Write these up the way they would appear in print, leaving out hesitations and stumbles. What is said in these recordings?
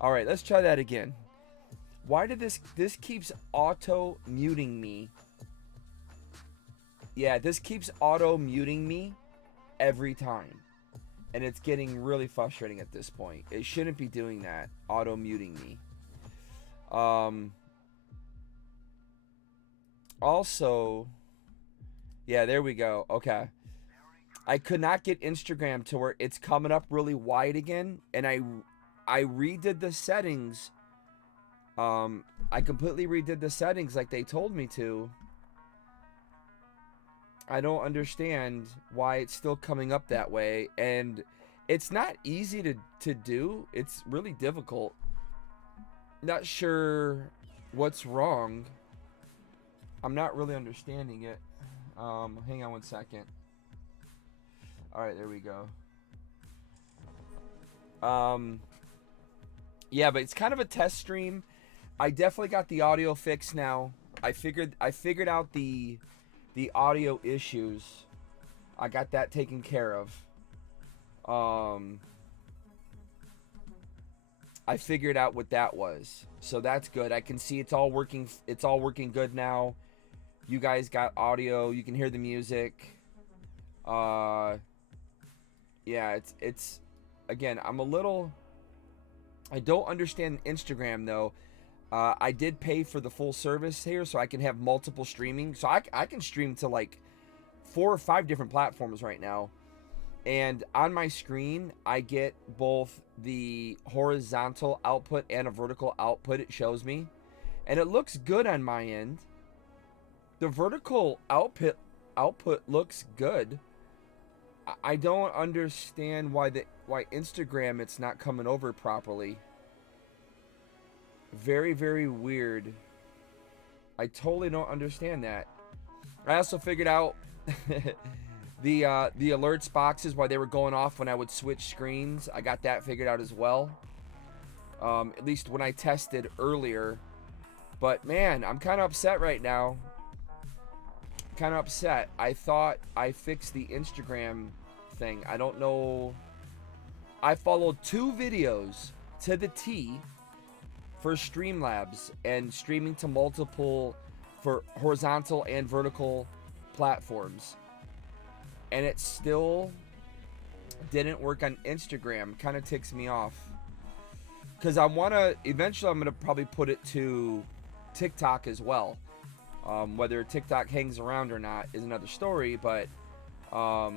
All right, let's try that again. Why did this keeps auto muting me? Yeah, this keeps auto muting me every time. And it's getting really frustrating at this point. It shouldn't be doing that, auto muting me. Also, yeah, there we go. Okay. I could not get Instagram to where it's coming up really wide again, and I redid the settings. I completely redid the settings like they told me to. I don't understand why it's still coming up that way, and it's not easy to do. It's really difficult. Not sure what's wrong. I'm not really understanding it. Hang on one second. All right, there we go. Yeah, but it's kind of a test stream. I definitely got the audio fixed now. I figured out the audio issues. I got that taken care of. I figured out what that was. So that's good. I can see it's all working good now. You guys got audio, you can hear the music. Yeah, it's again, I don't understand Instagram though. I did pay for the full service here, so I can have multiple streaming. So I can stream to like 4 or 5 different platforms right now. And on my screen, I get both the horizontal output and a vertical output, it shows me. And it looks good on my end. The vertical output looks good. I don't understand why Instagram it's not coming over properly. Very, very weird. I totally don't understand that. I also figured out the alerts boxes, why they were going off when I would switch screens. I got that figured out as well. At least when I tested earlier. But man, I'm kind of upset right now. Kind of upset. I thought I fixed the Instagram thing. I don't know. I followed 2 videos to the T for Streamlabs and streaming to multiple for horizontal and vertical platforms, and it still didn't work on Instagram. Kind of ticks me off because I want to eventually, I'm going to probably put it to TikTok as well. Whether TikTok hangs around or not is another story, but I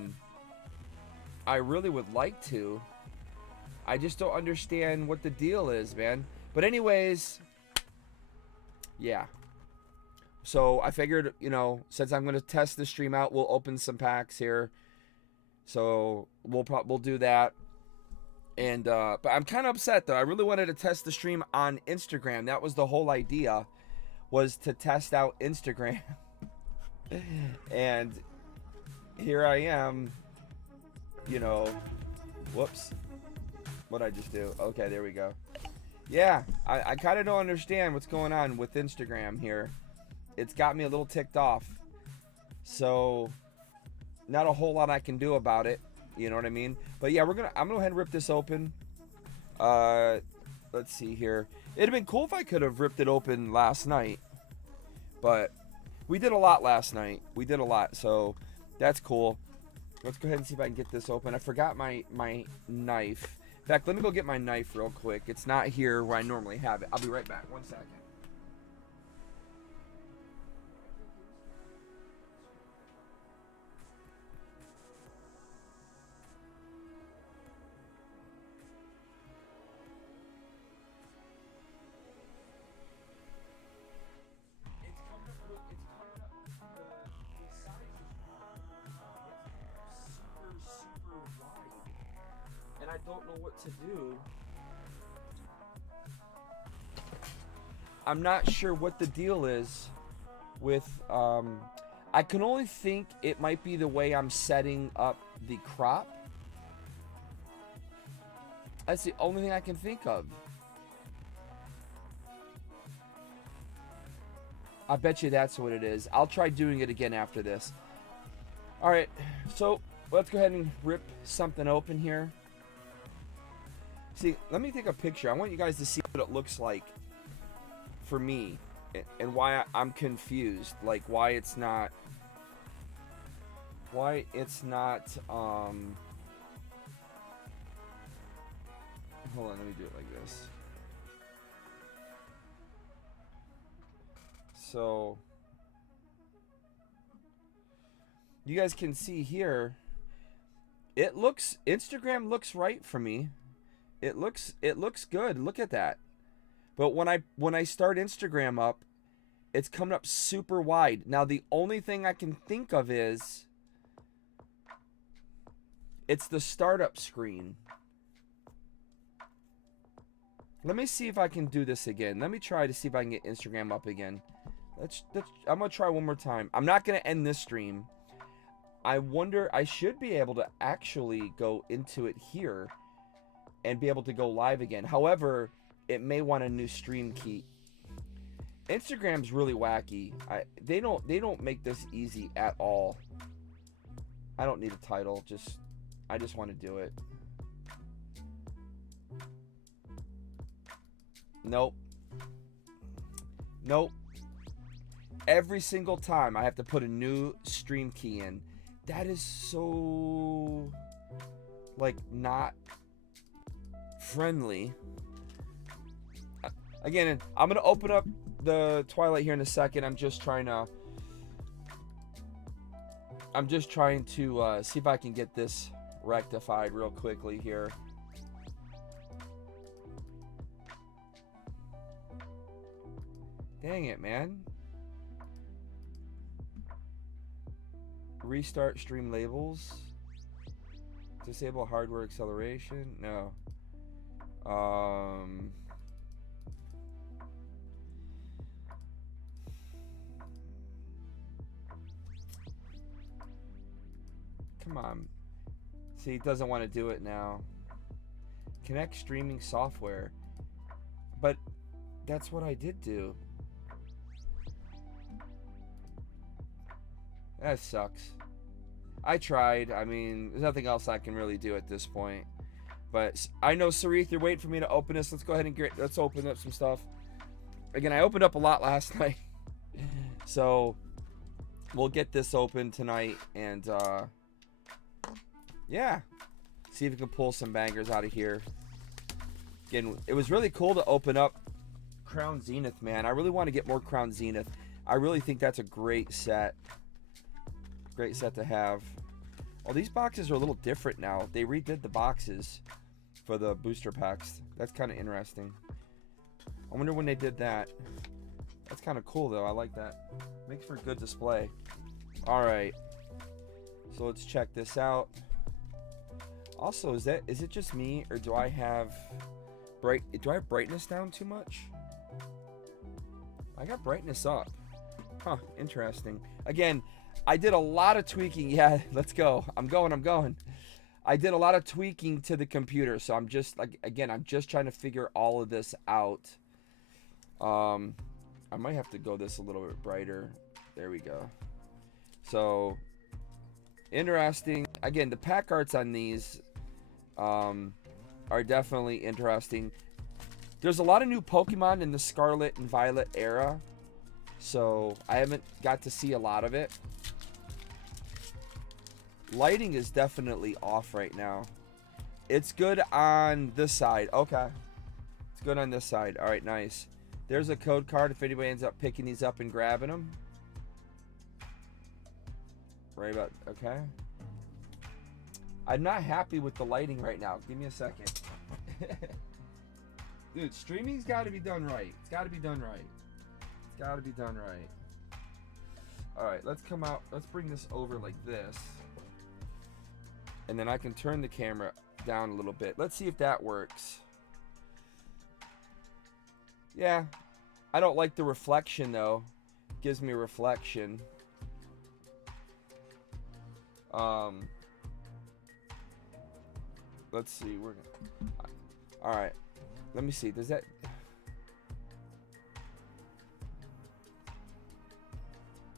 really would like to. I just don't understand what the deal is, man. But anyways, yeah. So I figured, you know, since I'm going to test the stream out, we'll open some packs here. So we'll do that. And but I'm kind of upset though. I really wanted to test the stream on Instagram. That was the whole idea, was to test out Instagram. And here I am, you know, whoops. What'd I just do? Okay, there we go. Yeah, I kind of don't understand what's going on with Instagram here. It's got me a little ticked off. So, not a whole lot I can do about it. You know what I mean? But yeah, I'm gonna go ahead and rip this open. Let's see here. It'd have been cool if I could have ripped it open last night. But we did a lot last night. We did a lot, so that's cool. Let's go ahead and see if I can get this open. I forgot my knife. In fact, let me go get my knife real quick. It's not here where I normally have it. I'll be right back. 1 second. And I don't know what to do. I'm not sure what the deal is with, I can only think it might be the way I'm setting up the crop. That's the only thing I can think of. I bet you that's what it is. I'll try doing it again after this. Alright, so let's go ahead and rip something open here. See, let me take a picture. I want you guys to see what it looks like for me and why I'm confused. Like why it's not hold on, let me do it like this. So you guys can see here, Instagram looks right for me. It looks good. Look at that. But when I start Instagram up, it's coming up super wide. Now the only thing I can think of is it's the startup screen. Let me see if I can do this again. Let me try to see if I can get Instagram up again. I'm gonna try one more time. I'm not gonna end this stream. I wonder, I should be able to actually go into it here and be able to go live again. However, it may want a new stream key. Instagram's really wacky. They don't make this easy at all. I don't need a title. I just want to do it. Nope. Every single time I have to put a new stream key in. That is so like not friendly. Again, I'm gonna open up the Twilight here in a second. I'm just trying to see if I can get this rectified real quickly here. Dang it, man. Restart stream labels. Disable hardware acceleration. No. Come on. See, it doesn't want to do it now. Connect streaming software. But that's what I did do. That sucks. I tried. I mean, there's nothing else I can really do at this point. But I know, Sarith, you're waiting for me to open this. Let's go ahead and let's open up some stuff. Again, I opened up a lot last night. So, we'll get this open tonight. And, yeah. See if we can pull some bangers out of here. Again, it was really cool to open up Crown Zenith, man. I really want to get more Crown Zenith. I really think that's a great set. Great set to have. Oh, these boxes are a little different now. They redid the boxes for the booster packs. That's kind of interesting. I wonder when they did that. That's kind of cool, though. I like that. Makes for a good display. All right. So let's check this out. Also, is it just me, or do I have brightness down too much? I got brightness up. Huh, interesting. Again, I did a lot of tweaking. Yeah, let's go. I'm going. I did a lot of tweaking to the computer, so I'm just I'm just trying to figure all of this out. I might have to go this a little bit brighter. There we go. So interesting. Again, the pack arts on these are definitely interesting. There's a lot of new Pokemon in the Scarlet and Violet era, so I haven't got to see a lot of it. Lighting is definitely off right now. It's good on this side. Okay. It's good on this side. All right, nice. There's a code card if anybody ends up picking these up and grabbing them. Right about, okay. I'm not happy with the lighting right now. Give me a second. Dude, streaming's got to be done right. It's got to be done right. It's got to be done right. All right, let's come out. Let's bring this over like this. And then I can turn the camera down a little bit. Let's see if that works. Yeah. I don't like the reflection, though. It gives me a reflection. Let's see. All right. Let me see. Does that...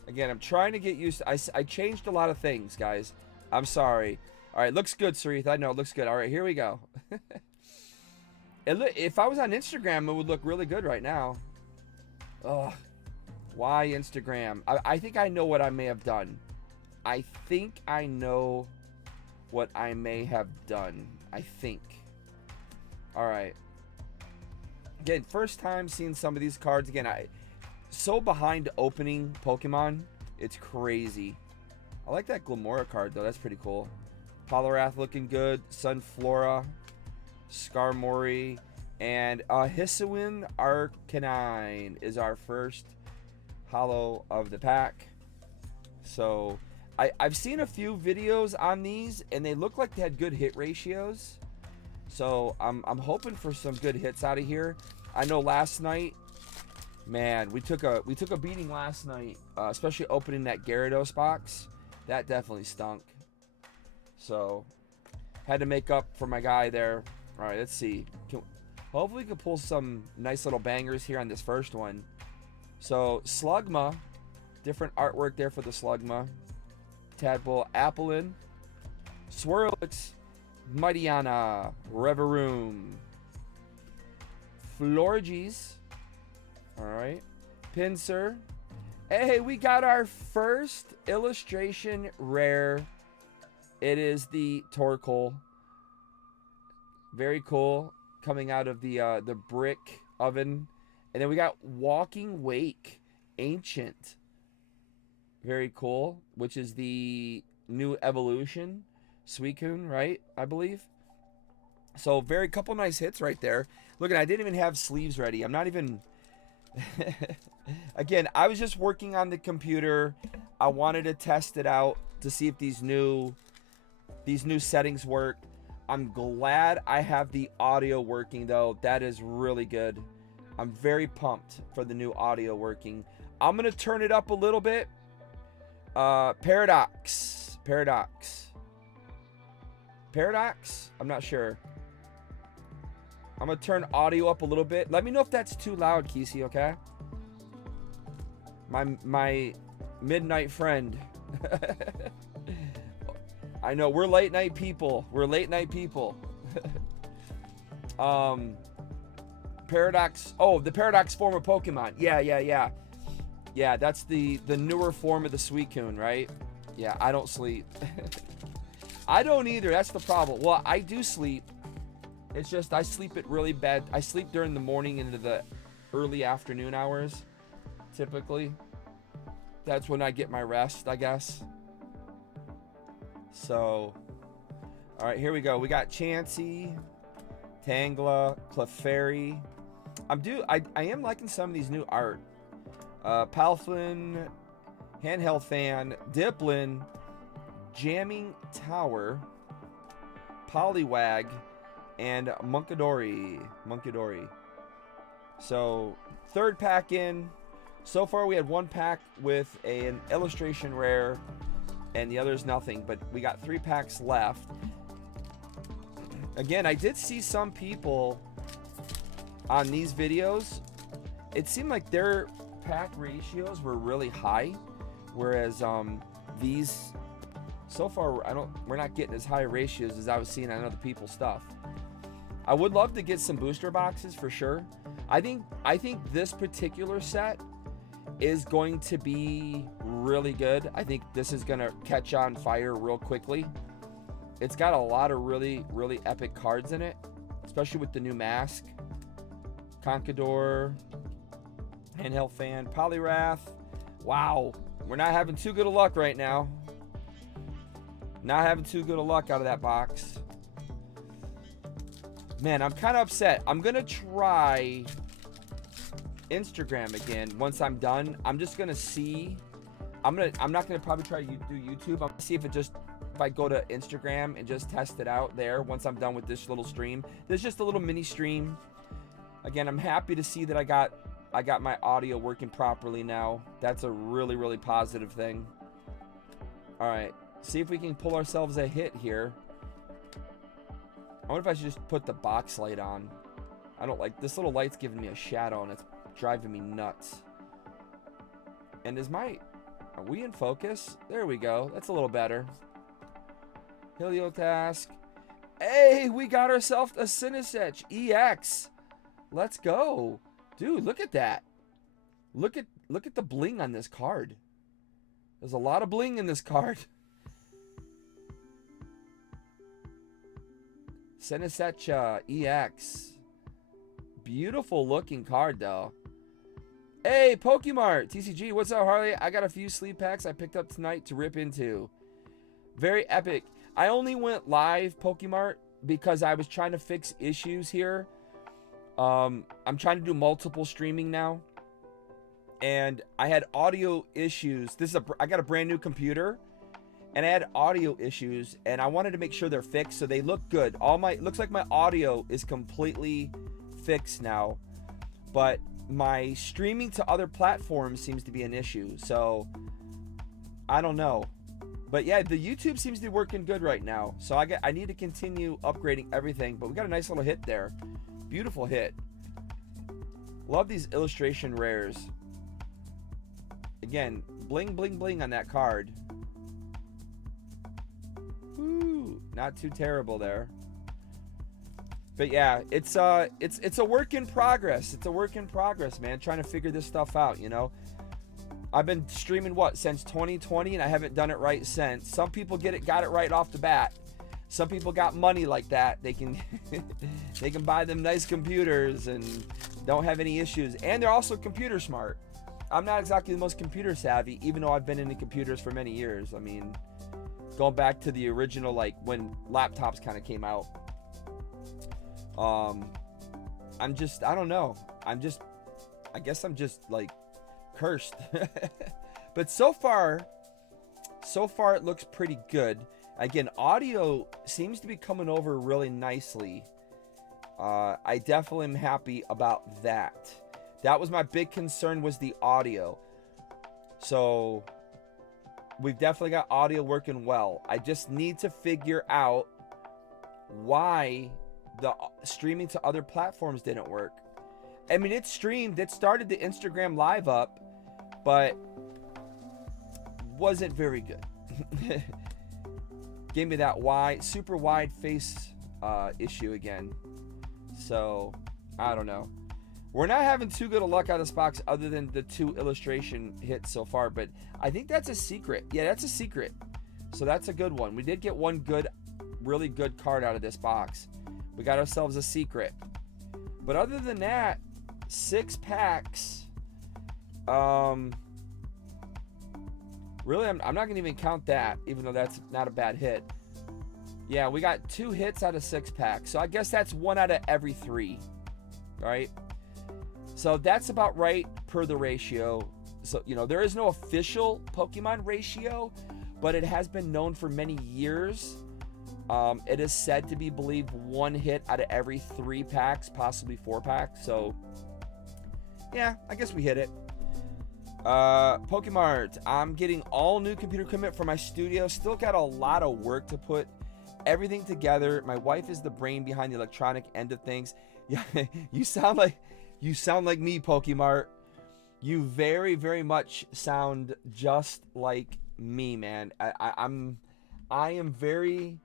Again, I'm trying to get used to... I changed a lot of things, guys. I'm sorry. All right, looks good, Sarith. I know, it looks good. All right, here we go. If I was on Instagram, it would look really good right now. Ugh. Why Instagram? I think I know what I may have done. I think I know what I may have done. I think. Alright. Again, first time seeing some of these cards. Again, so behind opening Pokemon. It's crazy. I like that Glamora card, though. That's pretty cool. Poliwrath looking good. Sunflora. Skarmory. And Hisuian Arcanine is our first holo of the pack. So, I've seen a few videos on these, and they look like they had good hit ratios. So, I'm hoping for some good hits out of here. I know last night, man, we took a beating last night, especially opening that Gyarados box. That definitely stunk. So, had to make up for my guy there. All right, let's see. Hopefully we can pull some nice little bangers here on this first one. So, Slugma. Different artwork there for the Slugma. Tadpole, Applin. Swirlix. Mightyana. Reveroom. Florges. Alright. Pinsir. Hey, we got our first illustration rare. It is the Torkoal. Very cool. Coming out of the brick oven. And then we got Walking Wake. Ancient. Very cool. Which is the new evolution. Suicune, right? I believe. So, couple nice hits right there. Look, I didn't even have sleeves ready. I'm not even... Again, I was just working on the computer. I wanted to test it out to see if these new settings work. I'm glad I have the audio working, though. That is really good. I'm very pumped for the new audio working. I'm going to turn it up a little bit. Paradox. I'm not sure. I'm going to turn audio up a little bit. Let me know if that's too loud, Kesey, okay? My midnight friend. I know, we're late night people. Paradox. Oh, the Paradox form of Pokemon. Yeah. Yeah, that's the newer form of the Suicune, right? Yeah, I don't sleep. I don't either. That's the problem. Well, I do sleep. It's just I sleep it really bad. I sleep during the morning into the early afternoon hours, typically. That's when I get my rest, I guess. So, all right, here we go. We got Chansey, Tangela, Clefairy. I am liking some of these new art. Palflin, Handheld Fan, Diplin, Jamming Tower, Poliwag, and Munkidori. So, third pack in. So far, we had one pack with an illustration rare, and the other's nothing, but we got 3 packs left. Again, I did see some people on these videos. It seemed like their pack ratios were really high, whereas these so far we're not getting as high ratios as I was seeing on other people's stuff. I would love to get some booster boxes for sure. I think this particular set is going to be really good. I think this is gonna catch on fire real quickly. It's got a lot of really epic cards in it, especially with the new mask. Conquidor, Handheld Fan, Poliwrath. Wow, we're not having too good of luck right now. Not having too good of luck out of that box. Man, I'm kind of upset. I'm gonna try Instagram again once I'm done. I'm just gonna see. I'm not gonna probably try to do YouTube. I'm gonna see if I go to Instagram and just test it out there once I'm done with this little stream. There's just a little mini stream. Again, I'm happy to see that I got my audio working properly now. That's a really positive thing. All right, see if we can pull ourselves a hit here. I wonder if I should just put the box light on. I don't like this little light's giving me a shadow and it's driving me nuts. And are we in focus? There we go. That's a little better. Heliotask, Hey, we got ourselves a Cinesetch EX. Let's go. Dude, look at that. Look at the bling on this card. There's a lot of bling in this card. Cinesetch EX. Beautiful looking card though. Hey, Pokemart TCG, what's up, Harley? I got a few sleeve packs I picked up tonight to rip into. Very epic. I only went live, Pokemart, because I was trying to fix issues here. I'm trying to do multiple streaming now, and I had audio issues. I got a brand new computer, and I had audio issues, and I wanted to make sure they're fixed so they look good. Looks like my audio is completely fixed now, but my streaming to other platforms seems to be an issue. So I don't know. But yeah, the YouTube seems to be working good right now. So I need to continue upgrading everything. But we got a nice little hit there. Beautiful hit. Love these illustration rares. Again, bling, bling, bling on that card. Woo, not too terrible there. But yeah, it's a work in progress. It's a work in progress, man. Trying to figure this stuff out, you know. I've been streaming since 2020, and I haven't done it right since. Some people got it right off the bat. Some people got money like that. They can they can buy them nice computers and don't have any issues. And they're also computer smart. I'm not exactly the most computer savvy, even though I've been into computers for many years. I mean, going back to the original, like when laptops kind of came out. I don't know. I guess I'm just like cursed. But so far it looks pretty good. Again, audio seems to be coming over really nicely. I definitely am happy about that. That was my big concern, was the audio. So we've definitely got audio working well. I just need to figure out why the streaming to other platforms didn't work. I mean, it streamed, it started the Instagram live up, but wasn't very good. Gave me that super wide face issue again. So I don't know. We're not having too good of luck out of this box, other than the 2 illustration hits so far, but I think that's a secret. Yeah, that's a secret. So that's a good one. We did get one really good card out of this box. We got ourselves a secret. But other than that, 6 packs. Really, I'm not going to even count that, even though that's not a bad hit. Yeah, we got 2 hits out of 6 packs. So I guess that's 1 out of every 3. Right? So that's about right per the ratio. So, you know, there is no official Pokemon ratio, but it has been known for many years. It is said to be believed 1 hit out of every 3 packs, possibly 4 packs. So, yeah, I guess we hit it. Pokemart, I'm getting all new computer equipment for my studio. Still got a lot of work to put everything together. My wife is the brain behind the electronic end of things. Yeah, you sound like me, Pokemart. You very, very much sound just like me, man. I am very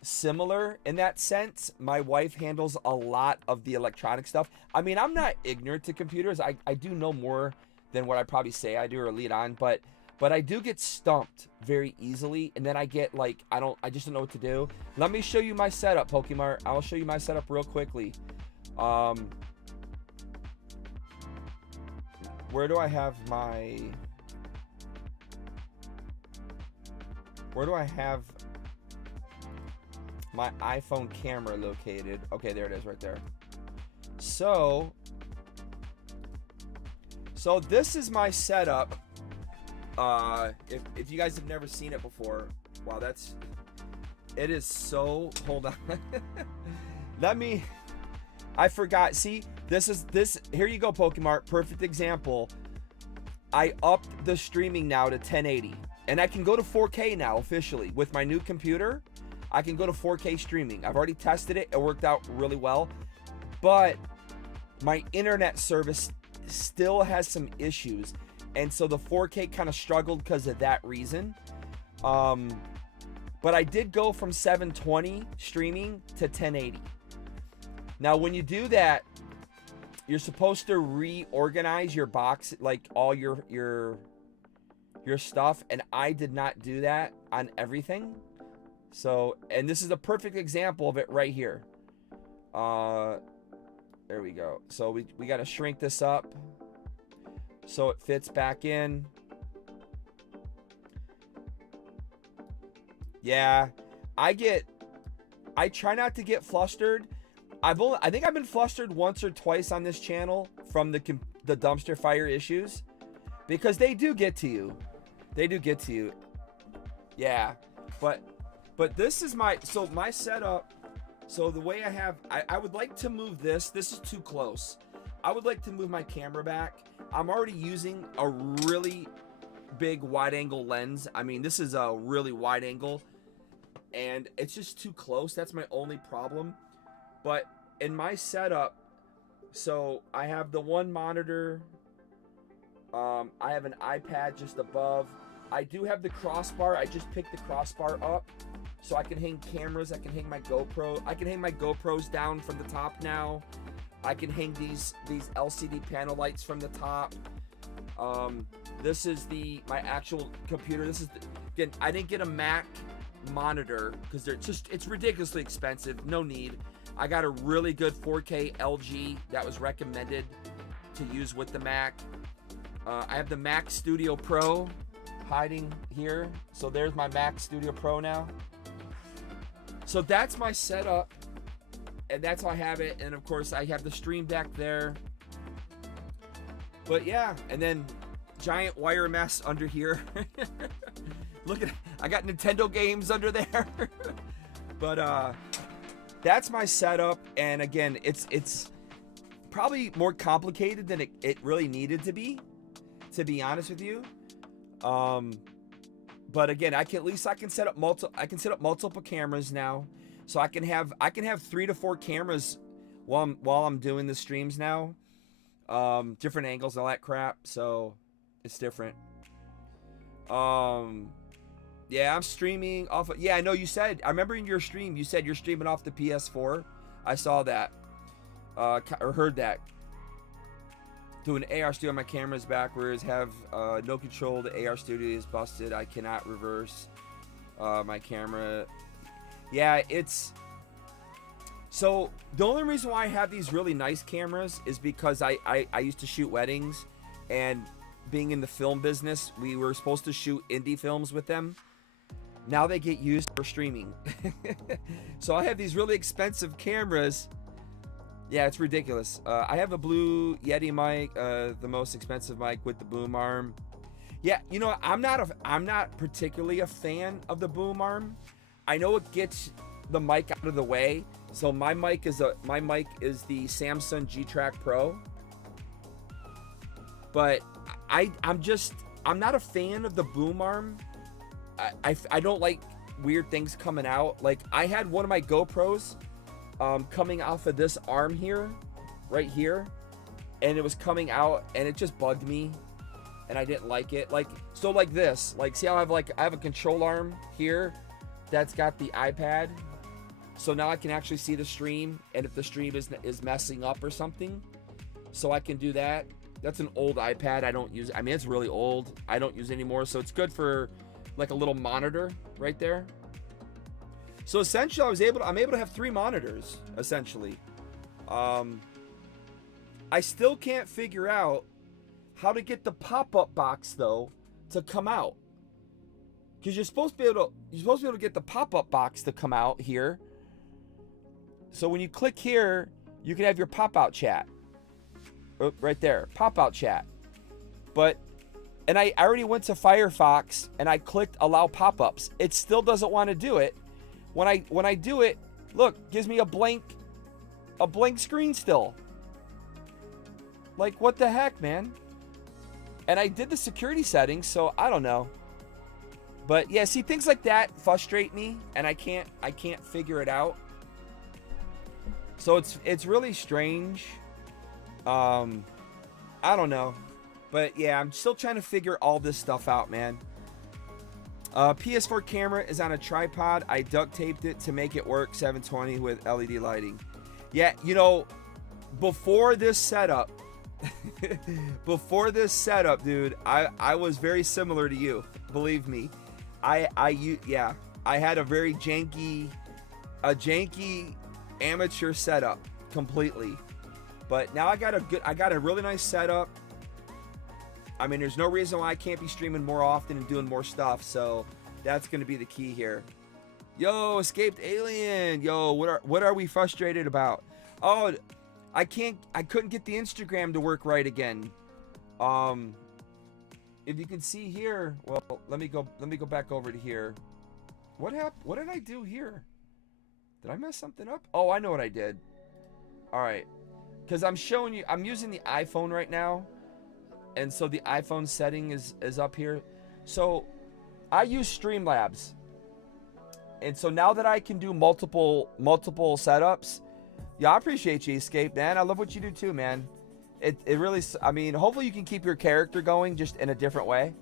similar in that sense. My wife handles a lot of the electronic stuff. I mean, I'm not ignorant to computers. I do know more than what I probably say I do or lead on, but I do get stumped very easily, and then I get like, I just don't know what to do. Let me show you my setup, Pokemart. I'll show you my setup real quickly. Where do I have my iPhone camera located? Okay, there it is right there. So this is my setup. If you guys have never seen it before, wow, it is so, hold on. I forgot. See, here you go, Pokemart. Perfect example. I upped the streaming now to 1080, and I can go to 4K now officially with my new computer. I can go to 4K streaming. I've already tested it. It worked out really well, but my internet service still has some issues, and so the 4K kind of struggled because of that reason. But I did go from 720 streaming to 1080. Now, when you do that, you're supposed to reorganize your box, like all your stuff, and I did not do that on everything. So, and this is a perfect example of it right here. There we go. So we got to shrink this up so it fits back in. Yeah, I try not to get flustered. I think I've been flustered once or twice on this channel from the dumpster fire issues, because they do get to you. They do get to you. Yeah, but this is my setup. So the way I would like to move this. This is too close. I would like to move my camera back. I'm already using a really big wide angle lens. I mean, this is a really wide angle, and it's just too close. That's my only problem. But in my setup, so I have the one monitor. I have an iPad just above. I do have the crossbar. I just picked the crossbar up so I can hang cameras. I can hang my GoPro. I can hang my GoPros down from the top now. I can hang these LCD panel lights from the top. This is my actual computer. This is again, I didn't get a Mac monitor because it's ridiculously expensive. No need. I got a really good 4K LG that was recommended to use with the Mac. I have the Mac Studio Pro hiding here. So there's my Mac Studio Pro now. So that's my setup, and that's how I have it. And of course I have the Stream Deck there. But yeah, and then giant wire mess under here. Look at, I got Nintendo games under there. But that's my setup, and again, it's probably more complicated than it really needed to be honest with you. But again, I can set up multiple cameras now, so I can have 3 to 4 cameras while I'm doing the streams now, different angles and all that crap. So it's different. Yeah, I'm streaming off of, yeah, I know you said, I remember in your stream you said you're streaming off the PS4. I saw that, or heard that. Doing AR Studio on my camera's backwards, have no control. The AR Studio is busted. I cannot reverse my camera. Yeah, it's, so the only reason why I have these really nice cameras is because I used to shoot weddings, and being in the film business, we were supposed to shoot indie films with them. Now they get used for streaming. So I have these really expensive cameras. Yeah, it's ridiculous. I have a Blue Yeti mic, the most expensive mic with the boom arm. Yeah, you know, I'm not particularly a fan of the boom arm. I know it gets the mic out of the way. So my mic is the Samsung G-Track Pro. But I'm not a fan of the boom arm. I don't like weird things coming out. Like, I had one of my GoPros coming off of this arm here, right here, and it was coming out, and it just bugged me, and I didn't like it. Like, so like this, like, see how I have a control arm here that's got the iPad, so now I can actually see the stream, and if the stream is messing up or something, so I can do that. That's an old iPad. I don't use it. I mean, it's really old. I don't use it anymore, so it's good for like a little monitor right there. So essentially, I'm able to have 3 monitors essentially. I still can't figure out how to get the pop-up box though to come out, because you're supposed to be able to get the pop-up box to come out here. So when you click here, you can have your pop-out chat. Oh, right there, pop-out chat. And I already went to Firefox and I clicked allow pop-ups. It still doesn't want to do it. When I do it, look, gives me a blank screen still. Like, what the heck, man? And I did the security settings, so I don't know. But yeah, see, things like that frustrate me, and I can't figure it out. So it's really strange. I don't know. But yeah, I'm still trying to figure all this stuff out, man. PS4 camera is on a tripod. I duct taped it to make it work 720 with LED lighting. Yeah, you know, before this setup, dude, I was very similar to you. Believe me, yeah, I had a very janky amateur setup completely. But now I got a really nice setup. I mean, there's no reason why I can't be streaming more often and doing more stuff. So that's going to be the key here. Yo, escaped alien. Yo, what are we frustrated about? Oh, I couldn't get the Instagram to work right again. If you can see here, well, let me go back over to here. What happened? What did I do here? Did I mess something up? Oh, I know what I did. All right. Because I'm showing you, I'm using the iPhone right now. And so the iPhone setting is up here. So I use Streamlabs. And so now that I can do multiple setups, yeah, I appreciate you, Escape, man. I love what you do too, man. It really, I mean, hopefully you can keep your character going just in a different way.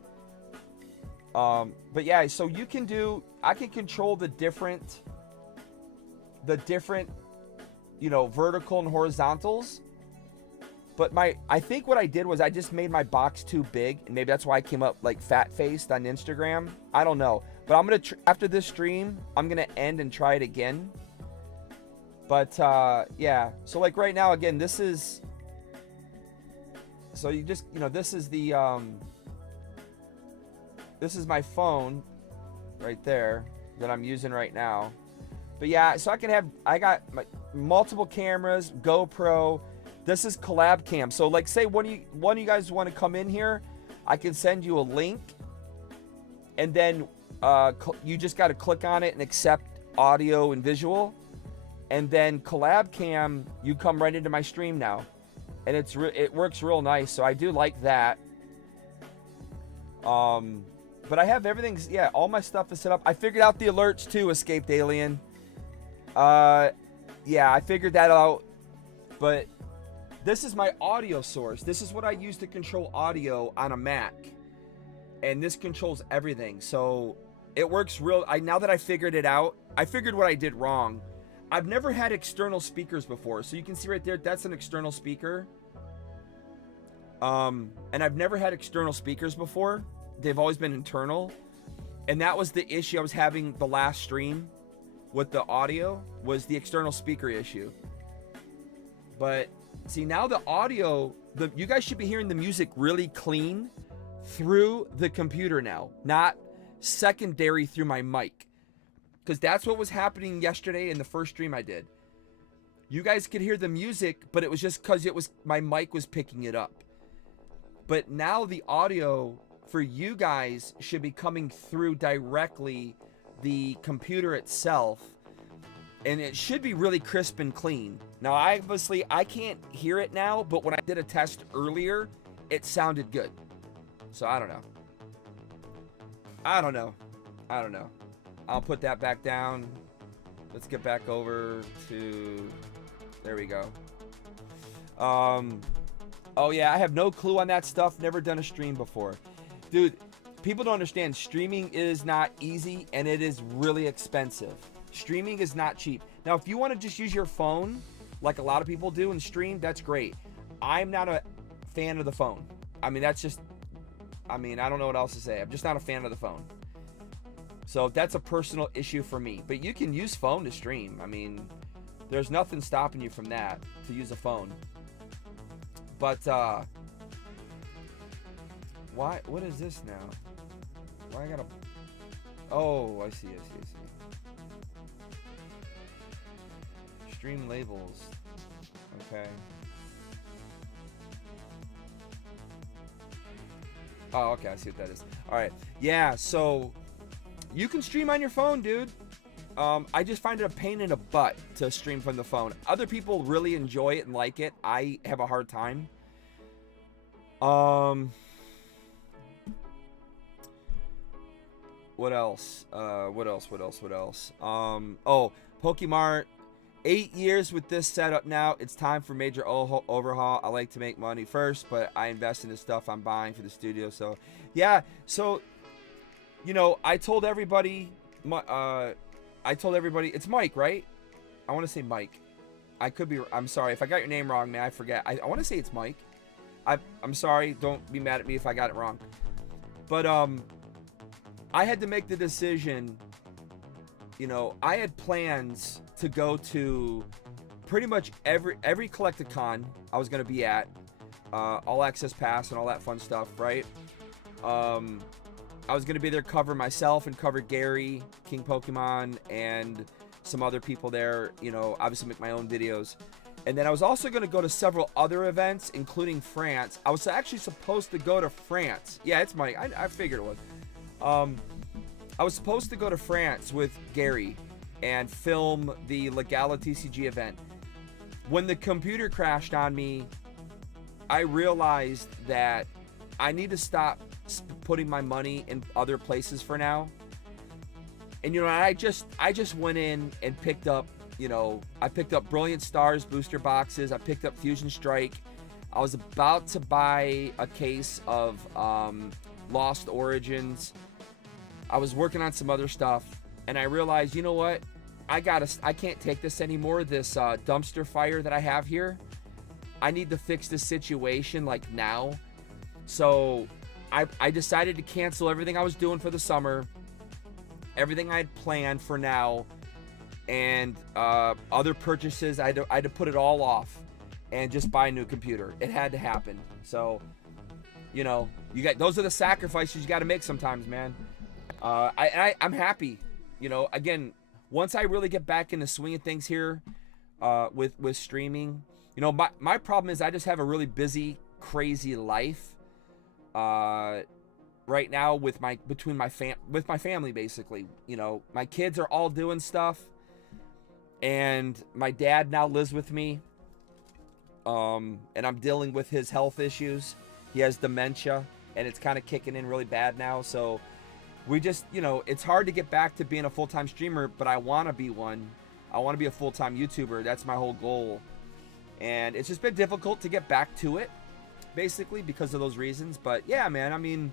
But yeah, so you can do, I can control the different, you know, vertical and horizontals. But I think what I did was I just made my box too big, and maybe that's why I came up like fat-faced on Instagram. I don't know. But I'm going to, after this stream, I'm going to end and try it again. But, yeah. So, like, right now, again, this is, so you just, you know, this is the, this is my phone right there that I'm using right now. But, yeah, so I can have, I got my multiple cameras, GoPro. This is collab cam. So like say one of you guys want to come in here, I can send you a link, and then you just got to click on it and accept audio and visual, and then collab cam, you come right into my stream now, and it works real nice. So I do like that. But I have everything. Yeah, all my stuff is set up. I figured out the alerts too, Escaped Alien. Yeah, I figured that out, but this is my audio source. This is what I use to control audio on a Mac. And this controls everything. So it works real. Now that I figured it out, I figured what I did wrong. I've never had external speakers before. So you can see right there, that's an external speaker. And I've never had external speakers before. They've always been internal. And that was the issue I was having the last stream with the audio, was the external speaker issue. But see, now the audio, you guys should be hearing the music really clean through the computer now, not secondary through my mic. Because that's what was happening yesterday in the first stream I did. You guys could hear the music, but it was just because my mic was picking it up. But now the audio for you guys should be coming through directly the computer itself. And it should be really crisp and clean. Now, obviously, I can't hear it now, but when I did a test earlier, it sounded good. So, I don't know. I'll put that back down. Let's get back over to, there we go. Oh, yeah, I have no clue on that stuff. Never done a stream before. Dude, people don't understand. Streaming is not easy, and it is really expensive. Streaming is not cheap. Now, if you want to just use your phone, like a lot of people do and stream, that's great. I'm not a fan of the phone. I mean, that's just, I mean, I don't know what else to say. I'm just not a fan of the phone. So that's a personal issue for me. But you can use phone to stream. I mean, there's nothing stopping you from that, to use a phone. But, why, what is this now? Why I gotta, oh, I see. Stream labels. Okay. Oh, okay. I see what that is. All right. Yeah. So you can stream on your phone, dude. I just find it a pain in the butt to stream from the phone. Other people really enjoy it and like it. I have a hard time. What else? What else? Oh, Pokemart. 8 years with this setup now. It's time for major overhaul. I like to make money first, but I invest in the stuff I'm buying for the studio. So, yeah. So, You know, I told everybody, it's Mike, right? I want to say Mike. I could be, I'm sorry. If I got your name wrong, man, I forget. I want to say it's Mike. I'm sorry. Don't be mad at me if I got it wrong. But, I had to make the decision. You know, I had plans to go to pretty much every Collecticon I was going to be at. All access pass and all that fun stuff, right? I was going to be there, cover myself and cover Gary, King Pokemon, and some other people there, you know, obviously make my own videos. And then I was also going to go to several other events, including France. I was actually supposed to go to France. Yeah, it's Mike. I figured it was. I was supposed to go to France with Gary and film the Legala TCG event. When the computer crashed on me, I realized that I need to stop putting my money in other places for now. And you know, I just went in and picked up, you know, I picked up Brilliant Stars booster boxes. I picked up Fusion Strike. I was about to buy a case of Lost Origins. I was working on some other stuff, and I realized, you know what? I can't take this anymore. This dumpster fire that I have here. I need to fix this situation like now. So I decided to cancel everything I was doing for the summer, everything I had planned for now, and other purchases. I had to put it all off and just buy a new computer. It had to happen. So, you know, those are the sacrifices you got to make sometimes, man. I'm happy. You know, again, once I really get back in the swing of things here with streaming, you know, my problem is I just have a really busy, crazy life right now with my family, basically. You know, my kids are all doing stuff, and my dad now lives with me, and I'm dealing with his health issues. He has dementia, and it's kind of kicking in really bad now. So we just, you know, it's hard to get back to being a full-time streamer, but I want to be one. I want to be a full-time YouTuber. That's my whole goal. And it's just been difficult to get back to it, basically, because of those reasons. But yeah, man, I mean,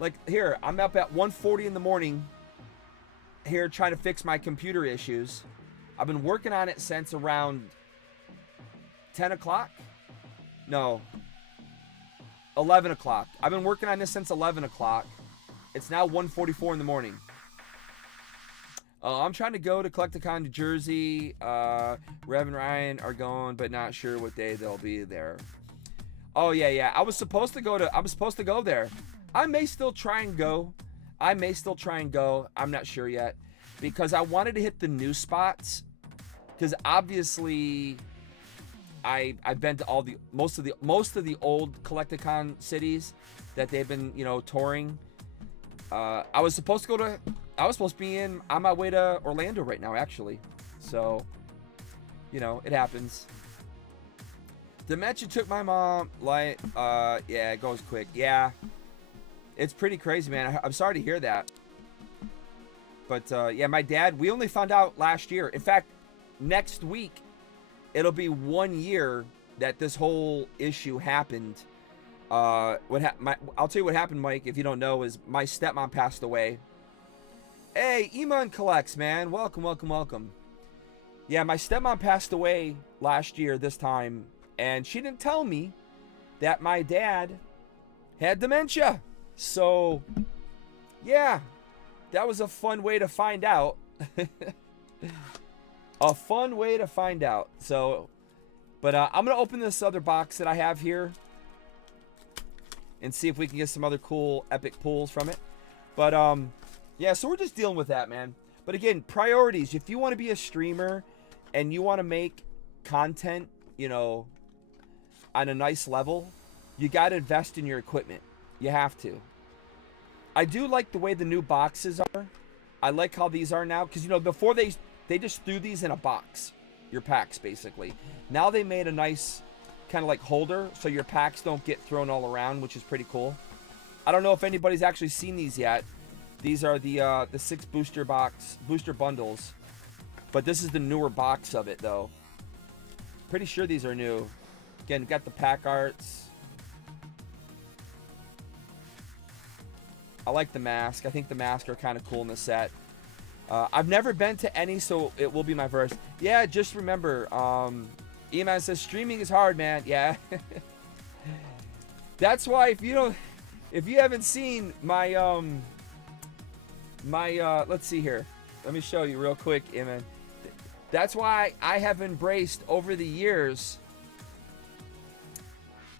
like, here, I'm up at 1:40 in the morning here trying to fix my computer issues. I've been working on it since around 10 o'clock. No, 11 o'clock. I've been working on this since 11 o'clock. It's now 1:44 in the morning. I'm trying to go to Collecticon, New Jersey. Rev and Ryan are going, but not sure what day they'll be there. Oh yeah. I was supposed to go there. I may still try and go. I'm not sure yet, because I wanted to hit the new spots. Because obviously, I've been to most of the old Collecticon cities that they've been, you know, touring. I was supposed to be on my way to Orlando right now, actually. So, you know, it happens. Dementia took my mom, like, yeah, it goes quick. Yeah, it's pretty crazy, man. I'm sorry to hear that. But, yeah, my dad, we only found out last year. In fact, next week, it'll be 1 year that this whole issue happened. I'll tell you what happened, Mike, if you don't know, is my stepmom passed away. Hey, Iman Collects, man. Welcome. Yeah, my stepmom passed away last year this time, and she didn't tell me that my dad had dementia. So, yeah, that was a fun way to find out. A fun way to find out. So, but I'm going to open this other box that I have here and see if we can get some other cool epic pulls from it. But yeah, so we're just dealing with that, man. But again, priorities. If you want to be a streamer and you want to make content, you know, on a nice level, you got to invest in your equipment. You have to. I do like the way the new boxes are. I like how these are now, because, you know, before they just threw these in a box, your packs, basically. Now they made a nice kind of like holder, so your packs don't get thrown all around, which is pretty cool. I don't know if anybody's actually seen these yet. These are the 6 booster bundles, but this is the newer box of it, though. Pretty sure these are new. Again, we've got the pack arts. I like the mask. I think the masks are kind of cool in the set. I've never been to any, so it will be my first. Yeah, just remember, E-Man says streaming is hard, man. Yeah. That's why if you haven't seen my let's see here. Let me show you real quick, E-Man. That's why I have embraced over the years.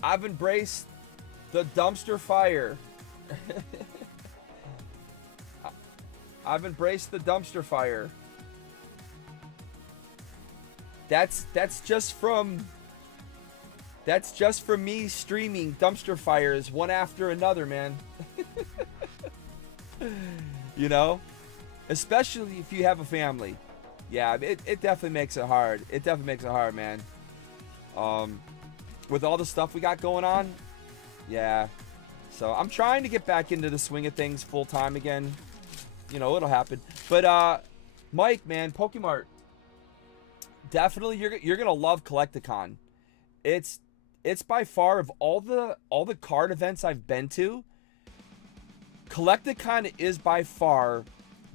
I've embraced the dumpster fire. I've embraced the dumpster fire. That's just from me streaming dumpster fires one after another, man. You know? Especially if you have a family. Yeah, it definitely makes it hard. It definitely makes it hard, man. With all the stuff we got going on. Yeah. So I'm trying to get back into the swing of things full time again. You know, it'll happen. But Mike, man, Pokemart. Definitely you're gonna love Collecticon. It's by far of all the card events I've been to, Collecticon is by far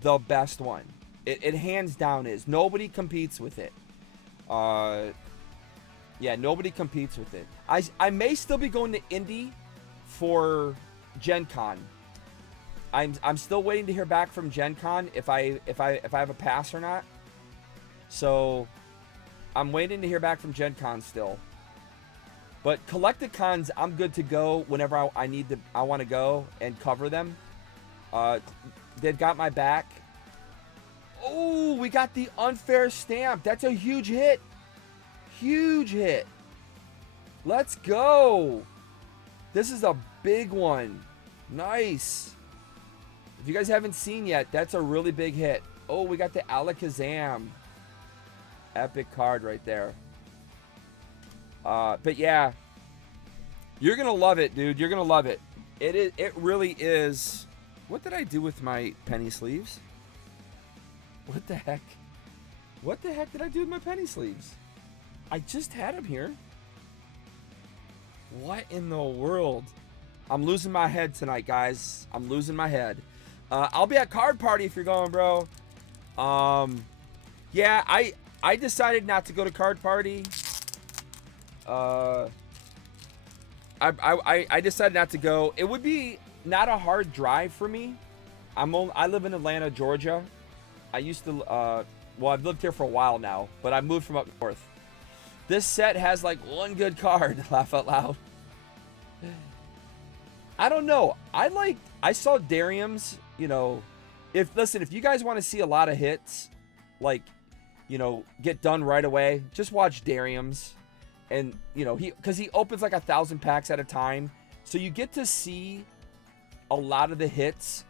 the best one. It hands down is. Nobody competes with it. Yeah, nobody competes with it. I may still be going to Indy for Gen Con. I'm still waiting to hear back from Gen Con if I have a pass or not. So I'm waiting to hear back from Gen Con still. But Collecticons, I'm good to go whenever I want to go and cover them. They've got my back. Oh, we got the unfair stamp. That's a huge hit. Huge hit. Let's go. This is a big one. Nice. If you guys haven't seen yet, that's a really big hit. Oh, we got the Alakazam. Epic card right there. But yeah, you're gonna love it, dude. You're gonna love it. It really is. What did I do with my penny sleeves? What the heck? What the heck did I do with my penny sleeves? I just had them here. What in the world? I'm losing my head tonight, guys. I'm losing my head. I'll be at Card Party if you're going, bro. Yeah, I decided not to go to Card Party. I decided not to go. It would be not a hard drive for me. I live in Atlanta, Georgia. I used to, well, I've lived here for a while now, but I moved from up north. This set has like one good card. Laugh out loud. I don't know. I saw Darium's, you know, if you guys want to see a lot of hits, like, you know, get done right away, just watch Darium's. And, you know, because he opens like 1,000 packs at a time. So you get to see a lot of the hits.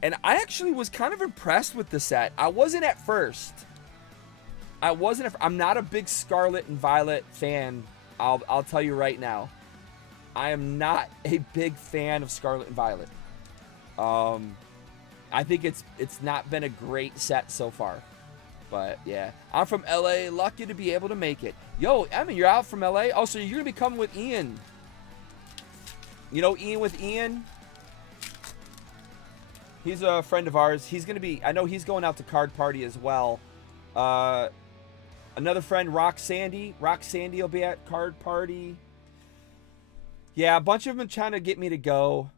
And I actually was kind of impressed with the set. I wasn't at first. I'm not a big Scarlet and Violet fan. I'll tell you right now. I am not a big fan of Scarlet and Violet. I think it's not been a great set so far. But yeah, I'm from LA, lucky to be able to make it. Yo, Emma, you're out from LA? Oh, so you're gonna be coming with Ian. You know Ian with Ian? He's a friend of ours. He's gonna be, I know he's going out to Card Party as well. Another friend, Rock Sandy. Rock Sandy will be at Card Party. Yeah, a bunch of them are trying to get me to go.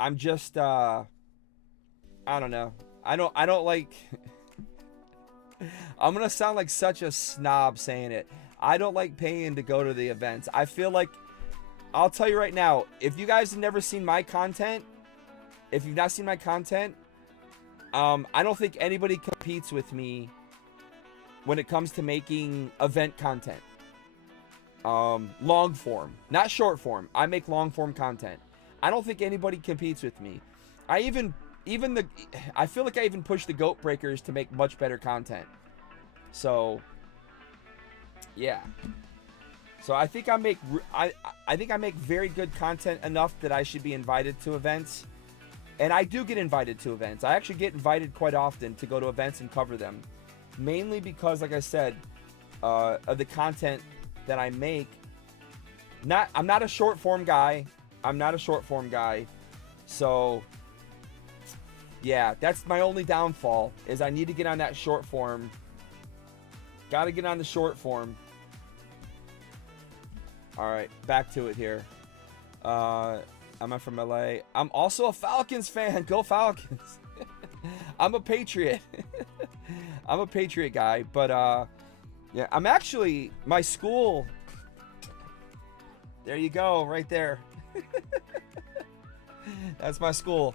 I'm just, I don't know. I don't like... I'm gonna sound like such a snob saying it. I don't like paying to go to the events. I feel like, I'll tell you right now, if you guys have never seen my content, if you've not seen my content, I don't think anybody competes with me when it comes to making event content. Long form, not short form. I make long form content. I don't think anybody competes with me. I feel like I even push the Goat Breakers to make much better content. So, yeah. So I think I make very good content enough that I should be invited to events. And I do get invited to events. I actually get invited quite often to go to events and cover them. Mainly because, like I said, of the content that I make. I'm not a short form guy. So Yeah, that's my only downfall, is I need to get on that short form. Gotta get on the short form. Alright, back to it here. I'm from LA. I'm also a Falcons fan. Go Falcons. I'm a Patriot. I'm a Patriot guy. But, yeah, I'm actually, my school. There you go, right there. That's my school.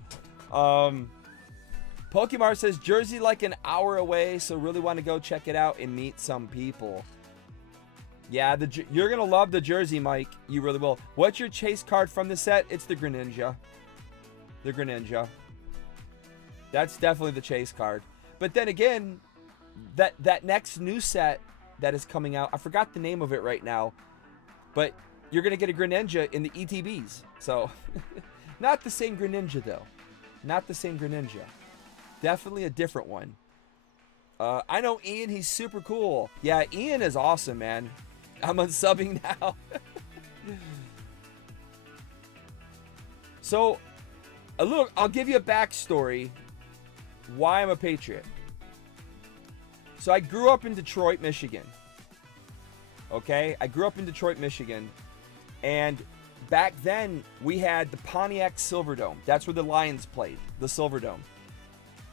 Pokemon says Jersey like an hour away, so really want to go check it out and meet some people. Yeah, you're gonna love the Jersey, Mike. You really will. What's your chase card from the set? It's the Greninja. The Greninja. That's definitely the chase card. But then again, that next new set that is coming out, I forgot the name of it right now, but you're gonna get a Greninja in the ETBs. So, not the same Greninja though. Not the same Greninja. Definitely a different one. I know Ian. He's super cool. Yeah, Ian is awesome, man. I'm unsubbing now. So, I'll give you a backstory why I'm a Patriot. So I grew up in Detroit, Michigan. Okay? I grew up in Detroit, Michigan. And back then, we had the Pontiac Silverdome. That's where the Lions played, the Silverdome.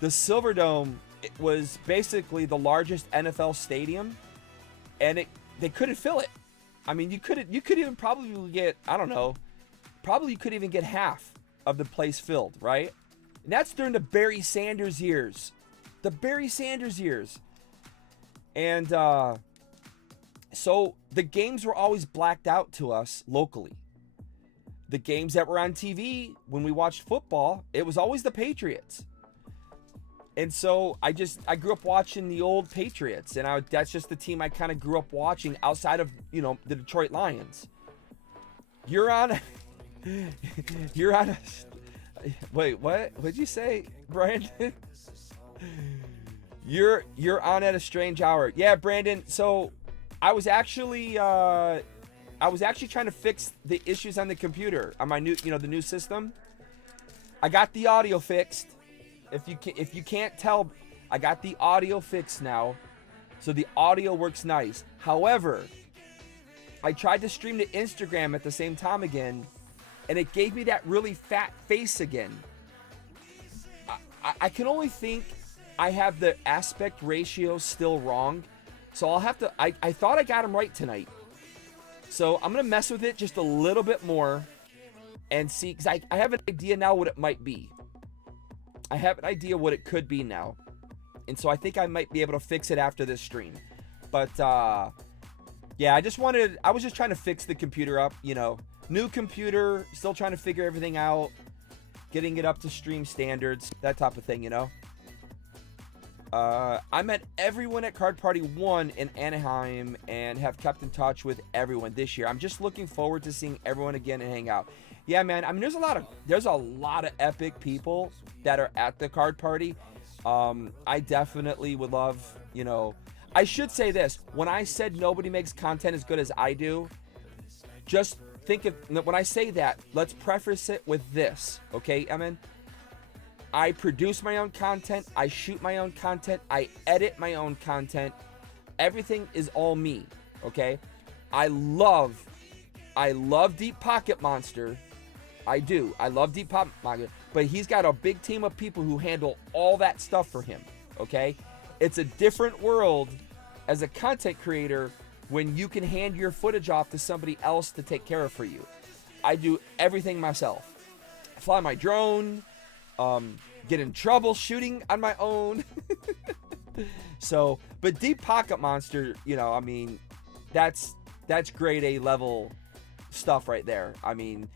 The Silverdome, it was basically the largest NFL stadium, and they couldn't fill it. I mean, you could even probably get, I don't know, probably you could even get half of the place filled, right? And that's during the Barry Sanders years. The Barry Sanders years. And so the games were always blacked out to us locally. The games that were on TV when we watched football, it was always the Patriots. And so I grew up watching the old Patriots, and that's just the team I kind of grew up watching outside of, the Detroit Lions. You're on wait, what? What'd you say, Brandon? You're on at a strange hour. Yeah, Brandon. So I was actually trying to fix the issues on the computer on my new, the new system. I got the audio fixed. If you can't tell, I got the audio fixed now, so the audio works nice. However, I tried to stream to Instagram at the same time again, and it gave me that really fat face again. I can only think I have the aspect ratio still wrong, so I'll have to. I thought I got them right tonight, so I'm gonna mess with it just a little bit more and see, because I have an idea now what it might be. I have an idea what it could be now. And so I think I might be able to fix it after this stream. But, yeah, I was just trying to fix the computer up, New computer, still trying to figure everything out. Getting it up to stream standards, that type of thing, I met everyone at Card Party 1 in Anaheim and have kept in touch with everyone this year. I'm just looking forward to seeing everyone again and hang out. Yeah, man. I mean, there's a lot of epic people that are at the Card Party. I definitely would love, I should say this. When I said nobody makes content as good as I do, just think of, when I say that, let's preface it with this, okay, Emin? I produce my own content. I shoot my own content. I edit my own content. Everything is all me, okay? I love Deep Pocket Monster. I do. I love Deep Pocket Monster. But he's got a big team of people who handle all that stuff for him, okay? It's a different world as a content creator when you can hand your footage off to somebody else to take care of for you. I do everything myself. I fly my drone, get in trouble shooting on my own. So, but Deep Pocket Monster, I mean, that's grade A level stuff right there. I mean,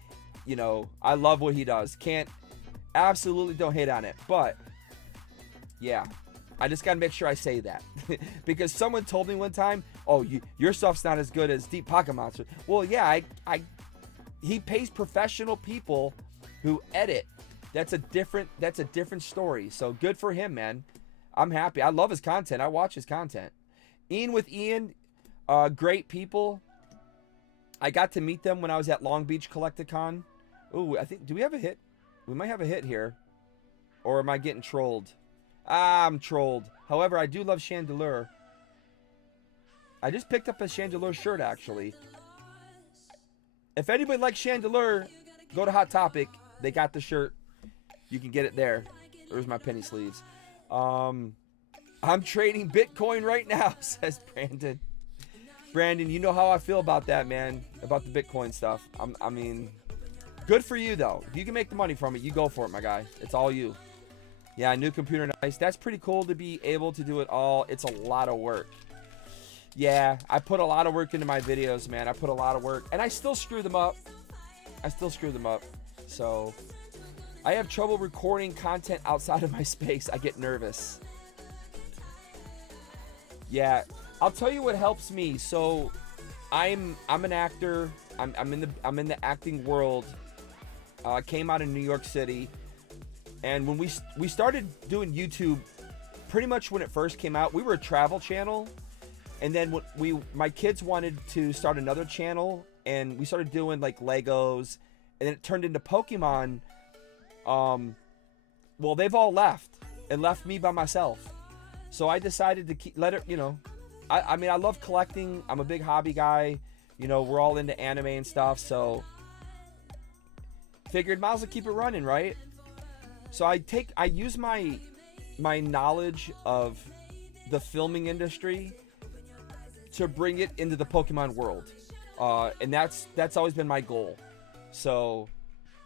I love what he does. Absolutely don't hate on it. But, yeah, I just got to make sure I say that. Because someone told me one time, oh, your stuff's not as good as Deep Pocket Monster. Well, yeah, he pays professional people who edit. That's a different story. So good for him, man. I'm happy. I love his content. I watch his content. Ian with Ian, great people. I got to meet them when I was at Long Beach Collecticon. Ooh, I think, do we have a hit? We might have a hit here. Or am I getting trolled? Ah, I'm trolled. However, I do love Chandelure. I just picked up a Chandelure shirt, actually. If anybody likes Chandelure, go to Hot Topic. They got the shirt. You can get it there. There's my penny sleeves. I'm trading Bitcoin right now, says Brandon. Brandon, you know how I feel about that, man. About the Bitcoin stuff. I mean, good for you, though. If you can make the money from it, you go for it, my guy. It's all you. Yeah, new computer, nice. That's pretty cool to be able to do it all. It's a lot of work. Yeah, I put a lot of work into my videos, man. I put a lot of work. And I still screw them up. So, I have trouble recording content outside of my space. I get nervous. Yeah, I'll tell you what helps me. So, I'm an actor. I'm in the acting world. I came out of New York City. And when we started doing YouTube, pretty much when it first came out, we were a travel channel. And then my kids wanted to start another channel, and we started doing like Legos, and then it turned into Pokemon. Well, they've all left and left me by myself. So I decided to let it, you know, I mean, I love collecting. I'm a big hobby guy. You know, we're all into anime and stuff. So figured might as well keep it running, right? So I use my knowledge of the filming industry to bring it into the Pokemon world. And that's always been my goal. So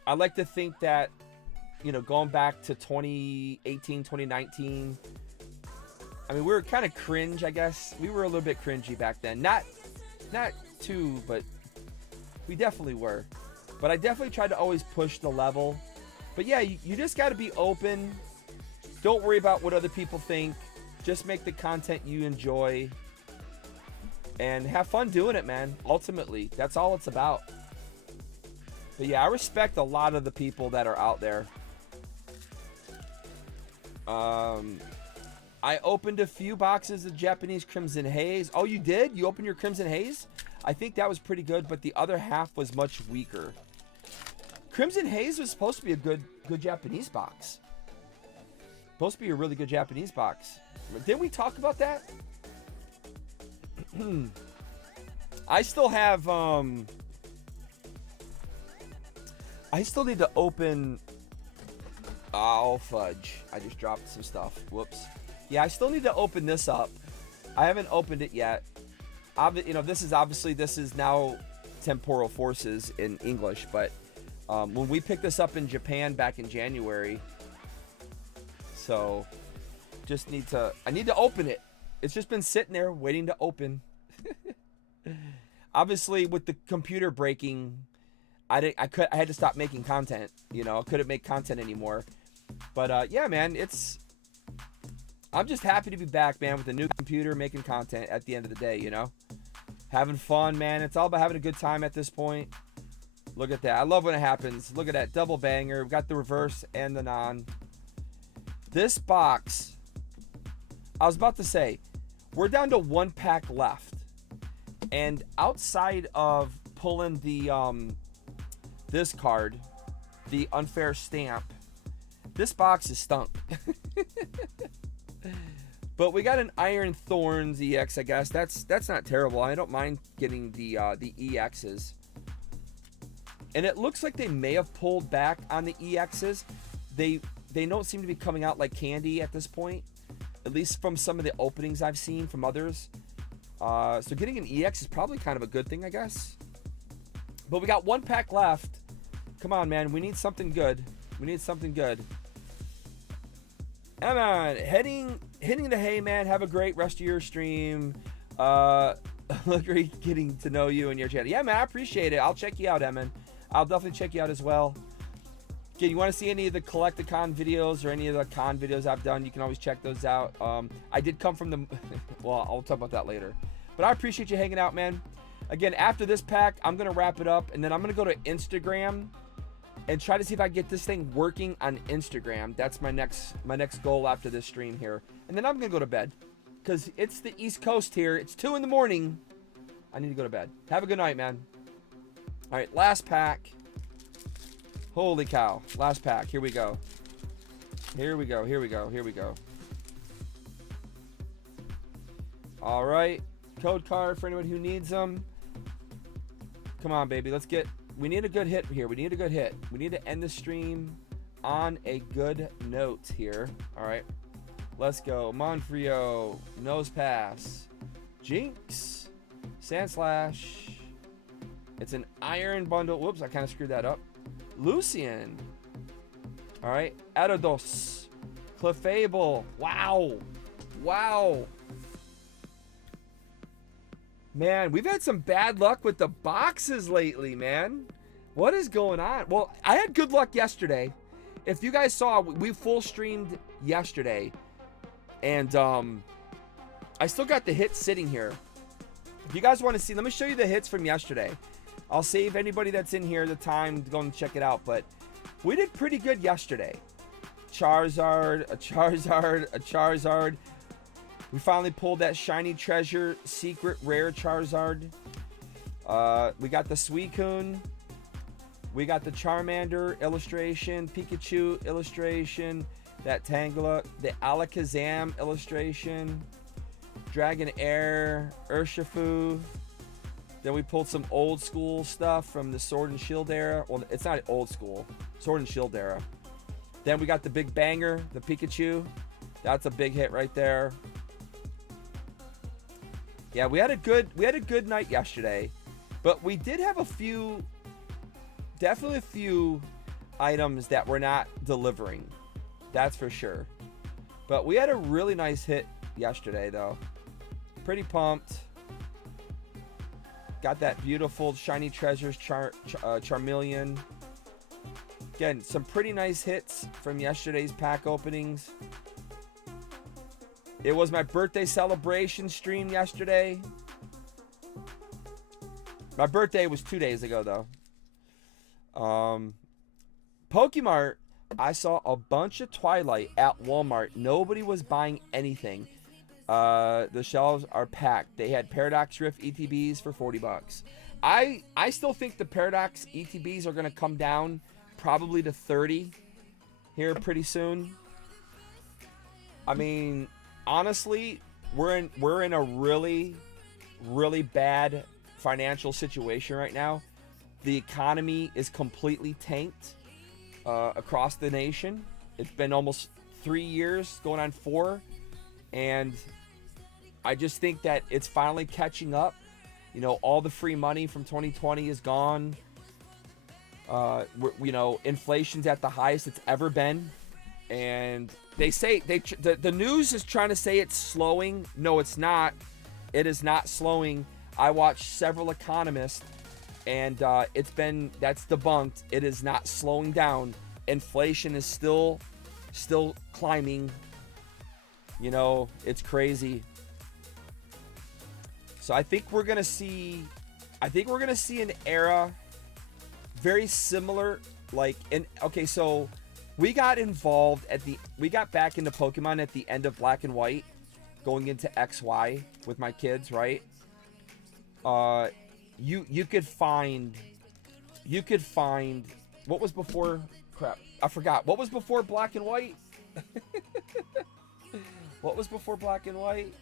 I like to think that, you know, going back to 2018, 2019, I mean, we were kind of cringe, I guess. We were a little bit cringy back then. Not too, but we definitely were. But I definitely tried to always push the level. But yeah, you just got to be open. Don't worry about what other people think. Just make the content you enjoy. And have fun doing it, man. Ultimately, that's all it's about. But yeah, I respect a lot of the people that are out there. I opened a few boxes of Japanese Crimson Haze. Oh, you did? You opened your Crimson Haze? I think that was pretty good, but the other half was much weaker. Crimson Haze was supposed to be a good Japanese box. Supposed to be a really good Japanese box. Didn't we talk about that? I still have I still need to open. Oh fudge, I just dropped some stuff. Whoops. Yeah, I still need to open this up. I haven't opened it yet. You know, this is now Temporal Forces in English, but when we picked this up in Japan back in January, so I need to open it. It's just been sitting there waiting to open. Obviously, with the computer breaking, I had to stop making content. You know, I couldn't make content anymore. But yeah, man, I'm just happy to be back, man, with a new computer making content at the end of the day, you know? Having fun, man. It's all about having a good time at this point. Look at that. I love when it happens. Look at that. Double banger. We've got the reverse and the non. This box, I was about to say, we're down to one pack left. And outside of pulling the this card, the unfair stamp, this box is stunk. But we got an Iron Thorns EX, I guess. That's not terrible. I don't mind getting the EXs. And it looks like they may have pulled back on the EXs. They don't seem to be coming out like candy at this point, at least from some of the openings I've seen from others. So getting an EX is probably kind of a good thing, I guess. But we got one pack left. Come on, man. We need something good. We need something good. Come on. Hitting the hay, man. Have a great rest of your stream. Look, great getting to know you and your channel. Yeah, man. I appreciate it. I'll check you out, Emin. I'll definitely check you out as well. Again, you want to see any of the Collect-A-Con videos or any of the con videos I've done, you can always check those out. I did come from the... well, I'll talk about that later. But I appreciate you hanging out, man. Again, after this pack, I'm going to wrap it up, and then I'm going to go to Instagram and try to see if I can get this thing working on Instagram. That's my next goal after this stream here. And then I'm going to go to bed because it's the East Coast here. It's 2 in the morning. I need to go to bed. Have a good night, man. All right, last pack. Holy cow. Last pack. Here we go. Here we go. Here we go. Here we go. All right. Code card for anyone who needs them. Come on, baby. Let's get... We need a good hit here. We need a good hit. We need to end the stream on a good note here. All right. Let's go. Manfrotto. Nose Pass. Jinx. Sandslash. It's an iron bundle. Whoops, I kind of screwed that up. Lucian. All right. Erados. Clefable. Wow. Wow. Man, we've had some bad luck with the boxes lately, man. What is going on? Well, I had good luck yesterday. If you guys saw, we full streamed yesterday. And I still got the hits sitting here. If you guys want to see, let me show you the hits from yesterday. I'll save anybody that's in here the time to go and check it out. But we did pretty good yesterday. Charizard, a Charizard, a Charizard. We finally pulled that shiny treasure, secret rare Charizard. We got the Suicune. We got the Charmander illustration, Pikachu illustration, that Tangela, the Alakazam illustration, Dragonair, Urshifu. Then we pulled some old school stuff from the Sword and Shield era. Well, it's not old school, Sword and Shield era. Then we got the big banger, the Pikachu. That's a big hit right there. Yeah, we had a good night yesterday, but we did have definitely a few items that were not delivering. That's for sure. But we had a really nice hit yesterday, though. Pretty pumped. Got that beautiful shiny treasures Charmeleon. Again, some pretty nice hits from yesterday's pack openings. It was my birthday celebration stream yesterday. My birthday was 2 days ago, though. Pokemart, I saw a bunch of Twilight at Walmart. Nobody was buying anything. The shelves are packed. They had Paradox Rift ETBs for $40. I still think the Paradox ETBs are going to come down probably to 30 here pretty soon. I mean, honestly, we're in a really, really bad financial situation right now. The economy is completely tanked across the nation. It's been almost 3 years, going on 4, and I just think that it's finally catching up. You know, all the free money from 2020 is gone. You know, inflation's at the highest it's ever been. And they say the news is trying to say it's slowing. No, it's not. It is not slowing. I watched several economists, and that's debunked. It is not slowing down. Inflation is still climbing. You know, it's crazy. So I think we're gonna see an era very similar, like so we got back into Pokemon at the end of Black and White, going into XY with my kids, right? You could find what was before, crap, I forgot. What was before Black and White? What was before Black and White?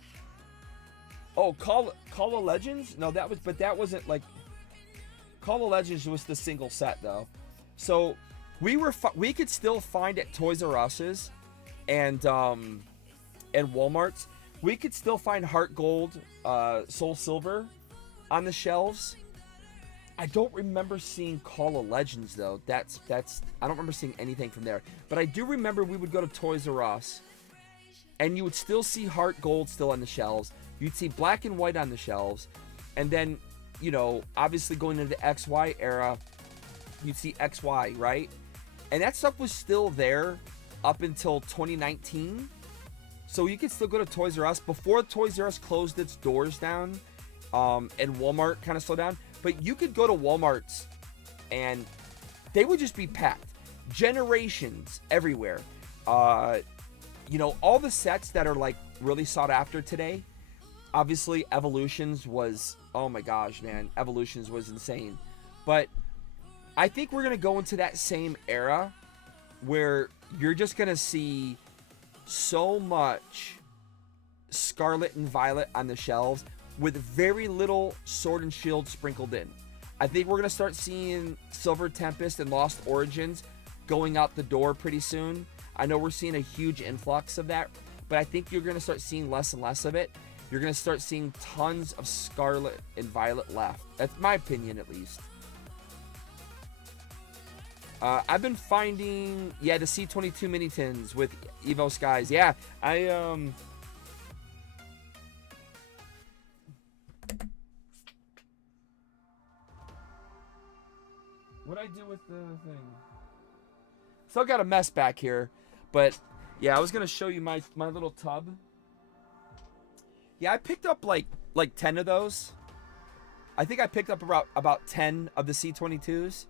Oh, Call of Legends? No, that wasn't like Call of Legends was the single set though. So we could still find at Toys R Us's and Walmart's. We could still find Heart Gold, Soul Silver on the shelves. I don't remember seeing Call of Legends though. That's I don't remember seeing anything from there. But I do remember we would go to Toys R Us and you would still see Heart Gold still on the shelves. You'd see Black and White on the shelves. And then, you know, obviously going into the XY era, you'd see XY, right? And that stuff was still there up until 2019. So you could still go to Toys R Us before Toys R Us closed its doors down, and Walmart kind of slowed down. But you could go to Walmart's and they would just be packed. Generations everywhere. You know, all the sets that are like really sought after today. Obviously, Evolutions was, oh my gosh, man. Evolutions was insane. But I think we're going to go into that same era where you're just gonna see so much Scarlet and Violet on the shelves with very little Sword and Shield sprinkled in. I think we're gonna start seeing Silver Tempest and Lost Origins going out the door pretty soon. I know we're seeing a huge influx of that, but I think you're gonna start seeing less and less of it. You're gonna start seeing tons of Scarlet and Violet left. That's my opinion, at least. I've been finding, yeah, the C22 mini tins with Evo Skies. Yeah, what'd I do with the thing? Still got a mess back here, but yeah, I was gonna show you my little tub. Yeah, I picked up like 10 of those. I think I picked up about 10 of the C22s.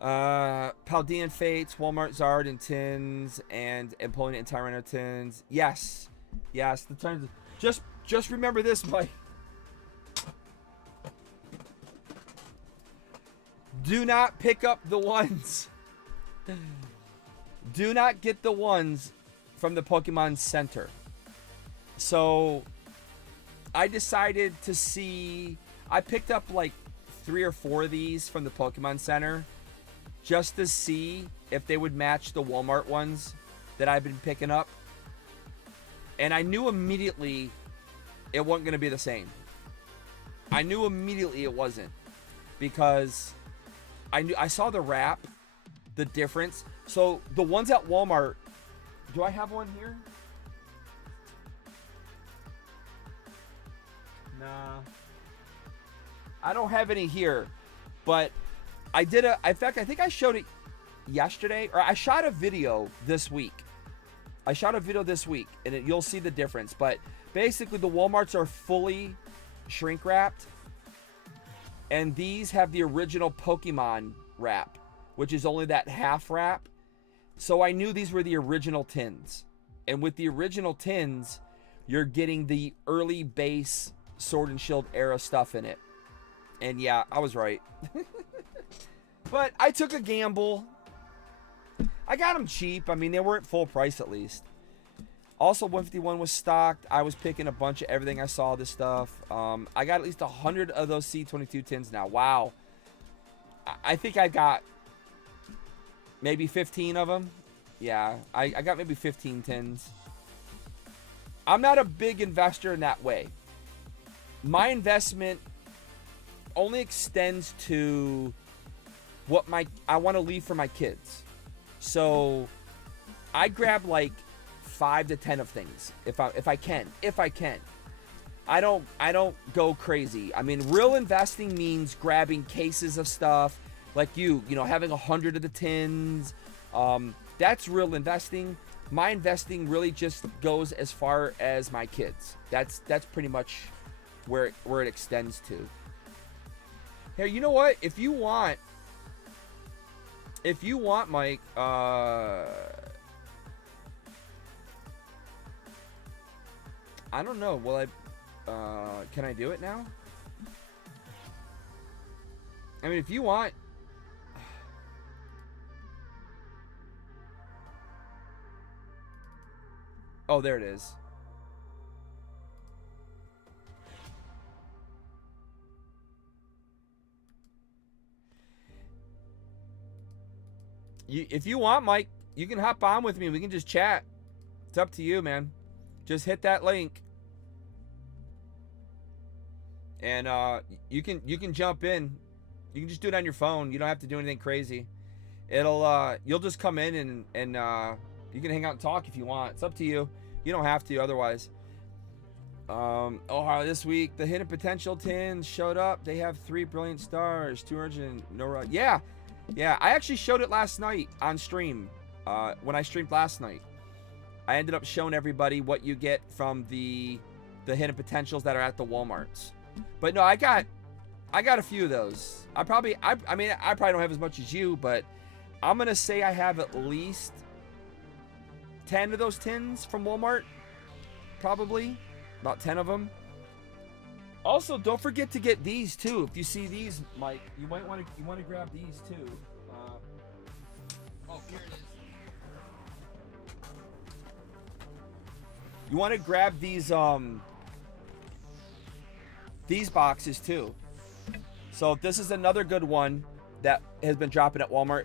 Paldean Fates, Walmart Zard and tins, and Empoleon and Tyranno tins. Yes, the tins. Just remember this, Mike. Do not pick up the ones. Do not get the ones from the Pokemon Center. So I decided to see. I picked up like 3 or 4 of these from the Pokemon Center, just to see if they would match the Walmart ones that I've been picking up. And I knew immediately it wasn't going to be the same. I knew immediately it wasn't, because I saw the wrap, the difference. So the ones at Walmart, do I have one here? Nah. I don't have any here, but I did in fact, I think I showed it yesterday, or I shot a video this week. And you'll see the difference. But basically, the Walmarts are fully shrink wrapped, and these have the original Pokemon wrap, which is only that half wrap. So I knew these were the original tins. And with the original tins, you're getting the early base Sword and Shield era stuff in it. And yeah, I was right. But I took a gamble. I got them cheap. I mean, they weren't full price at least. Also, 151 was stocked. I was picking a bunch of everything I saw, this stuff. I got at least 100 of those C22 tins now. Wow. I think I got maybe 15 of them. Yeah, I got maybe 15 tins. I'm not a big investor in that way. My investment only extends to what I want to leave for my kids. So I grab like 5 to 10 of things if I can. I don't go crazy. I mean, real investing means grabbing cases of stuff like you know, having 100 of the tins. That's real investing. My investing really just goes as far as my kids. That's pretty much where it extends to. Here, you know what? If you want, Mike, I don't know. Will I? Can I do it now? I mean, if you want. Oh, there it is. If you want, Mike, you can hop on with me. We can just chat. It's up to you, man. Just hit that link, and you can jump in. You can just do it on your phone. You don't have to do anything crazy. You'll just come in and you can hang out and talk if you want. It's up to you. You don't have to otherwise. Ohio this week, the Hidden Potential tins showed up. They have 3 brilliant stars, 200 no. Yeah. I actually showed it last night on stream. When I streamed last night, I ended up showing everybody what you get from the Hidden Potentials that are at the Walmarts. But no, I got a few of those. I probably don't have as much as you, but I'm gonna say I have at least 10 of those tins from Walmart. Probably about 10 of them. Also, don't forget to get these too. If you see these, Mike, you want to grab these too. Oh, here it is. you want to grab these boxes too. So this is another good one that has been dropping at Walmart.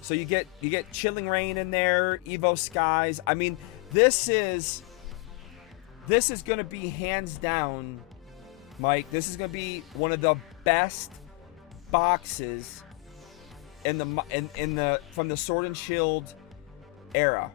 So you get Chilling Rain in there, Evo Skies. I mean, this is going to be hands down, Mike. This is going to be one of the best boxes in the from the Sword and Shield era.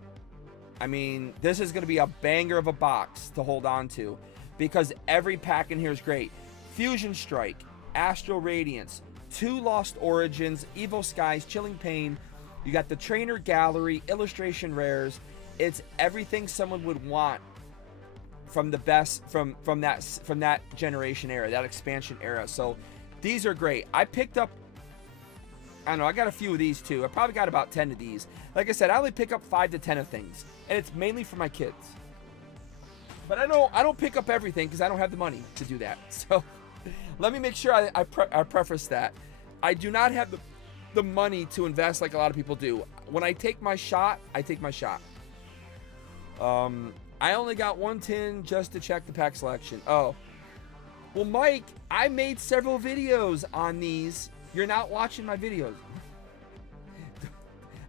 I mean, this is going to be a banger of a box to hold on to because every pack in here is great. Fusion Strike, Astral Radiance, 2 Lost Origins, Evo Skies, Chilling Pain. You got the Trainer Gallery, Illustration Rares. It's everything someone would want from the best from that generation era, that expansion era. So these are great. I picked up, I don't know, I got a few of these too. I probably got about 10 of these. Like I said, I only pick up 5 to 10 of things, and it's mainly for my kids. But I don't pick up everything because I don't have the money to do that. So let me make sure I preface that. I do not have the money to invest like a lot of people do. When I take my shot, I take my shot. I only got 1 tin just to check the pack selection. Oh. Well, Mike, I made several videos on these. You're not watching my videos.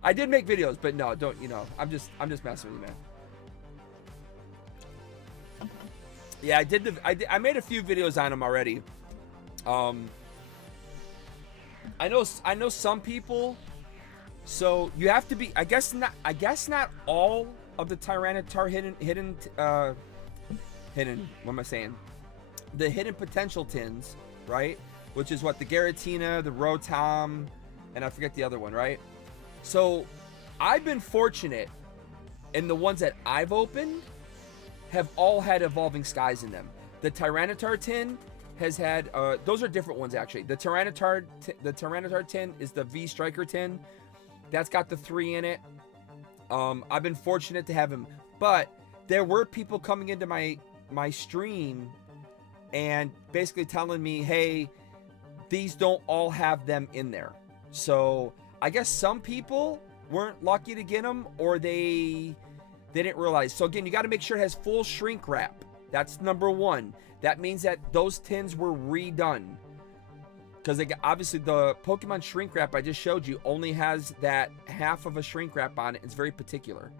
I did make videos, but no, don't, you know, I'm just messing with you, man. Yeah, I made a few videos on them already. I know some people, so you have to be, I guess not all of the Tyranitar hidden, what am I saying? The hidden potential tins, right? Which is what, the Garatina, the Rotom, and I forget the other one, right? So I've been fortunate, and the ones that I've opened have all had Evolving Skies in them. The Tyranitar tin has had, those are different ones actually. The Tyranitar tin is the V Striker tin. That's got the 3 in it. I've been fortunate to have him, but there were people coming into my stream and basically telling me, hey, these don't all have them in there. So I guess some people weren't lucky to get them, or they didn't realize. So again, you got to make sure it has full shrink wrap. That's number 1. That means that those tins were redone, because obviously the Pokemon shrink wrap I just showed you only has that half of a shrink wrap on it. It's very particular.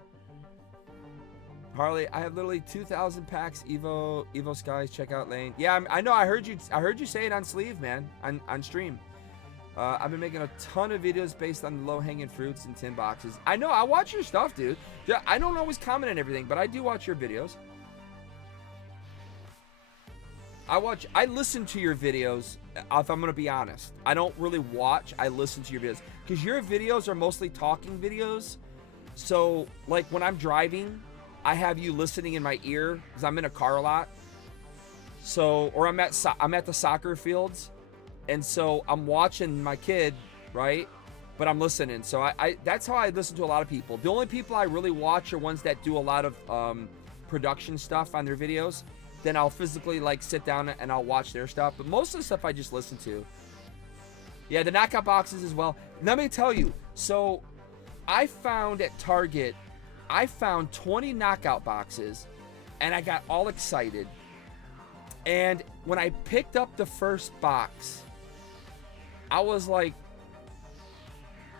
Harley, I have literally 2,000 packs. Evo Skies, checkout lane. Yeah, I know. I heard you say it on Sleeve, man, on stream. I've been making a ton of videos based on the low-hanging fruits and tin boxes. I know. I watch your stuff, dude. I don't always comment on everything, but I do watch your videos. I listen to your videos, if I'm gonna be honest. I don't really watch, I listen to your videos, because your videos are mostly talking videos. So like when I'm driving, I have you listening in my ear, because I'm in a car a lot. So, or I'm at the soccer fields, and so I'm watching my kid, right? But I'm listening. So I that's how I listen to a lot of people. The only people I really watch are ones that do a lot of production stuff on their videos. Then I'll physically like sit down and I'll watch their stuff. But most of the stuff I just listen to. Yeah, the knockout boxes as well. Let me tell you. So I found at Target, I found 20 knockout boxes, and I got all excited. And when I picked up the first box, I was like,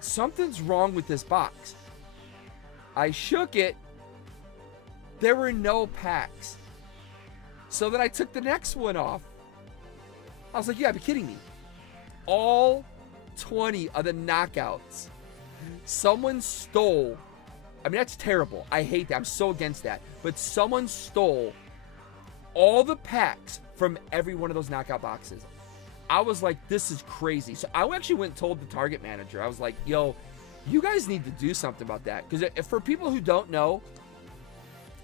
something's wrong with this box. I shook it. There were no packs. So then I took the next one off. I was like, you gotta be kidding me. All 20 of the knockouts, someone stole. I mean, that's terrible. I hate that. I'm so against that. But someone stole all the packs from every one of those knockout boxes. I was like, this is crazy. So I actually went and told the Target manager. I was like, yo, you guys need to do something about that. Because for people who don't know,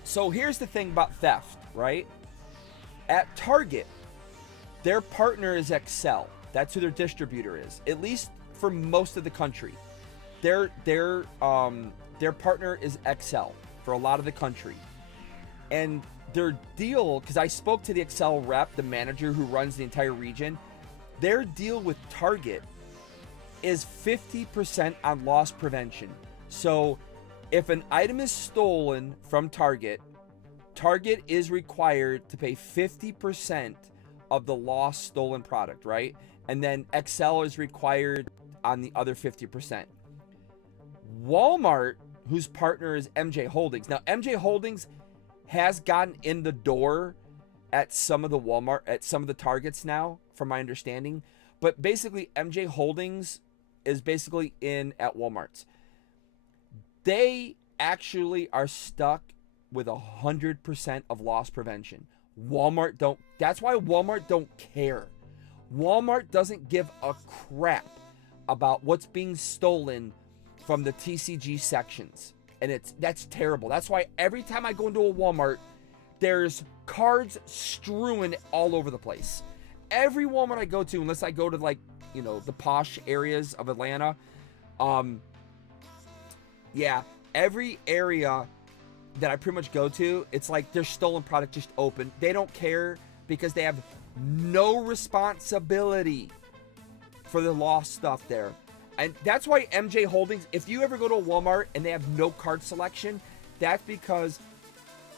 so here's the thing about theft, right? At Target, their partner is XL. That's who their distributor is, at least for most of the country. Their partner is XL for a lot of the country. And their deal, because I spoke to the XL rep, the manager who runs the entire region, their deal with Target is 50% on loss prevention. So if an item is stolen from Target, Target is required to pay 50% of the lost stolen product, right? And then XL is required on the other 50%. Walmart, whose partner is MJ Holdings. Now, MJ Holdings has gotten in the door at some of the Walmart, at some of the Targets now, from my understanding. But basically, MJ Holdings is basically in at Walmart's. They actually are stuck with 100% of loss prevention. Walmart don't. That's why Walmart don't care. Walmart doesn't give a crap about what's being stolen from the TCG sections, and that's terrible. That's why every time I go into a Walmart, there's cards strewn all over the place. Every Walmart I go to, unless I go to, like, you know, the posh areas of Atlanta, yeah, every area that I pretty much go to, it's like there's stolen product just open. They don't care because they have no responsibility for the lost stuff there. And that's why MJ Holdings, if you ever go to a Walmart and they have no card selection, that's because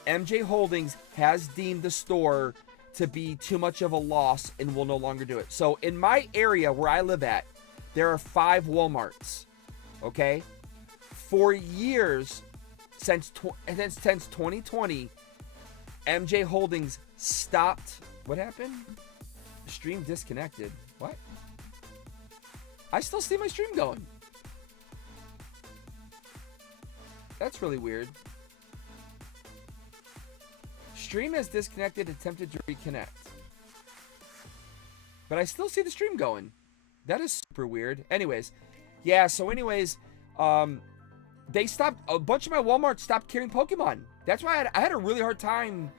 MJ Holdings has deemed the store to be too much of a loss and will no longer do it. So in my area where I live at, there are 5 Walmarts, okay? For years, since 2020, MJ Holdings stopped. What happened? Stream disconnected. What? I still see my stream going. That's really weird. Stream has disconnected, attempted to reconnect. But I still see the stream going. That is super weird. Anyways, yeah, so anyways, they stopped, a bunch of my Walmarts stopped carrying Pokemon. That's why I had a really hard time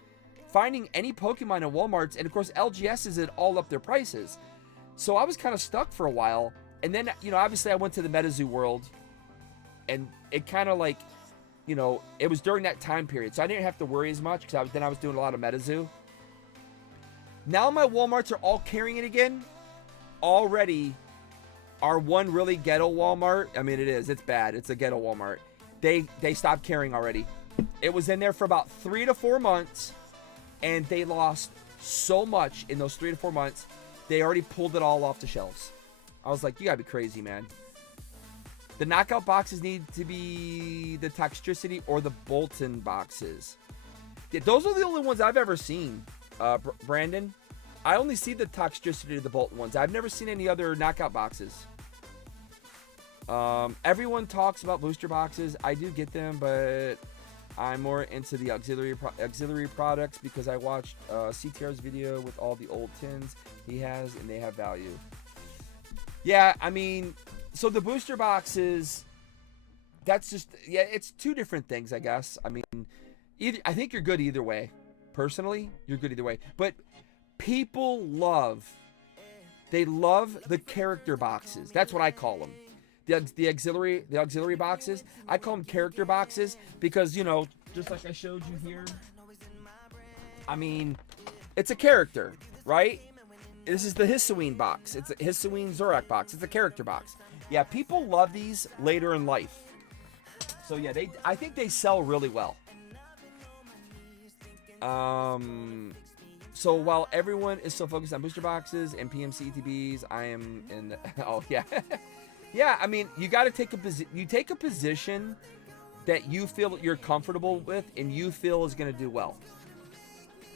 finding any Pokemon at Walmarts. And of course, LGS's had all up their prices. So I was kind of stuck for a while. And then, you know, obviously I went to the MetaZoo world. And it kind of like, you know, it was during that time period. So I didn't have to worry as much because I was doing a lot of MetaZoo. Now my Walmarts are all carrying it again. Already, our one really ghetto Walmart, I mean, it is. It's bad. It's a ghetto Walmart. They stopped carrying already. It was in there for about 3 to 4 months, and they lost so much in those 3 to 4 months, they already pulled it all off the shelves. I was like, you gotta be crazy, man. The knockout boxes need to be the Toxtricity or the Bolton boxes. Yeah, those are the only ones I've ever seen, Brandon. I only see the Toxtricity or the Bolton ones. I've never seen any other knockout boxes. Everyone talks about booster boxes. I do get them, but I'm more into the auxiliary products because I watched CTR's video with all the old tins he has, and they have value. Yeah, I mean, so the booster boxes, that's just, yeah, it's 2 different things, I guess. I mean, I think you're good either way. Personally, you're good either way. But people love the character boxes. That's what I call them. The auxiliary boxes. I call them character boxes because, you know, just like I showed you here. I mean, it's a character, right? This is the Hisuian box. It's a Hisuian Zorak box. It's a character box. Yeah, people love these later in life. So yeah, I think they sell really well. So while everyone is so focused on booster boxes and PMC ETBs, I am in the, oh yeah. Yeah, I mean, you got to take a position that you feel you're comfortable with and you feel is going to do well.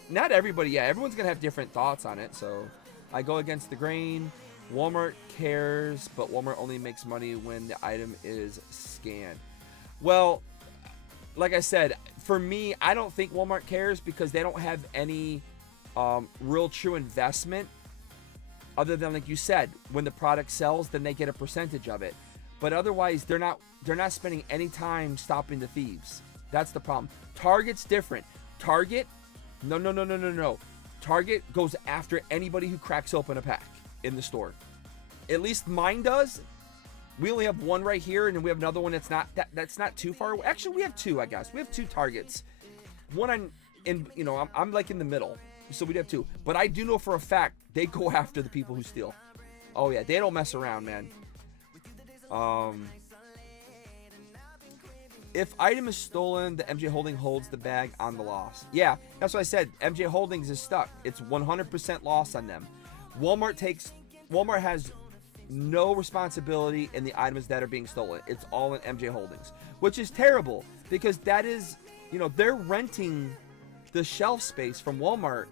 Not everybody, yeah, everyone's going to have different thoughts on it. So I go against the grain. Walmart cares, but Walmart only makes money when the item is scanned. Well, like I said, for me, I don't think Walmart cares because they don't have any real true investment other than, like you said, when the product sells, then they get a percentage of it. But otherwise, they're not spending any time stopping the thieves. That's the problem. Target's different. Target, no. Target goes after anybody who cracks open a pack in the store. At least mine does. We only have one right here, and then we have another one that's not too far away. Actually, we have 2, I guess. We have 2 Targets. One I'm like in the middle. So we'd have 2. But I do know for a fact they go after the people who steal. Oh yeah, they don't mess around, man. If item is stolen, the MJ Holding holds the bag on the loss. Yeah, that's what I said. MJ Holdings is stuck. It's 100% loss on them. Walmart has no responsibility in the items that are being stolen. It's all in MJ Holdings, which is terrible because that is, you know, they're renting the shelf space from Walmart.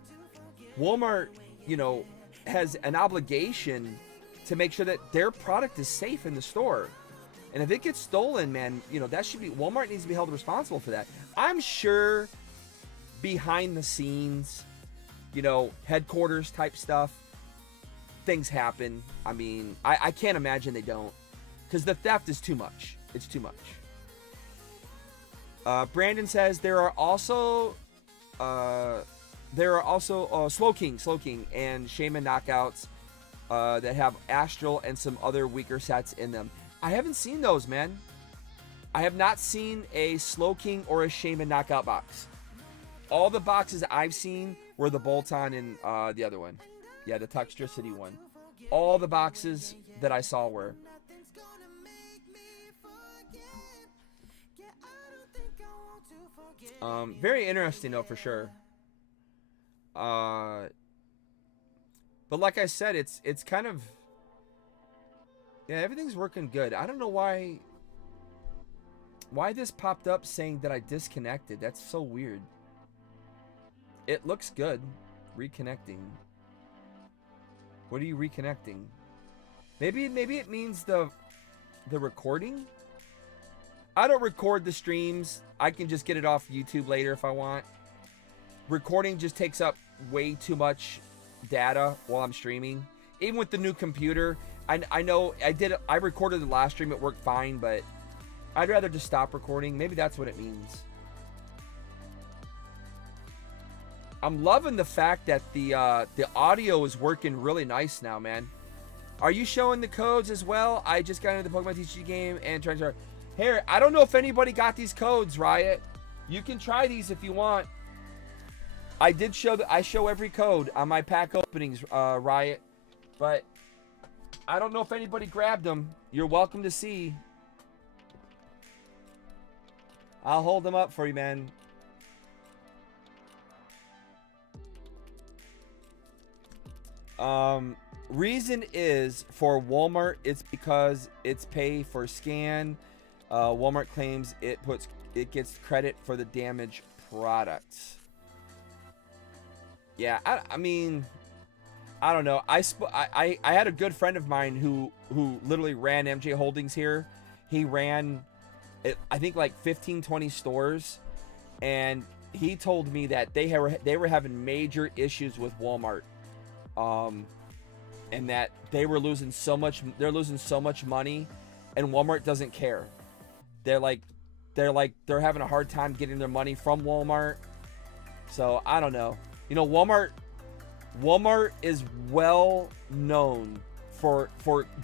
Walmart, you know, has an obligation to make sure that their product is safe in the store. And if it gets stolen, man, you know, that should be, Walmart needs to be held responsible for that. I'm sure behind the scenes, you know, headquarters type stuff, things happen. I mean, I can't imagine they don't, because the theft is too much. It's too much. Brandon says there are also Slow King and Shaman knockouts that have Astral and some other weaker sets in them. I haven't seen those, man. I have not seen a Slow King or a Shaman knockout box. All the boxes I've seen were the bolt-on and the other one. Yeah, the Toxtricity one. All the boxes that I saw were. Very interesting though, for sure. But like I said, it's kind of, yeah, everything's working good. I don't know why this popped up saying that I disconnected. That's so weird. It looks good. Reconnecting. What are you reconnecting? Maybe it means the recording? I don't record the streams. I can just get it off YouTube later if I want. Recording just takes up way too much data while I'm streaming. Even with the new computer, I know I recorded the last stream, it worked fine, but I'd rather just stop recording. Maybe that's what it means. I'm loving the fact that the audio is working really nice now, man. Are you showing the codes as well? I just got into the Pokemon TCG game and trying to... Here, I don't know if anybody got these codes, Riot. You can try these if you want. I show every code on my pack openings, Riot. But I don't know if anybody grabbed them. You're welcome to see. I'll hold them up for you, man. Reason is for Walmart, it's because it's pay for scan. Walmart claims it gets credit for the damaged products. Yeah, I mean, I don't know. I had a good friend of mine who literally ran MJ Holdings here. He ran, I think, like 15-20 stores, and he told me that they were having major issues with Walmart. And that they're losing so much money, and Walmart doesn't care. They're having a hard time getting their money from Walmart. So I don't know. You know, Walmart is well known for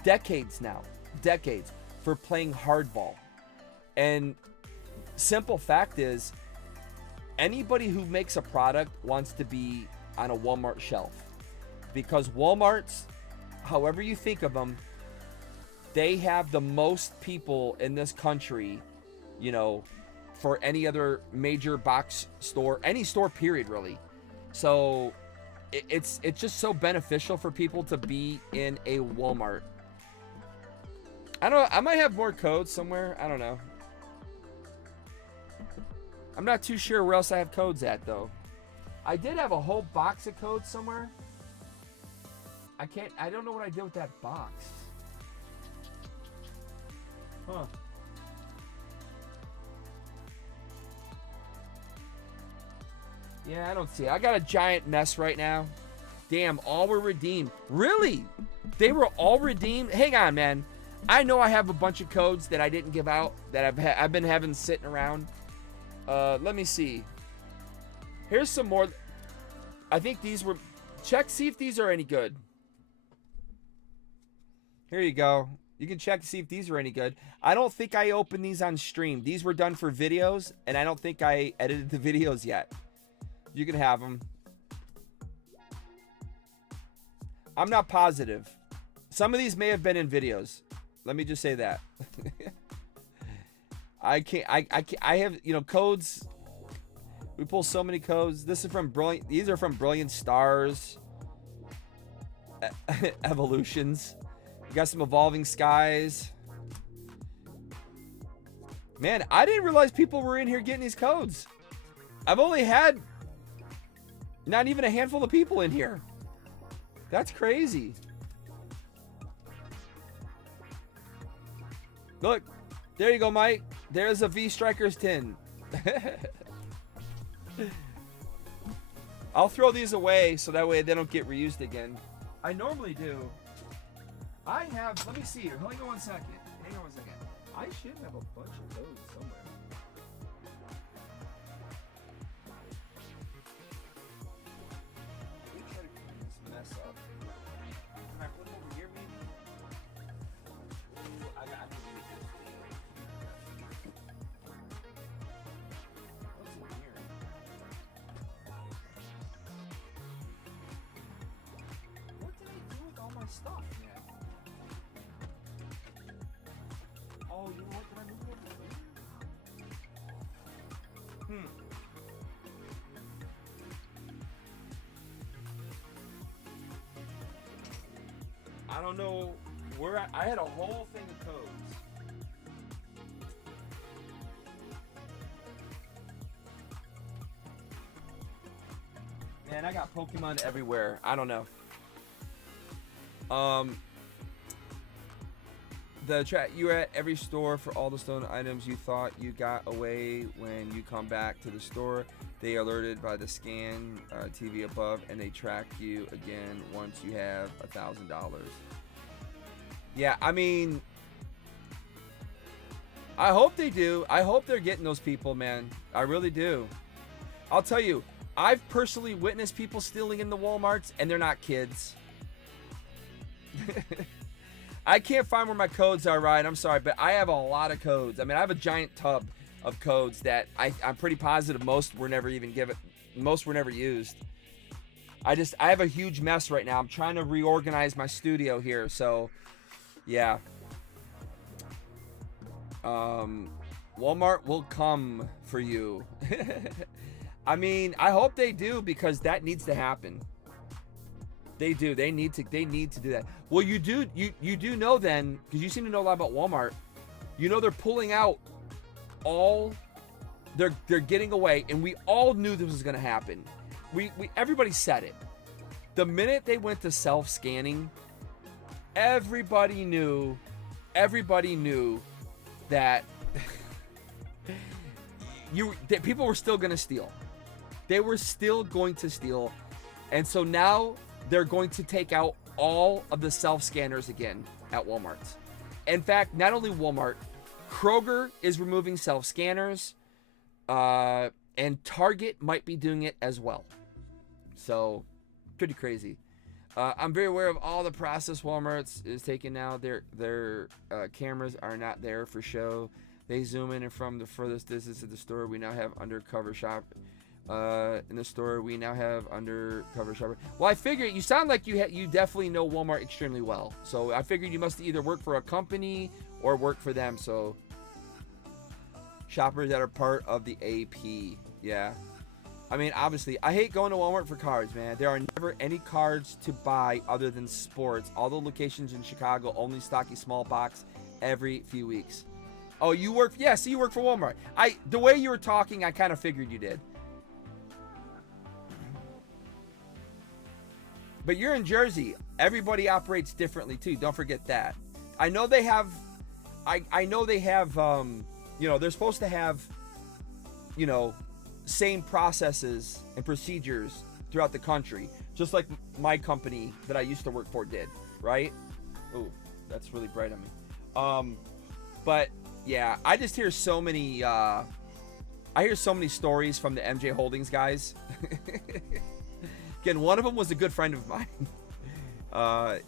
decades now, for playing hardball. And simple fact is, anybody who makes a product wants to be on a Walmart shelf. Because Walmart's, however you think of them, they have the most people in this country, you know, for any other major box store, any store period, really. So it's just so beneficial for people to be in a Walmart. I don't know, I might have more codes somewhere. I don't know. I'm not too sure where else I have codes at, though. I did have a whole box of codes somewhere. I don't know what I did with that box. Huh. Yeah, I don't see it. I got a giant mess right now. Damn, all were redeemed. Really? They were all redeemed? Hang on, man. I know I have a bunch of codes that I didn't give out that I've been having sitting around. Let me see. Here's some more. I think these were... see if these are any good. Here you go. You can check to see if these are any good. I don't think I opened these on stream. These were done for videos, and I don't think I edited the videos yet. You can have them. I'm not positive. Some of these may have been in videos. Let me just say that. I can't. I have, you know, codes. We pull so many codes. This is from Brilliant. These are from Brilliant Stars. Evolutions. We got some Evolving Skies. Man, I didn't realize people were in here getting these codes. I've only had not even a handful of people in here. That's crazy. Look, there you go, Mike. There's a V Strikers tin. I'll throw these away so that way they don't get reused again. I normally do. I have, let me see here. Hang on one second. Hang on one second. I should have a bunch of those somewhere. Let me try to clean this mess up. Can I put them over here, maybe? Ooh, I can do this. What's in here? What did I do with all my stuff, man? Oh, you know what? Did I move it over here? I don't know where I had a whole thing of codes. Man, I got Pokemon everywhere. I don't know. The chat, you were at every store for all the stolen items you thought you got away. When you come back to the store, they are alerted by the scan TV above, and they track you again once you have $1,000. Yeah, I mean, I hope they do. I hope they're getting those people, man. I really do. I'll tell you, I've personally witnessed people stealing in the Walmarts, and they're not kids. I can't find where my codes are, Ryan. I'm sorry, but I have a lot of codes. I mean, I have a giant tub of codes that I'm pretty positive most were never even given. Most were never used. I have a huge mess right now. I'm trying to reorganize my studio here. So, yeah. Walmart will come for you. I mean, I hope they do, because that needs to happen. They do. They need to do that. Well, you do know then, because you seem to know a lot about Walmart. You know they're pulling out all. They're getting away, and we all knew this was going to happen. Everybody said it. The minute they went to self-scanning, everybody knew that that people were still going to steal. They were still going to steal, and so now they're going to take out all of the self-scanners again at Walmart. In fact, not only Walmart, Kroger is removing self-scanners, and Target might be doing it as well. So, pretty crazy. I'm very aware of all the process Walmart is taking now. Their cameras are not there for show. They zoom in, and from the furthest distance of the store, we now have undercover shop. In the store, we now have undercover shopper. Well, I figured you sound like you definitely know Walmart extremely well. So I figured you must either work for a company or work for them. So shoppers that are part of the AP, yeah. I mean, obviously, I hate going to Walmart for cards, man. There are never any cards to buy other than sports. All the locations in Chicago only stock a small box every few weeks. Oh, you work? Yeah, so you work for Walmart. The way you were talking, I kind of figured you did. But you're in Jersey. Everybody operates differently too. Don't forget that. I know they have. I know they have. You know, they're supposed to have. You know, same processes and procedures throughout the country, just like my company that I used to work for did. Right? Ooh, that's really bright on me. But yeah, I just hear so many. I hear so many stories from the MJ Holdings guys. Again, one of them was a good friend of mine.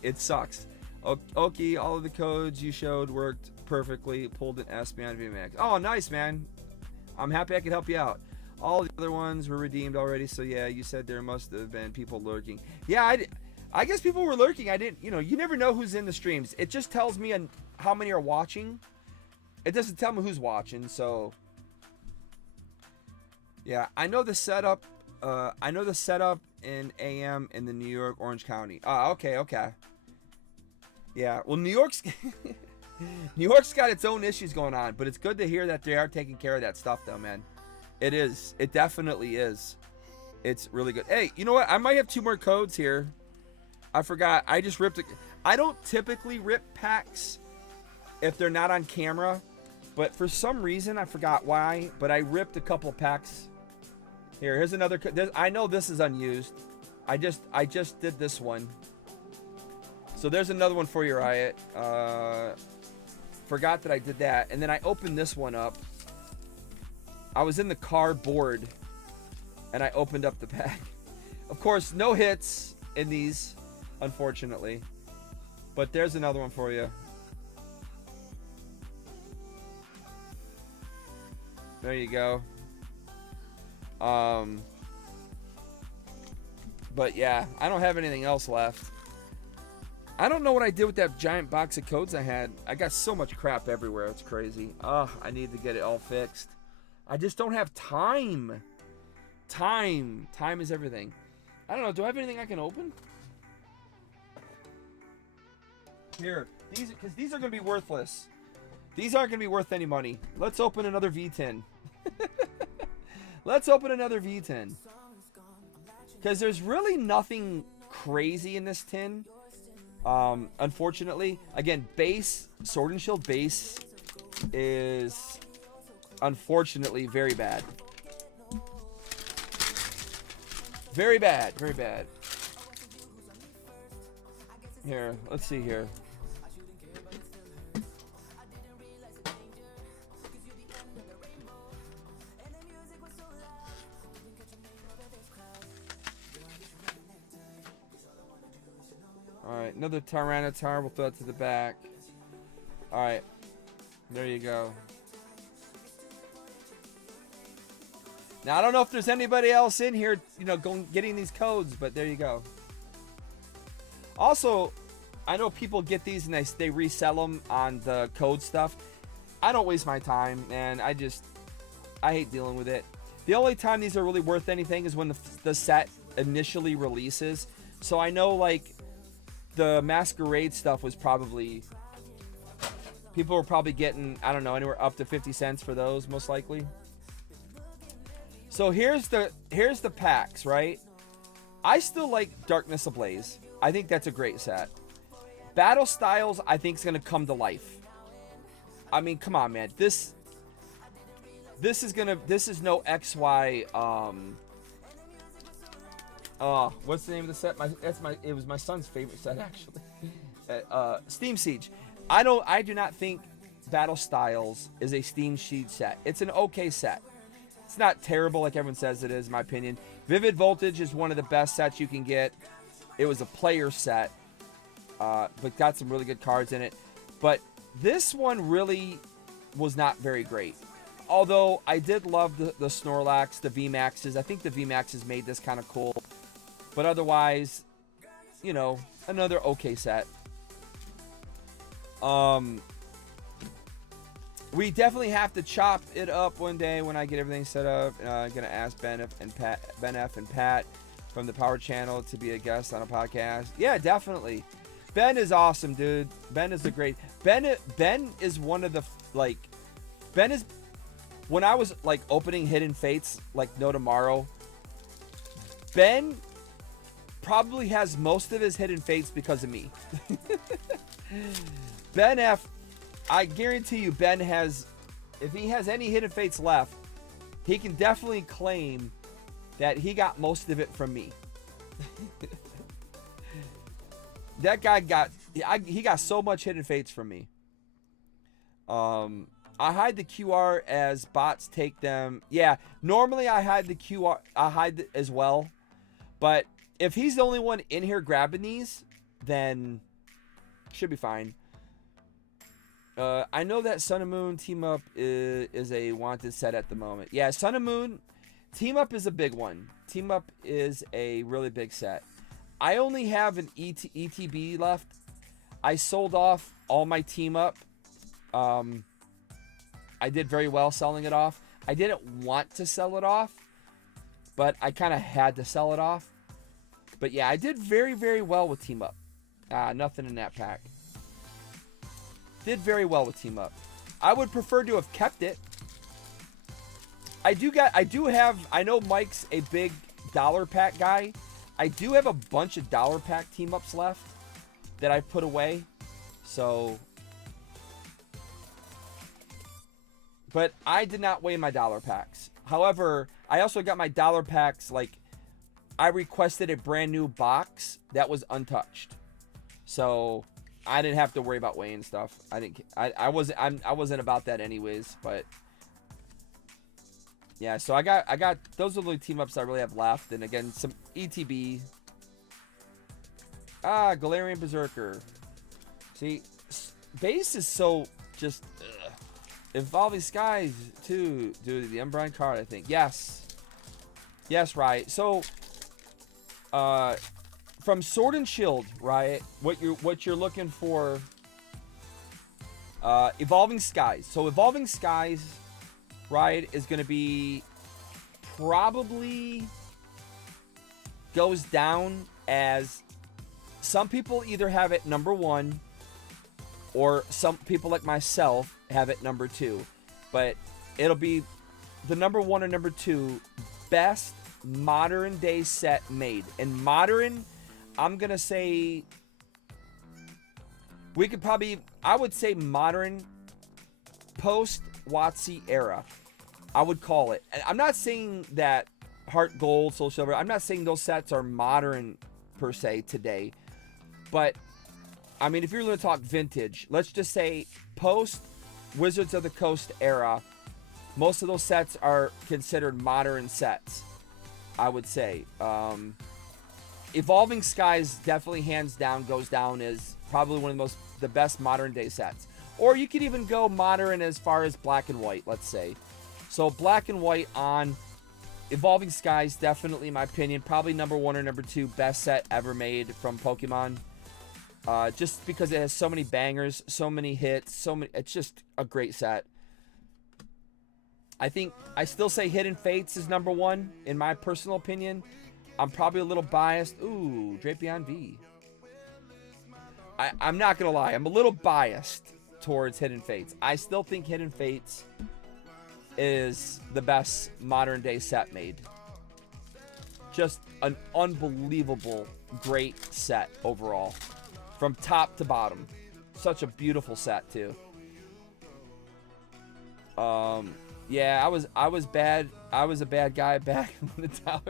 It sucks. Okay, all of the codes you showed worked perfectly. Pulled an S man VMAX. Oh, nice, man. I'm happy I could help you out. All the other ones were redeemed already. So yeah, you said there must have been people lurking. Yeah, I guess people were lurking. I didn't. You know, you never know who's in the streams. It just tells me how many are watching. It doesn't tell me who's watching, so yeah. I know the setup. I know the setup in AM in the New York Orange County. Okay, okay. Yeah, well, New York's New York's got its own issues going on, but it's good to hear that they are taking care of that stuff, though, man. It is. It definitely is. It's really good. Hey, you know what? I might have 2 more codes here. I forgot. I just ripped it. I don't typically rip packs if they're not on camera, but for some reason, I forgot why, but I ripped a couple packs. Here's another. I know this is unused. I just did this one. So there's another one for you, Riot. Forgot that I did that. And then I opened this one up. I was in the car bored, and I opened up the pack. Of course, no hits in these, unfortunately. But there's another one for you. There you go. But yeah, I don't have anything else left. I don't know what I did with that giant box of codes I had. I got so much crap everywhere. It's crazy. I need to get it all fixed. I just don't have time. Time is everything. I don't know. Do I have anything I can open? Here, because these are going to be worthless. These aren't going to be worth any money. Let's open another V10. Let's open another V10. Because there's really nothing crazy in this tin. Unfortunately, again, Sword and Shield base is unfortunately very bad. Very bad, very bad. Here, let's see here. Alright, another Tyranitar. We'll throw it to the back. Alright. There you go. Now, I don't know if there's anybody else in here, you know, getting these codes, but there you go. Also, I know people get these and they resell them on the code stuff. I don't waste my time, man. I hate dealing with it. The only time these are really worth anything is when the set initially releases. So I know, like, the Masquerade stuff was probably... People were probably getting, I don't know, anywhere up to 50 cents for those, most likely. So here's the packs, right? I still like Darkness Ablaze. I think that's a great set. Battle Styles, I think, is going to come to life. I mean, come on, man. This is no XY, what's the name of the set? It was my son's favorite set, actually. Steam Siege. I do not think Battle Styles is a Steam Siege set. It's an okay set. It's not terrible like everyone says it is, in my opinion. Vivid Voltage is one of the best sets you can get. It was a player set, but got some really good cards in it. But this one really was not very great. Although I did love the Snorlax, the VMAXs. I think the VMAXs made this kind of cool. But otherwise, you know, another okay set. We definitely have to chop it up one day when I get everything set up. I'm gonna ask Ben F and Pat from the Power Channel to be a guest on a podcast. Yeah, definitely. Ben is awesome, dude. Ben is a great. Ben is one of the Ben is, when I was like opening Hidden Fates like no tomorrow. Ben probably has most of his Hidden Fates because of me. Ben F, I guarantee you Ben has, if he has any Hidden Fates left, he can definitely claim that he got most of it from me. That guy he got so much Hidden Fates from me. I hide the QR as bots take them. Yeah, normally I hide the QR, I hide it as well. But if he's the only one in here grabbing these, then should be fine. I know that Sun and Moon Team Up is a wanted set at the moment. Yeah, Sun and Moon Team Up is a big one. Team Up is a really big set. I only have an ETB left. I sold off all my Team Up. I did very well selling it off. I didn't want to sell it off, but I kind of had to sell it off. But yeah, I did very, very well with Team Up. Nothing in that pack. Did very well with Team Up. I would prefer to have kept it. I know Mike's a big dollar pack guy. I do have a bunch of dollar pack Team Ups left that I put away. So, but I did not weigh my dollar packs. However, I also got my dollar packs, like, I requested a brand new box that was untouched. So, I didn't have to worry about weighing stuff. I wasn't about that anyways, but yeah, so I got those are the Team Ups I really have left, and again, some ETB. Galarian Berserker. See, base is so just Evolving Skies too, dude. The Embrine card, I think. Yes, right. So, from Sword and Shield, right? What you're looking for? Evolving Skies. So Evolving Skies, right, is going to be probably goes down as some people either have it number 1 or some people like myself have it number 2. But it'll be the number 1 or number 2 best modern day set made. And modern, I'm going to say we could probably, I would say modern post WotC era. I would call it. I'm not saying that Heart Gold, Soul Silver, I'm not saying those sets are modern per se today. But, I mean, if you're going to talk vintage, let's just say post Wizards of the Coast era, most of those sets are considered modern sets, I would say. Evolving Skies definitely hands down goes down as probably one of the best modern day sets. Or you could even go modern as far as Black and White, let's say. So Black and White on Evolving Skies, definitely in my opinion, probably number 1 or number 2 best set ever made from Pokemon. Just because it has so many bangers, so many hits, it's just a great set. I still say Hidden Fates is number 1 in my personal opinion. I'm probably a little biased. Ooh, Drapion V. I'm not gonna lie, I'm a little biased towards Hidden Fates. I still think Hidden Fates is the best modern day set made. Just an unbelievable great set overall, from top to bottom. Such a beautiful set too. Yeah, I was bad. I was a bad guy back in the tower.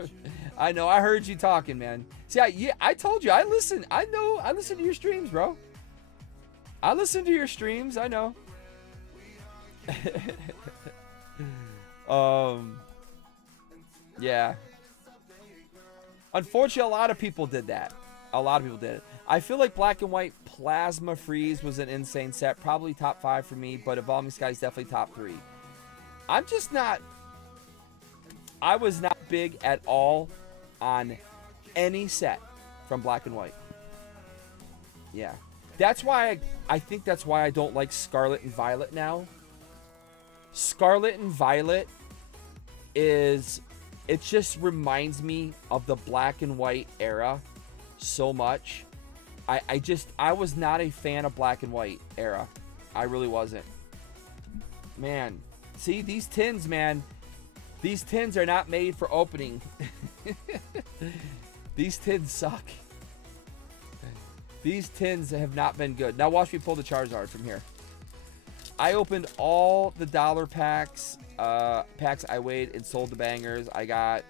I know. I heard you talking, man. See, I told you. I listen. I know. I listen to your streams, bro. I listen to your streams. I know. Yeah. Unfortunately, a lot of people did that. A lot of people did it. I feel like Black and White Plasma Freeze was an insane set. Probably top 5 for me, but Evolving Skies definitely top 3. I'm just not... I was not big at all on any set from Black and White. Yeah. That's why I think that's why I don't like Scarlet and Violet now. Scarlet and Violet is... It just reminds me of the Black and White era so much. I was not a fan of Black and White era. I really wasn't. Man. See, these tins, man. These tins are not made for opening. These tins suck. These tins have not been good. Now watch me pull the Charizard from here. I opened all the dollar packs. Packs I weighed and sold the bangers. I got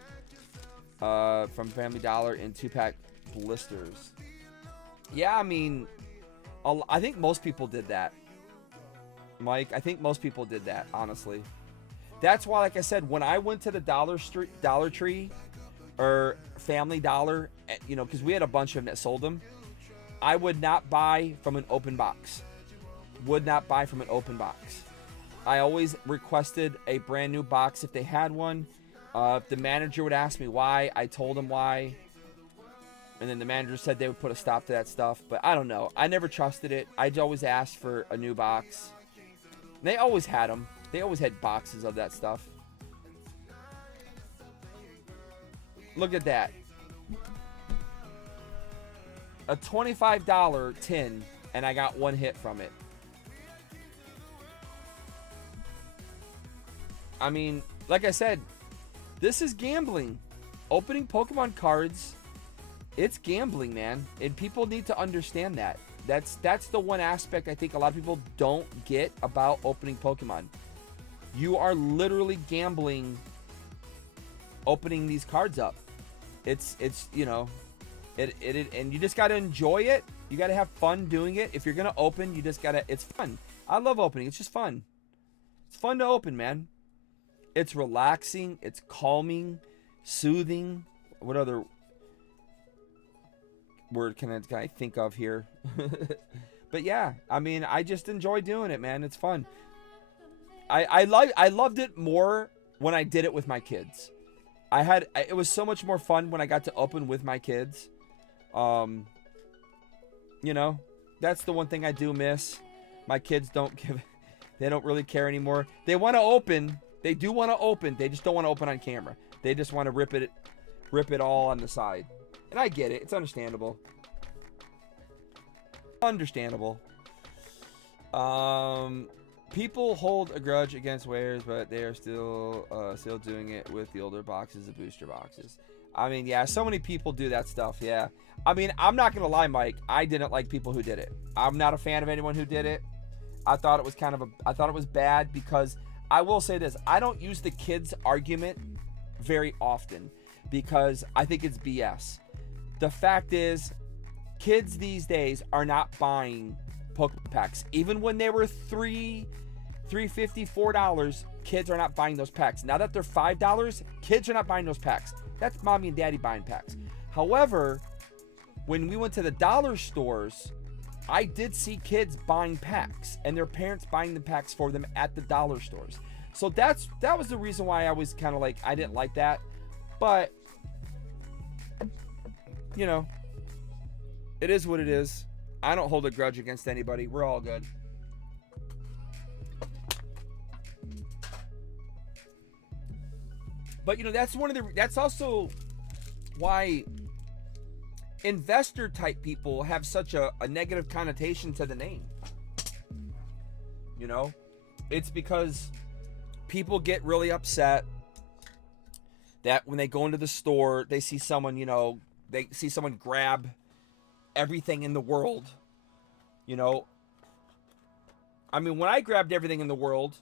from Family Dollar in 2-pack blisters. Yeah, I mean, I think most people did that. Mike, I think most people did that, honestly. That's why, like I said, when I went to the Dollar Tree or Family Dollar, you know, because we had a bunch of them that sold them, I would not buy from an open box. Would not buy from an open box. I always requested a brand new box if they had one. If the manager would ask me why, I told him why. And then the manager said they would put a stop to that stuff. But I don't know. I never trusted it. I always asked for a new box. And they always had them. They always had boxes of that stuff. Look at that. A $25 tin, and I got one hit from it. I mean, like I said, this is gambling. Opening Pokemon cards, it's gambling, man. And people need to understand that. That's the one aspect I think a lot of people don't get about opening Pokemon. You are literally gambling opening these cards up. It's you know, it and you just got to enjoy it. You got to have fun doing it. If you're going to open, you just got to, it's fun. I love opening. It's just fun. It's fun to open, man. It's relaxing, it's calming, soothing. What other word can I think of here? But yeah, I mean, I just enjoy doing it, man. It's fun. I loved it more when I did it with my kids. It was so much more fun when I got to open with my kids. You know, that's the one thing I do miss. My kids they don't really care anymore. They want to open. They do want to open. They just don't want to open on camera. They just want to rip it all on the side. And I get it. It's understandable. Understandable. People hold a grudge against wares, but they are still doing it with the older boxes, the booster boxes. I mean, yeah, so many people do that stuff. Yeah. I mean, I'm not gonna lie, Mike. I didn't like people who did it. I'm not a fan of anyone who did it. I thought it was I thought it was bad because I will say this. I don't use the kids argument very often because I think it's BS. The fact is, kids these days are not buying Pokemon packs. Even when they were $3.50, $4, kids are not buying those packs. Now that they're $5, kids are not buying those packs. That's mommy and daddy buying packs. However, when we went to the dollar stores, I did see kids buying packs and their parents buying the packs for them at the dollar stores. So that was the reason why I was kind of like, I didn't like that. But, you know, it is what it is. I don't hold a grudge against anybody. We're all good. But, you know, that's also why investor type people have such a negative connotation to the name. You know, it's because people get really upset that when they go into the store, they see someone, you know, they see someone grab everything in the world. You know, I mean, when I grabbed everything in the world,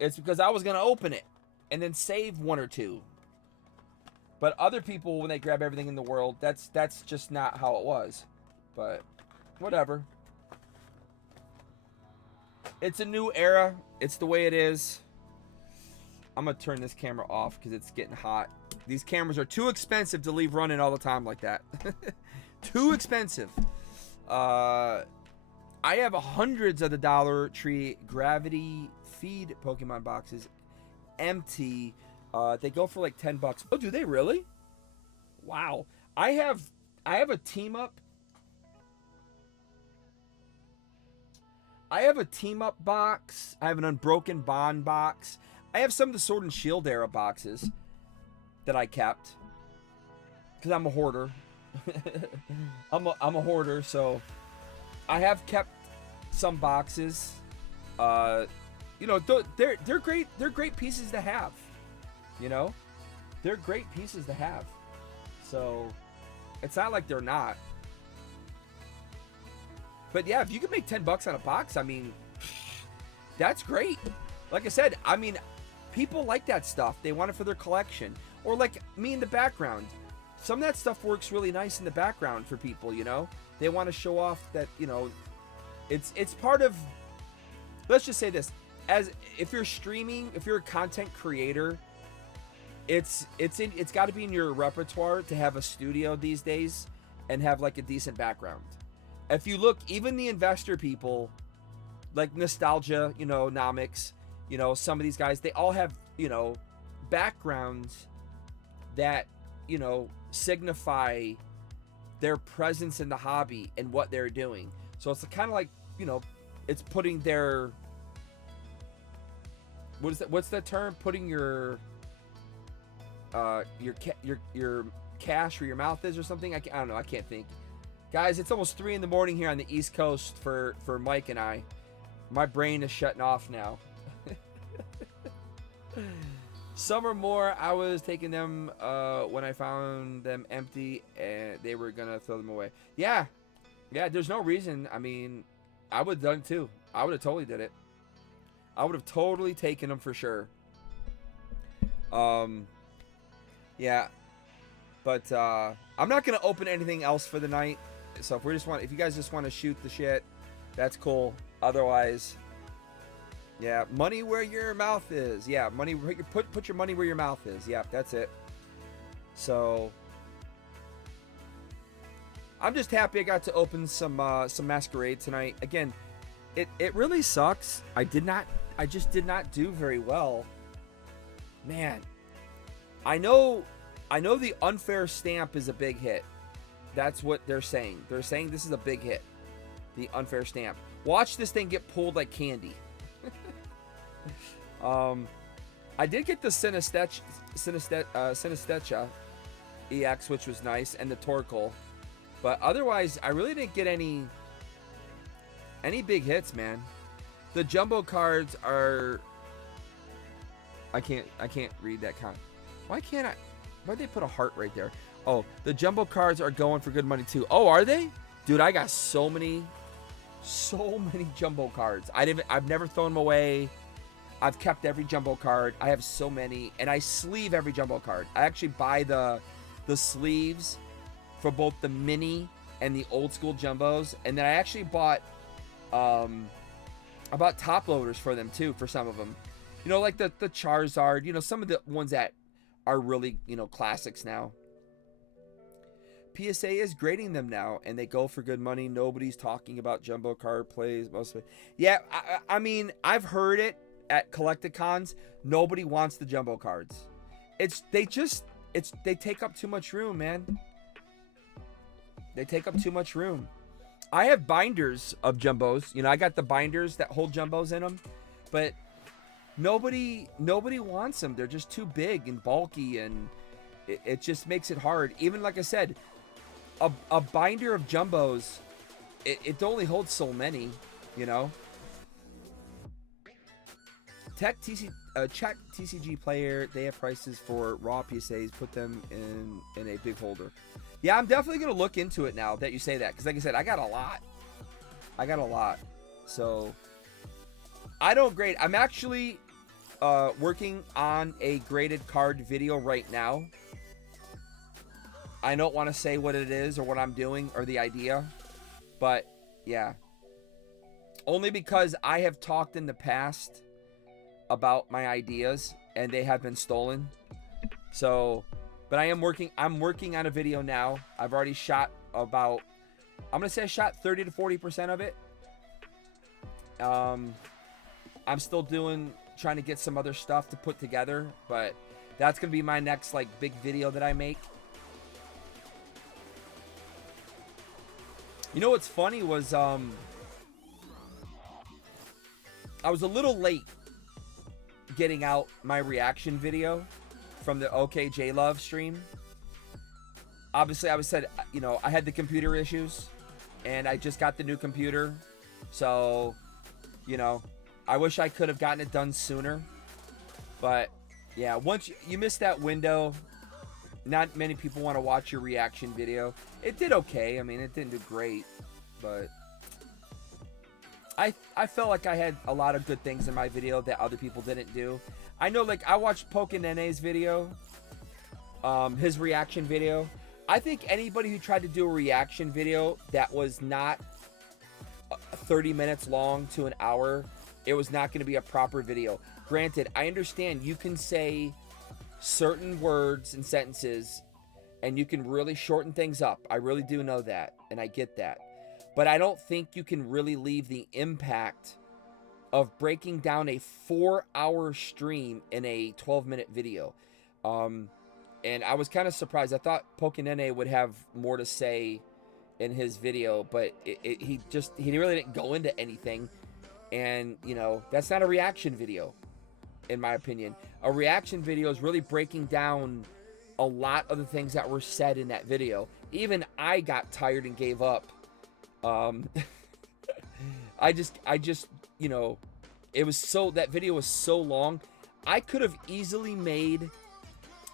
it's because I was going to open it and then save one or two. But other people, when they grab everything in the world, that's just not how it was. But whatever. It's a new era. It's the way it is. I'm going to turn this camera off because it's getting hot. These cameras are too expensive to leave running all the time like that. Too expensive. I have hundreds of the Dollar Tree Gravity Feed Pokemon boxes. Empty. They go for like $10. Oh, do they really? Wow. I have a team up. I have a team up box. I have an Unbroken Bond box. I have some of the Sword and Shield era boxes that I kept because I'm a hoarder. I'm a hoarder, so I have kept some boxes. You know, they're great. They're great pieces to have. You know, they're great pieces to have. So it's not like they're not. But yeah, if you can make $10 on a box, I mean, that's great. Like I said, I mean, people like that stuff. They want it for their collection. Or like me in the background. Some of that stuff works really nice in the background for people, you know? They want to show off that, you know, it's part of, let's just say this. If you're streaming, if you're a content creator, it's got to be in your repertoire to have a studio these days and have like a decent background. If you look, even the investor people, like Nostalgia, you know, Nomics, you know, some of these guys, they all have, you know, backgrounds that, you know, signify their presence in the hobby and what they're doing. So it's kind of like, you know, it's putting their what is that? What's that term? Putting your cash where your mouth is or something. I don't know. I can't think. Guys, it's almost 3 in the morning here on the East Coast for Mike and I. My brain is shutting off now. Some or more, I was taking them when I found them empty and they were gonna throw them away. Yeah, there's no reason. I mean, I would have done it too. I would have totally did it. I would have totally taken them for sure. Yeah, but I'm not gonna open anything else for the night. So if you guys just want to shoot the shit, that's cool. Otherwise, yeah, money where your mouth is. Yeah, money. Put your money where your mouth is. Yeah, that's it. So I'm just happy I got to open some Masquerade tonight. Again, it really sucks. I just did not do very well. Man, I know the unfair stamp is a big hit. That's what they're saying. They're saying this is a big hit. The unfair stamp. Watch this thing get pulled like candy. I did get the Synesthesia EX, which was nice, and the Torkel. But otherwise, I really didn't get any big hits, man. The jumbo cards are... I can't read that kind. Why can't I? Why'd they put a heart right there? Oh, the jumbo cards are going for good money too. Oh, are they? Dude, I got so many jumbo cards. I've never thrown them away. I've kept every jumbo card. I have so many, and I sleeve every jumbo card. I actually buy the sleeves for both the mini and the old school jumbos, and then I actually bought top loaders for them too, for some of them. You know, like the Charizard, you know, some of the ones that are really, you know, classics now. PSA is grading them now, and they go for good money. Nobody's talking about jumbo card plays. Most of it. Yeah, I mean, I've heard it at Collecticons. Nobody wants the jumbo cards. They take up too much room, man. They take up too much room. I have binders of jumbos. You know, I got the binders that hold jumbos in them, but nobody wants them. They're just too big and bulky, and it just makes it hard. Even like I said, a binder of jumbos, it only holds so many, you know. Check TCG player. They have prices for raw PSAs. Put them in a big holder. Yeah, I'm definitely gonna look into it now that you say that, because like I said, I got a lot. So I don't grade. I'm actually working on a graded card video right now. I don't want to say what it is or what I'm doing or the idea, but yeah, only because I have talked in the past about my ideas and they have been stolen. So, but I'm working on a video now. I've already shot about, I'm gonna say I shot 30 to 40% of it. I'm still trying to get some other stuff to put together, but that's gonna be my next like big video that I make. You know what's funny was I was a little late getting out my reaction video from the OK J Love stream. Obviously, you know, I had the computer issues, and I just got the new computer, so you know, I wish I could have gotten it done sooner. But yeah, once you miss that window, not many people want to watch your reaction video. It did okay. I mean, it didn't do great, but I felt like I had a lot of good things in my video that other people didn't do. I know, like, I watched Pokenene's video, his reaction video. I think anybody who tried to do a reaction video that was not 30 minutes long to an hour, it was not going to be a proper video. Granted, I understand you can say certain words and sentences and you can really shorten things up. I really do know that, and I get that. But I don't think you can really leave the impact of breaking down a 4-hour stream in a 12-minute video. And I was kind of surprised. I thought Pokenene would have more to say in his video, but he really didn't go into anything. And, you know, that's not a reaction video. in my opinion. A reaction video is really breaking down a lot of the things that were said in that video. Even I got tired and gave up. I just, you know, it was so, that video was so long. I could have easily made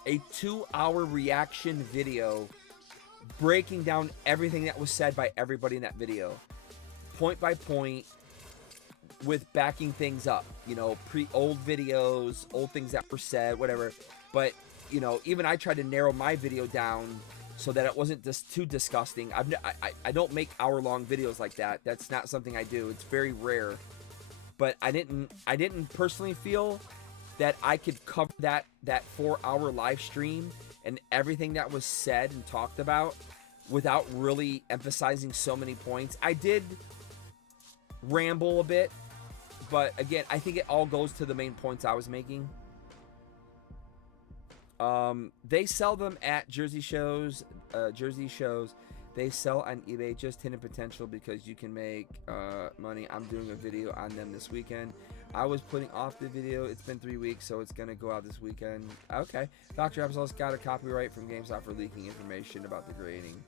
a 2-hour reaction video breaking down everything that was said by everybody in that video, point by point, with backing things up, you know, old videos, old things that were said, whatever. But, you know, even I tried to narrow my video down so that it wasn't just too disgusting. I don't make hour-long videos like that. That's not something I do. It's very rare. But I didn't personally feel that I could cover that 4-hour live stream and everything that was said and talked about without really emphasizing so many points. I did ramble a bit, but again, I think it all goes to the main points I was making. They sell them at Jersey shows. They sell on eBay. Just hidden potential because you can make money. I'm doing a video on them this weekend. I was putting off the video. It's been 3 weeks, so it's gonna go out this weekend. Okay. Dr. Absol's got a copyright from GameStop for leaking information about the grading.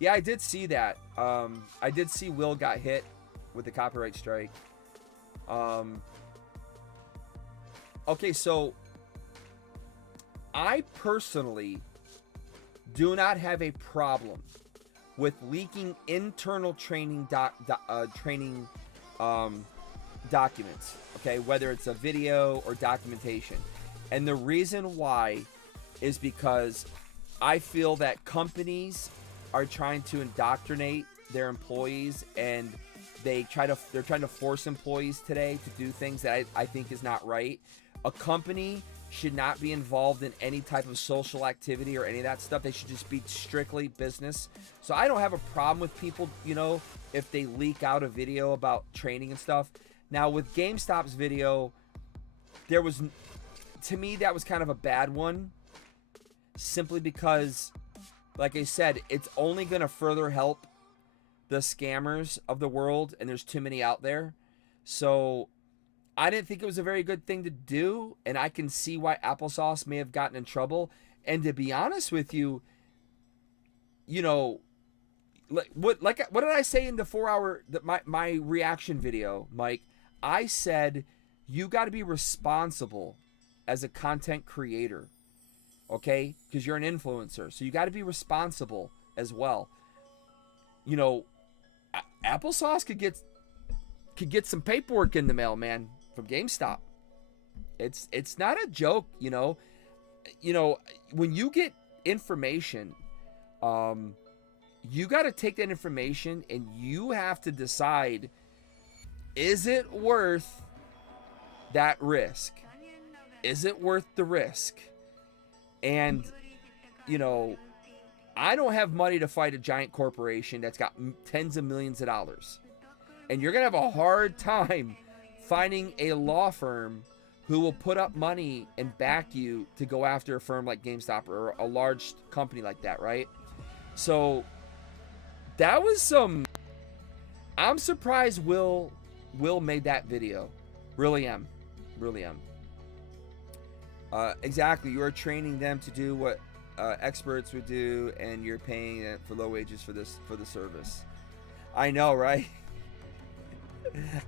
Yeah, I did see that. I did see Will got hit with the copyright strike. Okay, so I personally do not have a problem with leaking internal training documents, okay, whether it's a video or documentation. And the reason why is because I feel that companies are trying to indoctrinate their employees, and they're trying to force employees today to do things that I think is not right. A company should not be involved in any type of social activity or any of that stuff. They should just be strictly business. So I don't have a problem with people, you know, if they leak out a video about training and stuff. Now with GameStop's video, there was, to me, that was kind of a bad one, simply because, like I said, it's only going to further help the scammers of the world, and there's too many out there. So I didn't think it was a very good thing to do, and I can see why Applesauce may have gotten in trouble. And to be honest with you, you know, what did I say in the 4-hour my reaction video, Mike? I said you got to be responsible as a content creator, okay? Because you're an influencer, so you got to be responsible as well. You know, Applesauce could get some paperwork in the mail, man, from GameStop. It's not a joke, you know. You know, when you get information, you got to take that information and you have to decide, is it worth that risk? Is it worth the risk? And, you know, I don't have money to fight a giant corporation that's got tens of millions of dollars. And you're going to have a hard time finding a law firm who will put up money and back you to go after a firm like GameStop or a large company like that, right? So that was some... I'm surprised Will made that video. Really am. Really am. Exactly. You are training them to do what experts would do, and you're paying them for low wages for the service. I know, right?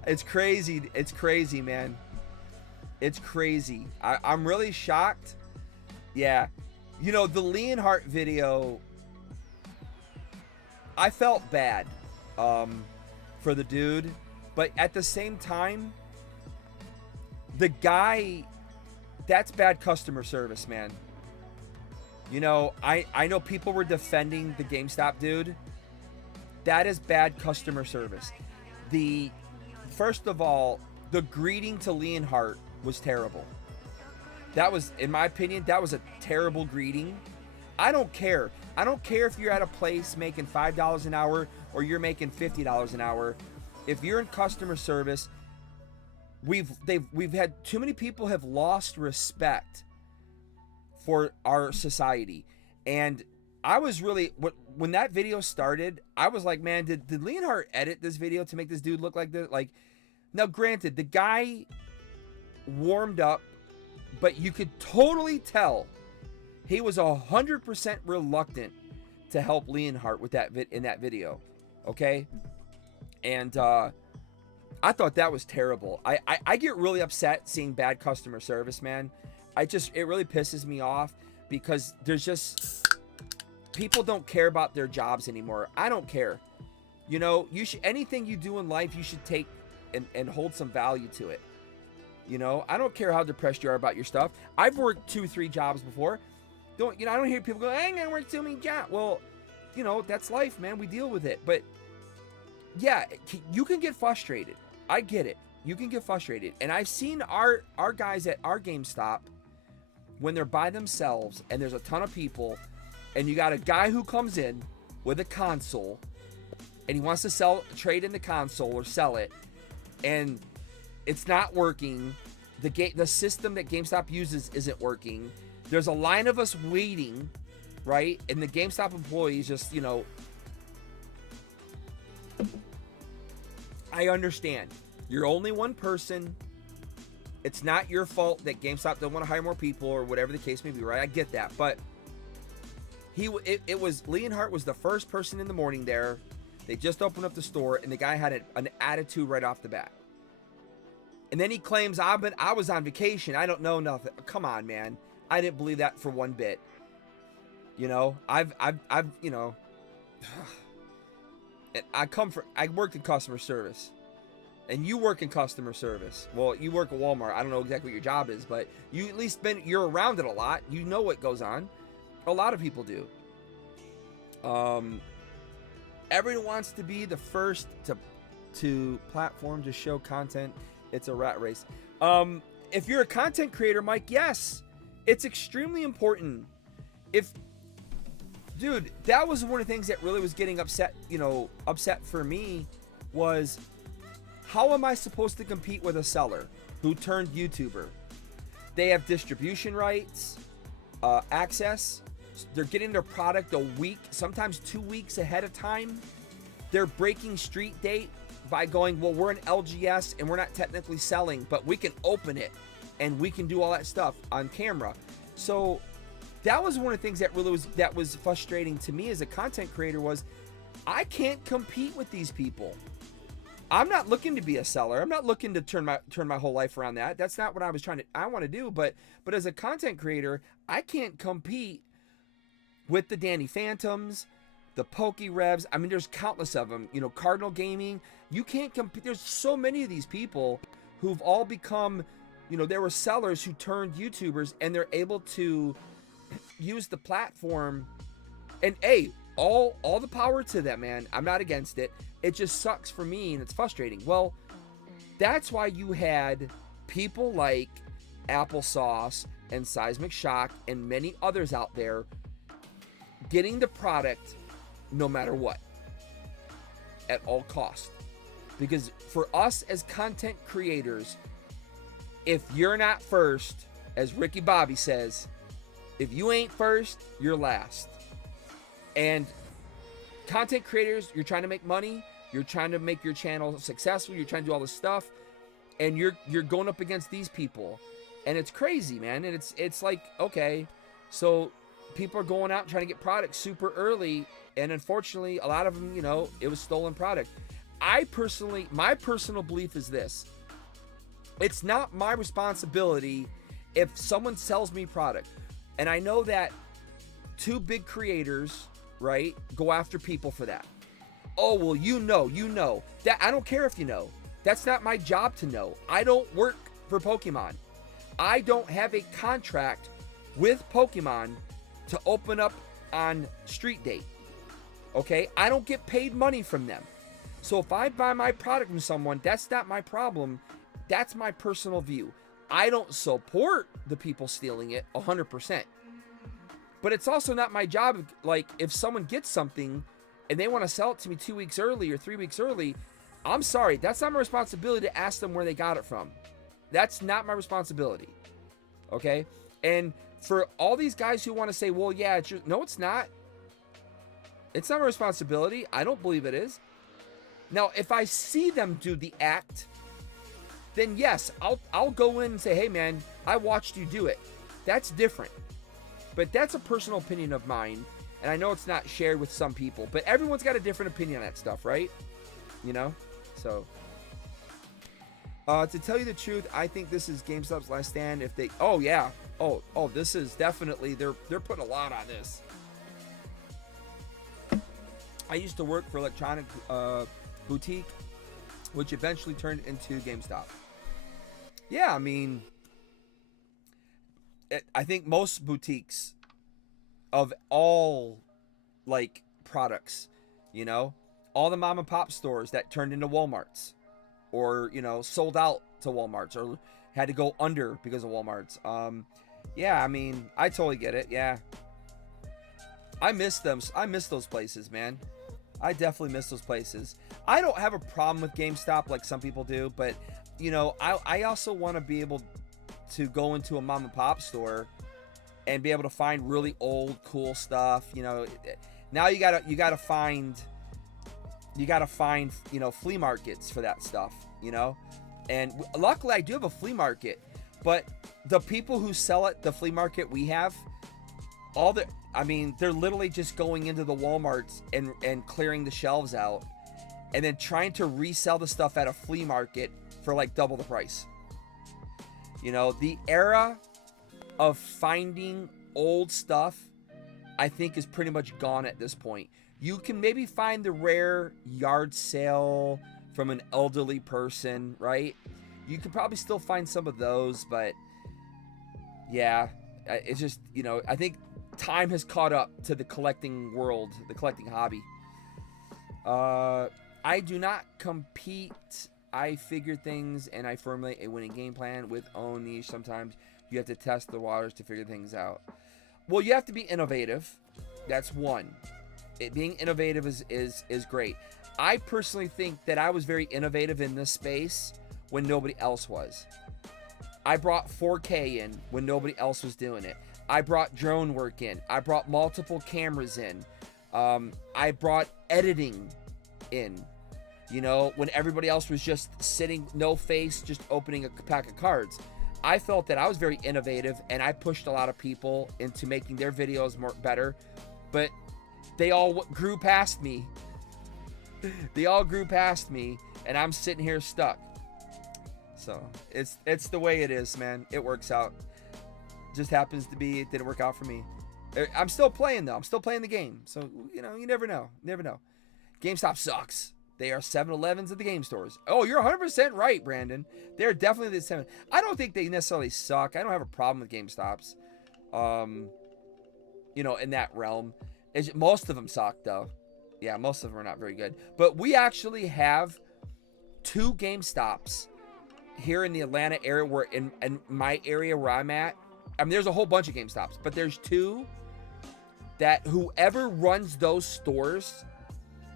It's crazy. It's crazy, man. It's crazy. I'm really shocked. Yeah. You know, the Leonhardt video, I felt bad for the dude, but at the same time, the guy, that's bad customer service, man. You know, I know people were defending the GameStop dude. That is bad customer service. First of all, the greeting to Leonhardt was terrible. That was, in my opinion, that was a terrible greeting. I don't care. I don't care if you're at a place making $5 an hour or you're making $50 an hour. If you're in customer service, we've had too many people have lost respect for our society. And I was really, when that video started, I was like, man, did Leonhardt edit this video to make this dude look like this? Like, now granted, the guy warmed up But you could totally tell he was 100% reluctant to help Leonhardt with that in that video, okay? And I thought that was terrible. I get really upset seeing bad customer service, man. It really pisses me off because there's just, people don't care about their jobs anymore. I don't care. You know, anything you do in life, you should take and hold some value to it. You know, I don't care how depressed you are about your stuff. I've worked 2-3 jobs before. I don't hear people go, I ain't gonna work too many jobs. Well, you know, that's life, man. We deal with it. But yeah, you can get frustrated. I get it. You can get frustrated. And I've seen our guys at our GameStop when they're by themselves and there's a ton of people and you got a guy who comes in with a console and he wants to trade in the console or sell it, and it's not working. The system that GameStop uses isn't working. There's a line of us waiting, right? And the GameStop employees just, you know, I understand. You're only one person. It's not your fault that GameStop don't want to hire more people or whatever the case may be, right? I get that. But Leonhardt was the first person in the morning there. They just opened up the store and the guy had an attitude right off the bat. And then he claims I was on vacation. I don't know nothing. Come on, man. I didn't believe that for one bit. You know, I've you know, I worked in customer service. And you work in customer service. Well, you work at Walmart. I don't know exactly what your job is, but you at least you're around it a lot. You know what goes on. A lot of people do. Everyone wants to be the first to platform to show content. It's a rat race. If you're a content creator, Mike, yes, it's extremely important. Dude, that was one of the things that really was getting upset for me was, how am I supposed to compete with a seller who turned YouTuber? They have distribution rights, access. They're getting their product a week, sometimes 2 weeks ahead of time. They're breaking street date by going, well, we're an LGS and we're not technically selling, but we can open it and we can do all that stuff on camera. So that was one of the things that was frustrating to me as a content creator was, I can't compete with these people. I'm not looking to be a seller. I'm not looking to turn my whole life around that. That's not what I want to do. But as a content creator, I can't compete with the Danny Phantoms, the Pokey Revs. I mean, there's countless of them. You know, Cardinal Gaming. You can't compete. There's so many of these people who've all become, you know, there were sellers who turned YouTubers and they're able to use the platform. And hey, all the power to them, man. I'm not against it. It just sucks for me and it's frustrating. Well, that's why you had people like Applesauce and Seismic Shock and many others out there getting the product no matter what, at all cost. Because for us as content creators, if you're not first, as Ricky Bobby says, if you ain't first, you're last. And content creators, you're trying to make money, you're trying to make your channel successful, you're trying to do all this stuff, and you're going up against these people. And it's crazy, man. And it's like, okay, so people are going out and trying to get products super early, and unfortunately, a lot of them, you know, it was stolen product. My personal belief is this. It's not my responsibility if someone sells me product. And I know that two big creators, right, go after people for that. Oh, well, you know. That I don't care if you know. That's not my job to know. I don't work for Pokemon. I don't have a contract with Pokemon to open up on street date. Okay? I don't get paid money from them. So if I buy my product from someone, that's not my problem. That's my personal view. I don't support the people stealing it 100%. But it's also not my job, like, if someone gets something and they want to sell it to me 2 weeks early or 3 weeks early, I'm sorry, that's not my responsibility to ask them where they got it from. That's not my responsibility. Okay? And for all these guys who want to say, well, yeah, it's yours. No, it's not. It's not my responsibility. I don't believe it is. Now, if I see them do the act then yes, I'll go in and say, hey man, I watched you do it. That's different. But that's a personal opinion of mine, and I know it's not shared with some people, but everyone's got a different opinion on that stuff, right? You know? So to tell you the truth, I think this is GameStop's last stand. If they, oh yeah, oh, this is definitely, they're putting a lot on this. I used to work for electronic boutique, which eventually turned into GameStop. Yeah, I mean, I think most boutiques of all like products, you know, all the mom and pop stores that turned into Walmarts, or, you know, sold out to Walmarts, or had to go under because of Walmarts. Yeah, I mean, I totally get it. Yeah, I miss them. I miss those places, man. I definitely miss those places. I don't have a problem with GameStop like some people do, but, you know, I also want to be able to go into a mom and pop store and be able to find really old, cool stuff. You know, now you gotta find, you know, flea markets for that stuff, you know. And luckily I do have a flea market, but the people who sell at the flea market we have, I mean, they're literally just going into the Walmarts and clearing the shelves out, and then trying to resell the stuff at a flea market for like double the price. You know, the era of finding old stuff, I think, is pretty much gone at this point. You can maybe find the rare yard sale from an elderly person, right? You can probably still find some of those, but yeah, it's just, you know, I think time has caught up to the collecting world, the collecting hobby. I do not compete. I figure things and I formulate a winning game plan with own niche. Sometimes you have to test the waters to figure things out. Well, you have to be innovative. That's one. Being innovative is great. I personally think that I was very innovative in this space when nobody else was. I brought 4K in when nobody else was doing it. I brought drone work in. I brought multiple cameras in. I brought editing in. You know, when everybody else was just sitting, no face, just opening a pack of cards. I felt that I was very innovative, and I pushed a lot of people into making their videos better. But they all grew past me. They all grew past me, and I'm sitting here stuck. So it's the way it is, man. It works out. Just happens to be it didn't work out for me. I'm still playing though. I'm still playing the game. So, you know, you never know. Never know. GameStop sucks. They are 7-Elevens at the game stores. Oh, you're 100% right, Brandon. They're definitely the 7. I don't think they necessarily suck. I don't have a problem with GameStops. You know, in that realm. Most of them suck though. Yeah, most of them are not very good. But we actually have 2 GameStops here in the Atlanta area, where in my area where I'm at. I mean, there's a whole bunch of GameStops, but there's 2 that whoever runs those stores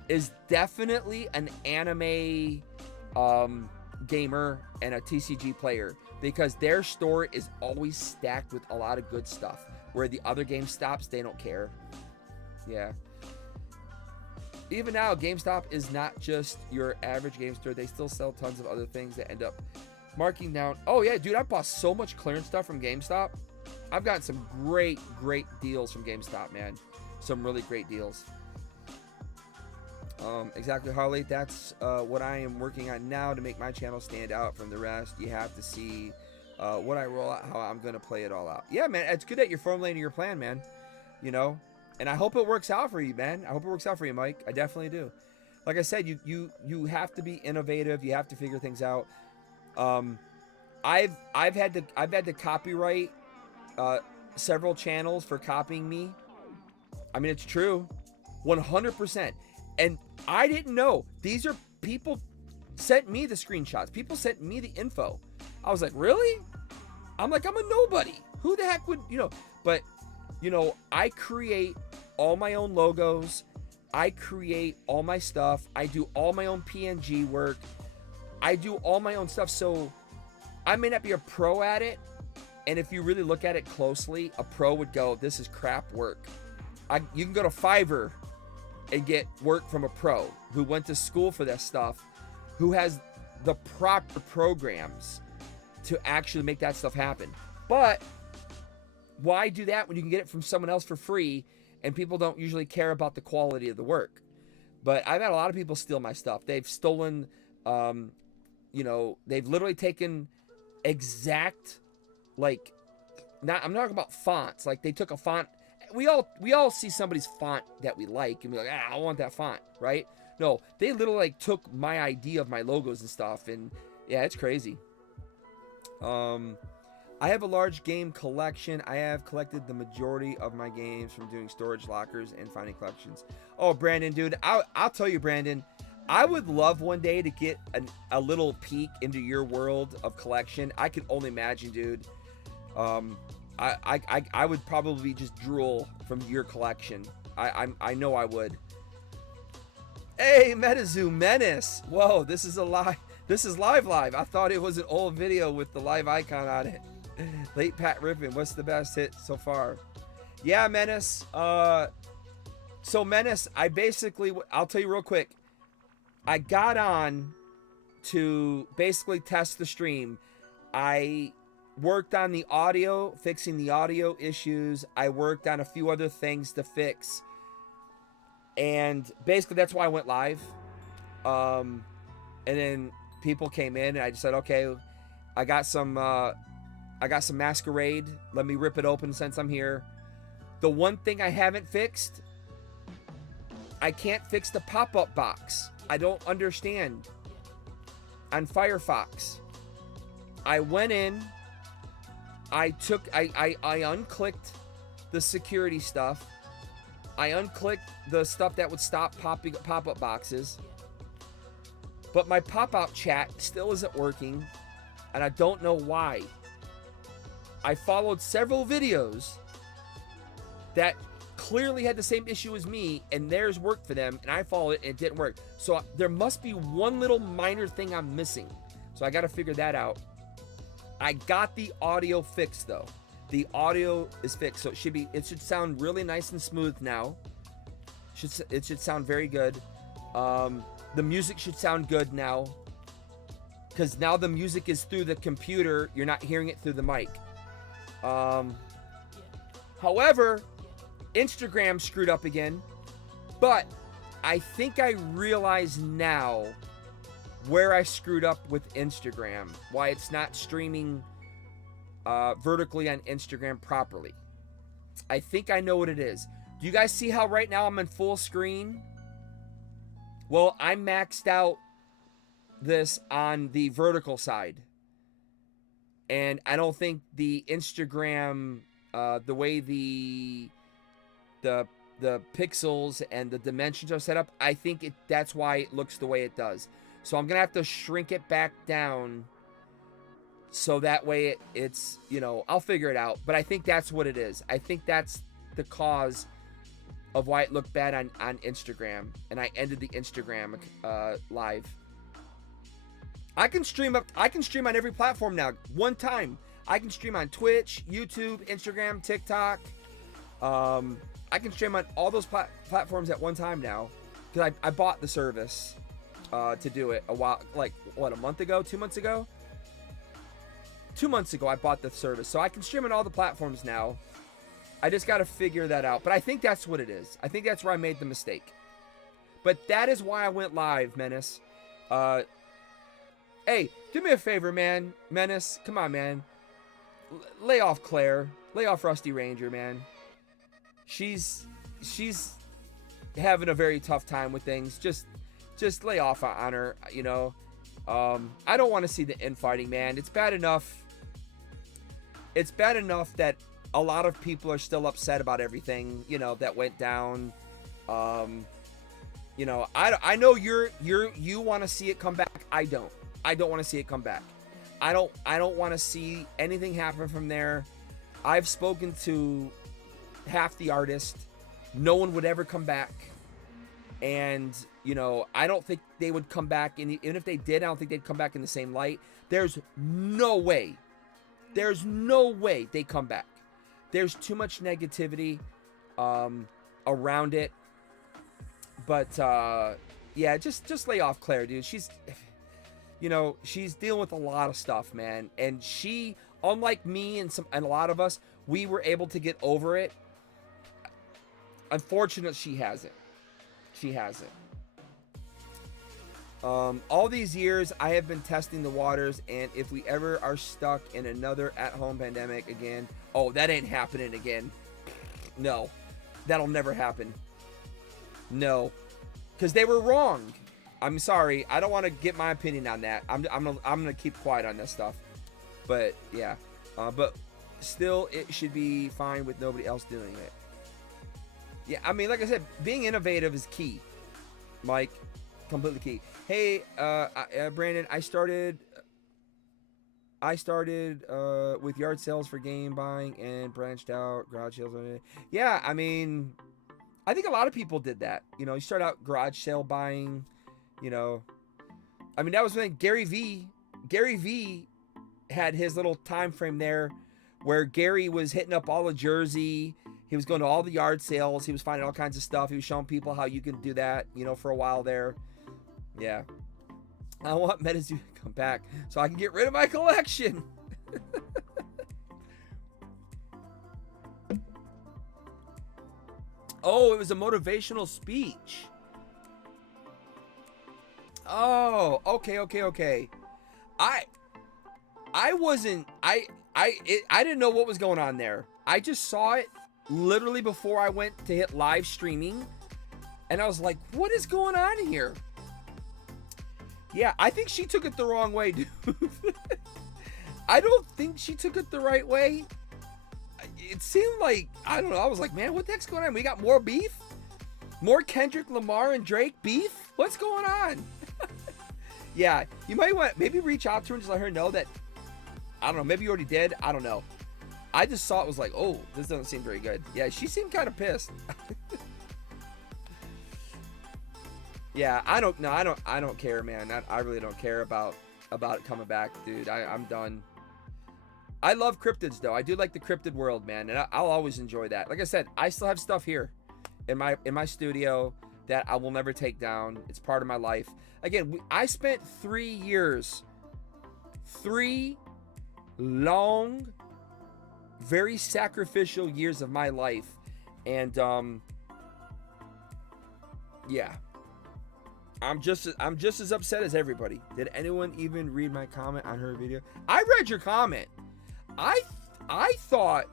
is definitely an anime gamer and a TCG player, because their store is always stacked with a lot of good stuff, where the other GameStops, they don't care. Yeah. Even now, GameStop is not just your average game store. They still sell tons of other things that end up marking down. Oh yeah, dude, I bought so much clearance stuff from GameStop. I've gotten some great deals from GameStop, man. Some really great deals. Exactly, Harley. That's what I am working on now to make my channel stand out from the rest. You have to see what I roll out, how I'm going to play it all out. Yeah, man, it's good that you're formulating your plan, man. You know, and I hope it works out for you, man. I hope it works out for you, Mike. I definitely do. Like I said, you have to be innovative. You have to figure things out. I've had to copyright several channels for copying me. I mean, it's true, 100%. And I didn't know. These are people sent me the screenshots. People sent me the info. I was like, really? I'm like, I'm a nobody. Who the heck would, you know? But, you know, I create all my own logos. I create all my stuff. I do all my own PNG work. I do all my own stuff. So I may not be a pro at it. And if you really look at it closely, a pro would go, this is crap work. You can go to Fiverr and get work from a pro who went to school for this stuff, who has the proper programs to actually make that stuff happen. But why do that when you can get it from someone else for free and people don't usually care about the quality of the work? But I've had a lot of people steal my stuff. They've stolen, you know, they've literally taken exact, like, I'm not talking about fonts. Like, they took a font. We all see somebody's font that we like and be like, I want that font, right? No, they literally like took my idea of my logos and stuff, and yeah, it's crazy. I have a large game collection. I have collected the majority of my games from doing storage lockers and finding collections. Oh, Brandon, dude, I'll tell you, Brandon, I would love one day to get a little peek into your world of collection. I can only imagine, dude. I would probably just drool from your collection. I know I would. Hey, MetaZoo Menace. Whoa, this is live. I thought it was an old video with the live icon on it. Late Pat Rippin, what's the best hit so far? Yeah, Menace. So Menace, I'll tell you real quick. I got on to basically test the stream. I worked on the audio, fixing the audio issues. I worked on a few other things to fix. And basically that's why I went live. And then people came in and I just said, okay, I got some Masquerade. Let me rip it open since I'm here. The one thing I haven't fixed, I can't fix the pop-up box. I don't understand. On Firefox, I went in, I unclicked the security stuff. I unclicked the stuff that would stop pop-up boxes. But my pop-out chat still isn't working, and I don't know why. I followed several videos that clearly had the same issue as me, and theirs worked for them, and I followed it and it didn't work. So there must be one little minor thing I'm missing. So I got to figure that out. I got the audio fixed though. The audio is fixed, so it should sound really nice and smooth now. It should sound very good. The music should sound good now, because now the music is through the computer. You're not hearing it through the mic. However, Instagram screwed up again, but I think I realize now where I screwed up with Instagram, why it's not streaming vertically on Instagram properly. I think I know what it is. Do you guys see how right now I'm in full screen? Well, I maxed out this on the vertical side, and I don't think the Instagram, the way the pixels and the dimensions are set up, I think that's why it looks the way it does. So I'm gonna have to shrink it back down so that way it's, you know, I'll figure it out. But I think that's what it is. I think that's the cause of why it looked bad on Instagram, and I ended the Instagram live. I can stream on every platform now. One time, I can stream on Twitch, YouTube, Instagram, TikTok. I can stream on all those platforms at one time now, because I bought the service to do it a while, like what, a month ago, 2 months ago? 2 months ago I bought the service, so I can stream on all the platforms now. I just got to figure that out, but I think that's what it is. I think that's where I made the mistake. But that is why I went live, Menace. Hey, do me a favor, man. Menace, come on, man. Lay off Claire. Lay off Rusty Ranger, man. She's having a very tough time with things. Just lay off on her, you know. I don't want to see the infighting, man. It's bad enough. It's bad enough that a lot of people are still upset about everything, you know, that went down. You know, I know you want to see it come back. I don't want to see it come back. I don't want to see anything happen from there. I've spoken to half the artists. No one would ever come back. And, you know, I don't think they would come back. And even if they did, I don't think they'd come back in the same light. There's no way. There's no way they come back. There's too much negativity around it. But, yeah, just lay off Claire, dude. you know, she's dealing with a lot of stuff, man. And she, unlike me and a lot of us, we were able to get over it. Unfortunately, she hasn't. She hasn't. All these years, I have been testing the waters, and if we ever are stuck in another at-home pandemic again, oh, that ain't happening again. No, that'll never happen. No, because they were wrong. I'm sorry. I don't want to get my opinion on that. I'm gonna keep quiet on this stuff. But yeah, but still, it should be fine with nobody else doing it. Yeah, I mean, like I said, being innovative is key, Mike. Completely key. Hey, Brandon, I started with yard sales for game buying and branched out garage sales. Yeah, I mean, I think a lot of people did that. You know, you start out garage sale buying, you know. I mean, that was when Gary V had his little time frame there where Gary was hitting up all of Jersey. He was going to all the yard sales. He was finding all kinds of stuff. He was showing people how you can do that, you know, for a while there. Yeah. I want MetaZoo to come back so I can get rid of my collection. Oh, it was a motivational speech. Oh, okay. I didn't know what was going on there. I just saw it literally before I went to hit live streaming, and I was like, what is going on here? Yeah, I think she took it the wrong way, dude. I don't think she took it the right way. It seemed like, I don't know, I was like, man, what the heck's going on? We got more beef? More Kendrick Lamar and Drake beef? What's going on? Yeah, you might want, maybe reach out to her and just let her know that, I don't know, maybe you already did, I don't know. I just saw it, was like, oh, this doesn't seem very good. Yeah, she seemed kind of pissed. Yeah, I don't care, man. I really don't care about it coming back, dude. I'm done. I love cryptids, though. I do like the cryptid world, man, and I'll always enjoy that. Like I said, I still have stuff here in my studio that I will never take down. It's part of my life. Again, I spent 3 years, 3 long, very sacrificial years of my life, and yeah. I'm just as upset as everybody. Did anyone even read my comment on her video? I read your comment. I thought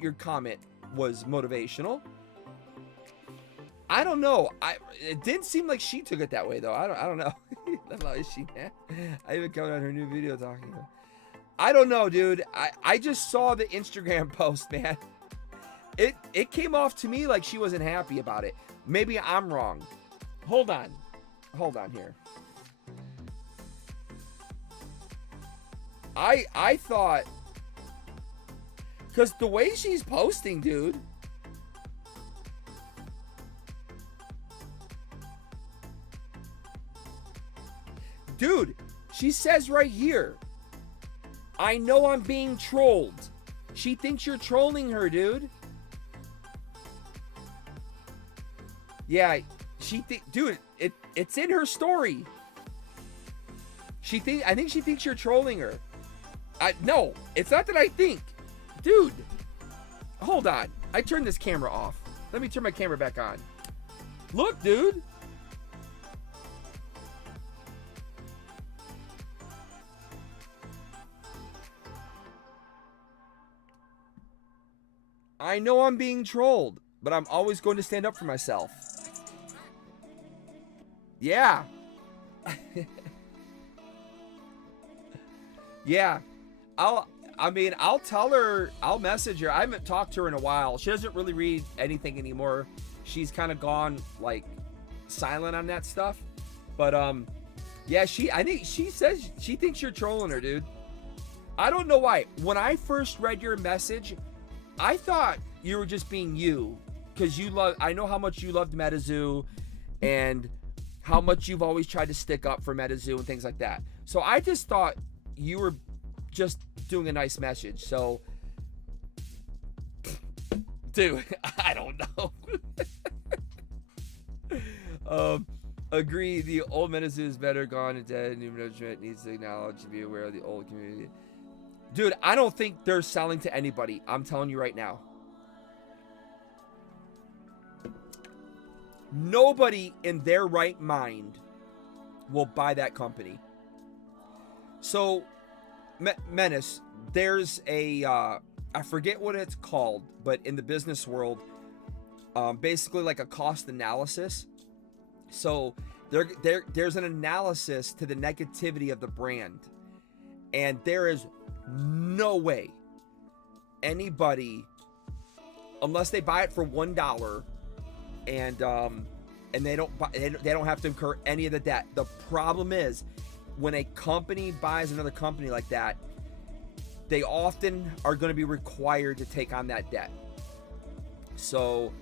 your comment was motivational. I don't know. It didn't seem like she took it that way though. I don't know. Is she mad? I even comment on her new video talking about. I don't know, dude. I just saw the Instagram post, man. It came off to me like she wasn't happy about it. Maybe I'm wrong. Hold on here. I thought, because the way she's posting, dude. Dude, she says right here, I know I'm being trolled. She thinks you're trolling her, dude. Yeah, dude, it's in her story. I think she thinks you're trolling her. No, it's not that I think. Dude, hold on. I turned this camera off. Let me turn my camera back on. Look, dude. I know I'm being trolled, but I'm always going to stand up for myself. Yeah. Yeah. I'll tell her, I'll message her. I haven't talked to her in a while. She doesn't really read anything anymore. She's kind of gone like silent on that stuff. But yeah, I think she says she thinks you're trolling her, dude. I don't know why. When I first read your message, I thought you were just being you, because I know how much you loved MetaZoo and how much you've always tried to stick up for MetaZoo and things like that. So I just thought you were just doing a nice message. So, dude, I don't know. Agree, the old MetaZoo is better, gone and dead. New management needs to acknowledge and be aware of the old community. Dude, I don't think they're selling to anybody. I'm telling you right now. Nobody in their right mind will buy that company. So, Menace, there's a, I forget what it's called, but in the business world, basically like a cost analysis. So there's an analysis to the negativity of the brand, and there is no way anybody, unless they buy it for $1, and they don't have to incur any of the debt. The problem is when a company buys another company like that, they often are going to be required to take on that debt. So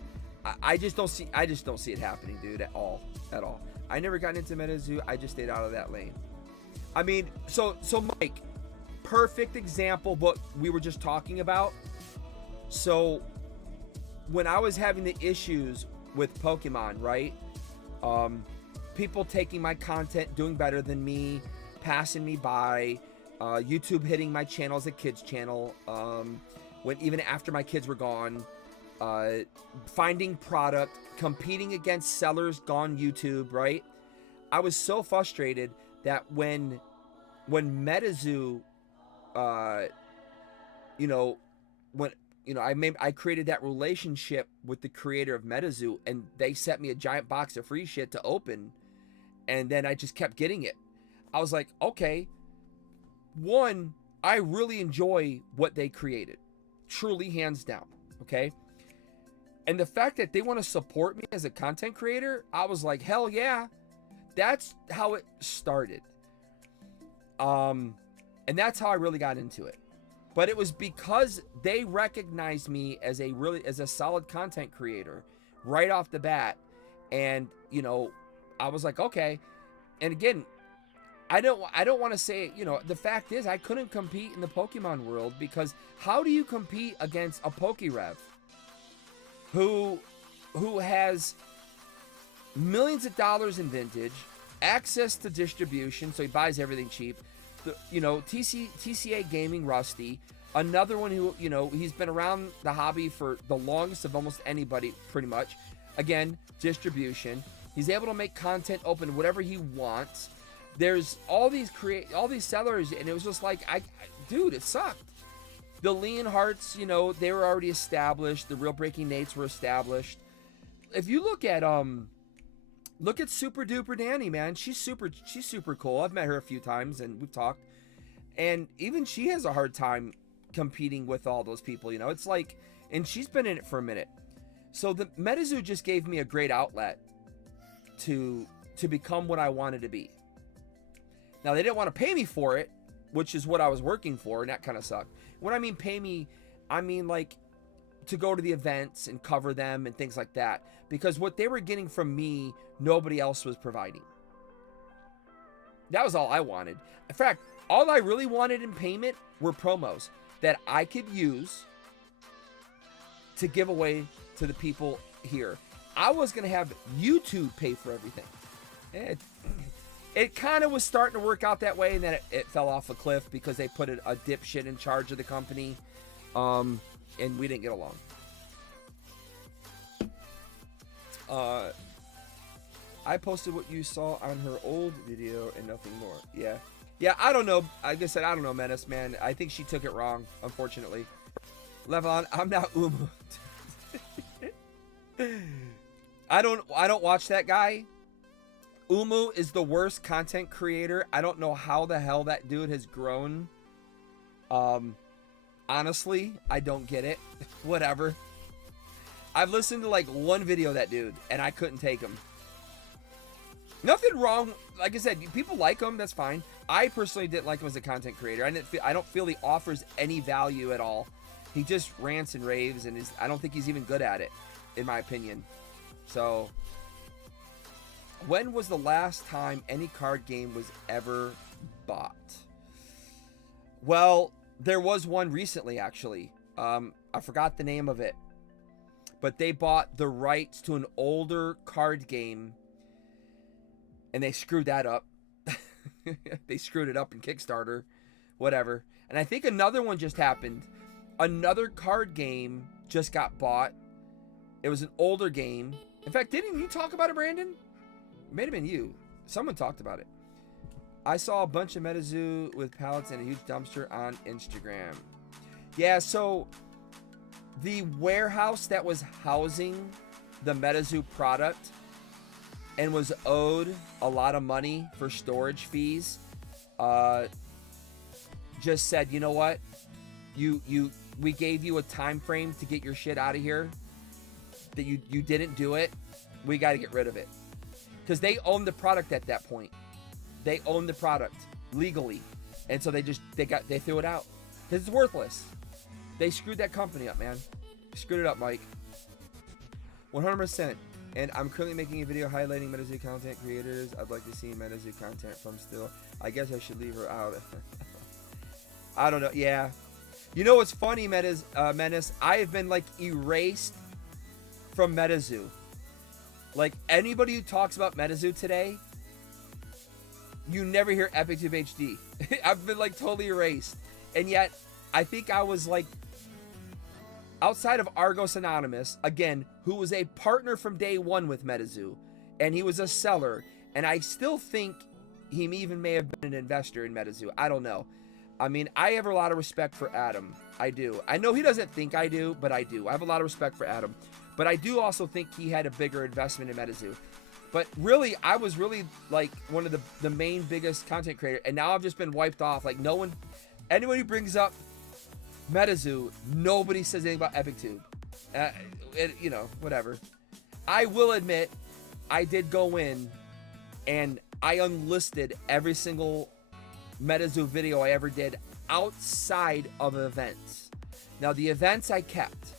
I just don't see it happening, dude, at all. I never got into MetaZoo. I just stayed out of that lane. I mean, so Mike, perfect example of what we were just talking about. So when I was having the issues with Pokemon, right? People taking my content, doing better than me, passing me by, YouTube hitting my channel as a kids channel, when even after my kids were gone, finding product, competing against sellers gone YouTube, right? I was so frustrated that when MetaZoo, I created that relationship with the creator of MetaZoo, and they sent me a giant box of free shit to open, and then I just kept getting it. I was like, okay, one, I really enjoy what they created, truly, hands down, okay? And the fact that they want to support me as a content creator, I was like, hell yeah. That's how it started. And that's how I really got into it. But it was because they recognized me as a solid content creator right off the bat. And, I was like, okay. And again, I don't want to say, the fact is I couldn't compete in the Pokemon world, because how do you compete against a PokeRev who has millions of dollars in vintage, access to distribution, so he buys everything cheap. TCA Gaming Rusty, another one who, he's been around the hobby for the longest of almost anybody, pretty much. Again, distribution. He's able to make content, open whatever he wants. There's all these sellers, and it was just like, dude, it sucked. The Leonharts, they were already established. The Real Breaking Nates were established. If you look at Super Duper Danny, man, she's super cool. I've met her a few times and we've talked, and even she has a hard time competing with all those people. It's like, and she's been in it for a minute. So the MetaZoo just gave me a great outlet to become what I wanted to be. Now, they didn't want to pay me for it, which is what I was working for, and that kind of sucked. When I mean pay me, I mean like to go to the events and cover them and things like that, because what they were getting from me, nobody else was providing. That was all I wanted. In fact, all I really wanted in payment were promos that I could use to give away to the people here. I was going to have YouTube pay for everything. It kind of was starting to work out that way, and then it fell off a cliff because they put a dipshit in charge of the company, and we didn't get along. I posted what you saw on her old video and nothing more. Yeah, I don't know. Like I said, I don't know, Menace, man. I think she took it wrong, unfortunately. Levon, I'm not Umu. I don't watch that guy. Umu is the worst content creator. I don't know how the hell that dude has grown. Honestly, I don't get it. Whatever. I've listened to like one video of that dude, and I couldn't take him. Nothing wrong. Like I said, people like him. That's fine. I personally didn't like him as a content creator. I don't feel he offers any value at all. He just rants and raves, and I don't think he's even good at it, in my opinion. So, when was the last time any card game was ever bought? Well, there was one recently, actually. I forgot the name of it. But they bought the rights to an older card game and they screwed that up. They screwed it up in Kickstarter, whatever. And I think another one just happened. Another card game just got bought. It was an older game. In fact, didn't you talk about it, Brandon? It may have been you. Someone talked about it. I saw a bunch of MetaZoo with pallets and a huge dumpster on Instagram. Yeah, so the warehouse that was housing the MetaZoo product and was owed a lot of money for storage fees, just said, you know what? We gave you a time frame to get your shit out of here. That you didn't do it. We got to get rid of it. Because they own the product at that point. They own the product legally. And so they threw it out. Because it's worthless. They screwed that company up, man. Screwed it up, Mike. 100%. And I'm currently making a video highlighting MetaZoo content creators. I'd like to see MetaZoo content from still. I guess I should leave her out. I don't know. Yeah. You know what's funny, Menace? I have been like erased from MetaZoo. Like anybody who talks about MetaZoo today, you never hear EpicTube HD. I've been like totally erased. And yet, I think I was like, outside of Argos Anonymous, again, who was a partner from day one with MetaZoo, and he was a seller, and I still think he even may have been an investor in MetaZoo. I don't know. I mean, I have a lot of respect for Adam. I do. I know he doesn't think I do, but I do. I have a lot of respect for Adam. But I do also think he had a bigger investment in MetaZoo. But really, I was really like one of the main biggest content creator, and now I've just been wiped off. Like no one, anyone who brings up MetaZoo, nobody says anything about EpicTube. You know, whatever. I will admit, I did go in and I unlisted every single MetaZoo video I ever did outside of events. Now the events I kept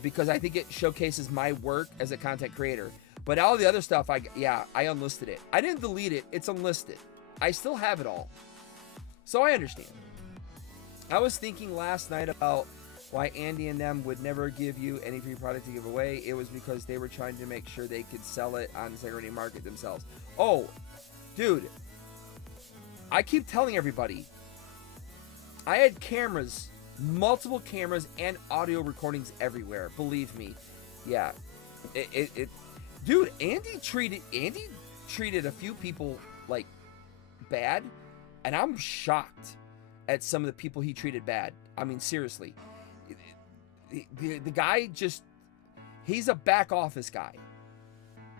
because I think it showcases my work as a content creator. But all the other stuff, I unlisted it. I didn't delete it. It's unlisted. I still have it all. So I understand. I was thinking last night about why Andy and them would never give you any free product to give away. It was because they were trying to make sure they could sell it on the secondary market themselves. Oh, dude. I keep telling everybody. I had cameras, multiple cameras and audio recordings everywhere. Believe me. Yeah. Dude, Andy treated a few people like bad, and I'm shocked at some of the people he treated bad. I mean, seriously. The guy just, he's a back office guy.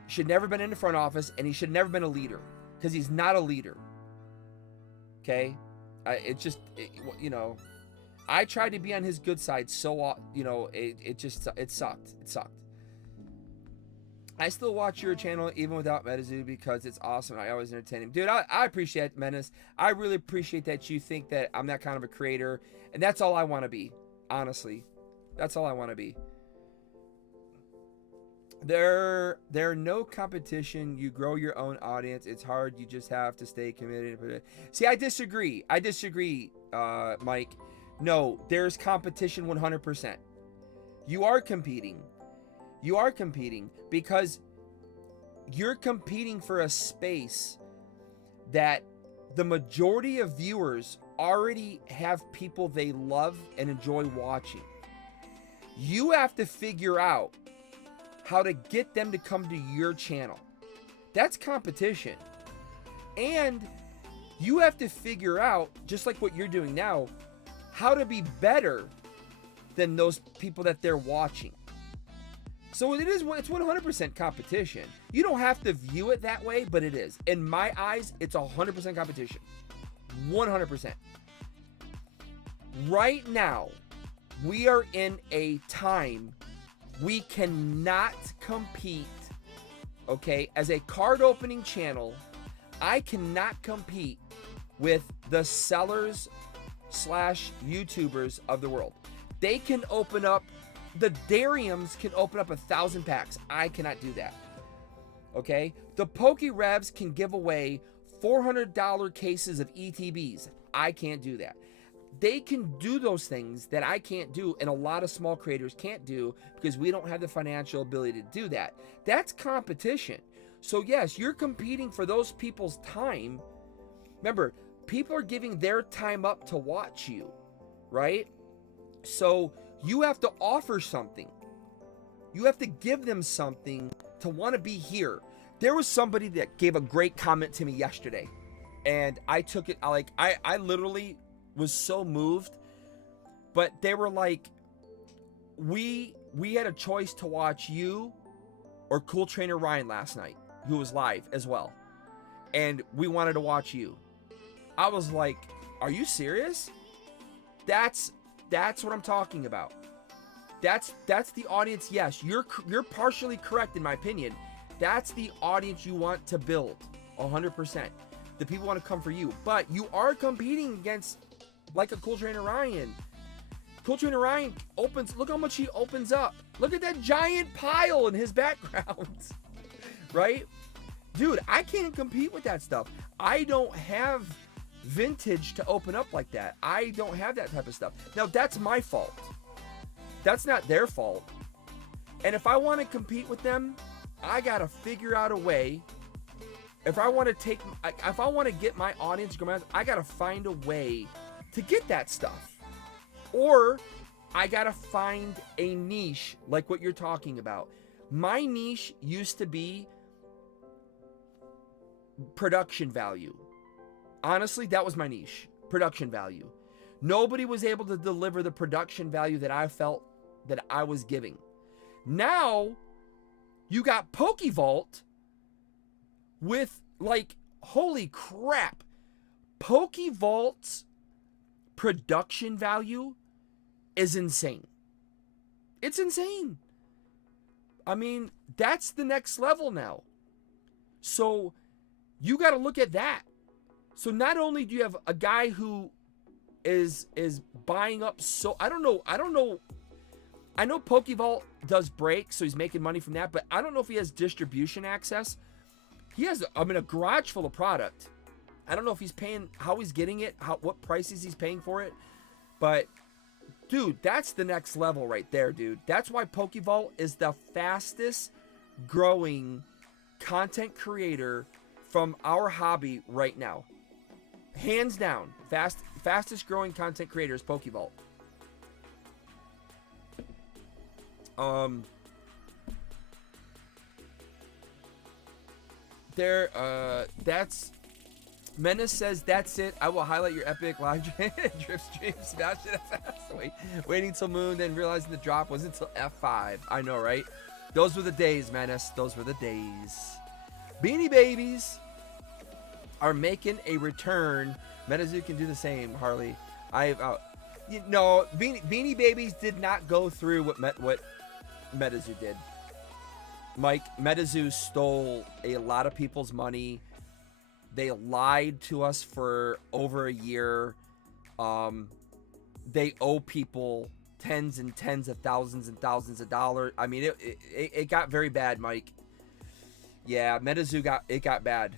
Should never been in the front office, and he should never been a leader, because he's not a leader. Okay? You know, I tried to be on his good side, so, you know, it sucked. It sucked. I still watch your channel even without MetaZoo because it's awesome. I always entertain him. Dude, I appreciate Menace. I really appreciate that you think that I'm that kind of a creator. And that's all I want to be. Honestly. That's all I want to be. There no competition. You grow your own audience. It's hard. You just have to stay committed. See, I disagree. Mike. No, there's competition 100%. You are competing. You are competing because you're competing for a space that the majority of viewers already have people they love and enjoy watching. You have to figure out how to get them to come to your channel. That's competition. And you have to figure out, just like what you're doing now, how to be better than those people that they're watching. So it's 100% competition. You don't have to view it that way, but it is. In my eyes, it's 100% competition. 100%. Right now, we are in a time we cannot compete, okay? As a card opening channel, I cannot compete with the sellers / YouTubers of the world. They can open up, the Dariums can open up 1,000 packs. I cannot do that. Okay? The PokeRevs can give away $400 cases of ETBs. I can't do that. They can do those things that I can't do, and a lot of small creators can't do because we don't have the financial ability to do that. That's competition. So yes, you're competing for those people's time. Remember, people are giving their time up to watch you, right? So you have to offer something. You have to give them something to want to be here. There was somebody that gave a great comment to me yesterday, and I took it like I literally was so moved. But they were like, we had a choice to watch you or Cool Trainer Ryan last night, who was live as well, and we wanted to watch you. I was like, are you serious? That's what I'm talking about. That's the audience. Yes, you're partially correct in my opinion. That's the audience you want to build, 100%. The people want to come for you, but you are competing against like a Cool Trainer Ryan. Cool Trainer Ryan opens, look how much he opens up. Look at that giant pile in his background, right? Dude, I can't compete with that stuff. I don't have vintage to open up like that. I don't have that type of stuff. Now, that's my fault. That's not their fault. And if I want to compete with them, I got to figure out a way. If I want to get my audience, I got to find a way to get that stuff. Or I got to find a niche like what you're talking about. My niche used to be production value. Honestly, that was my niche, production value. Nobody was able to deliver the production value that I felt that I was giving. Now, you got PokeVault with, like, holy crap. PokeVault's production value is insane. It's insane. I mean, that's the next level now. So, you got to look at that. So, not only do you have a guy who is buying up, so I don't know. I know PokeVault does break, so he's making money from that, but I don't know if he has distribution access. He has, a garage full of product. I don't know if he's paying, how he's getting it, what prices he's paying for it. But, dude, that's the next level right there, dude. That's why PokeVault is the fastest growing content creator from our hobby right now. Hands down, fastest growing content creator is PokeVault. That's Menace says that's it. I will highlight your epic live drift stream. Smash it fast. Waiting till Moon, then realizing the drop wasn't until F5. I know, right? Those were the days, Menace. Those were the days. Beanie Babies are making a return. MetaZoo can do the same, Harley. Beanie Babies did not go through what MetaZoo did. Mike, MetaZoo stole a lot of people's money. They lied to us for over a year. They owe people tens and tens of thousands and thousands of dollars. I mean, it got very bad, Mike. Yeah, MetaZoo got bad.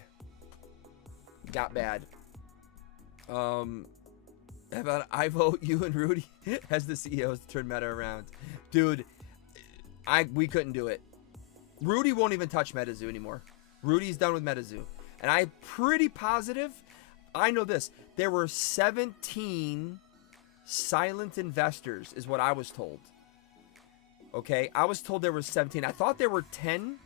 Got bad. How about I vote you and Rudy as the CEOs to turn Meta around? Dude, we couldn't do it. Rudy won't even touch MetaZoo anymore. Rudy's done with MetaZoo. And I'm pretty positive, I know this, there were 17 silent investors is what I was told. Okay, I was told there were 17. I thought there were 10,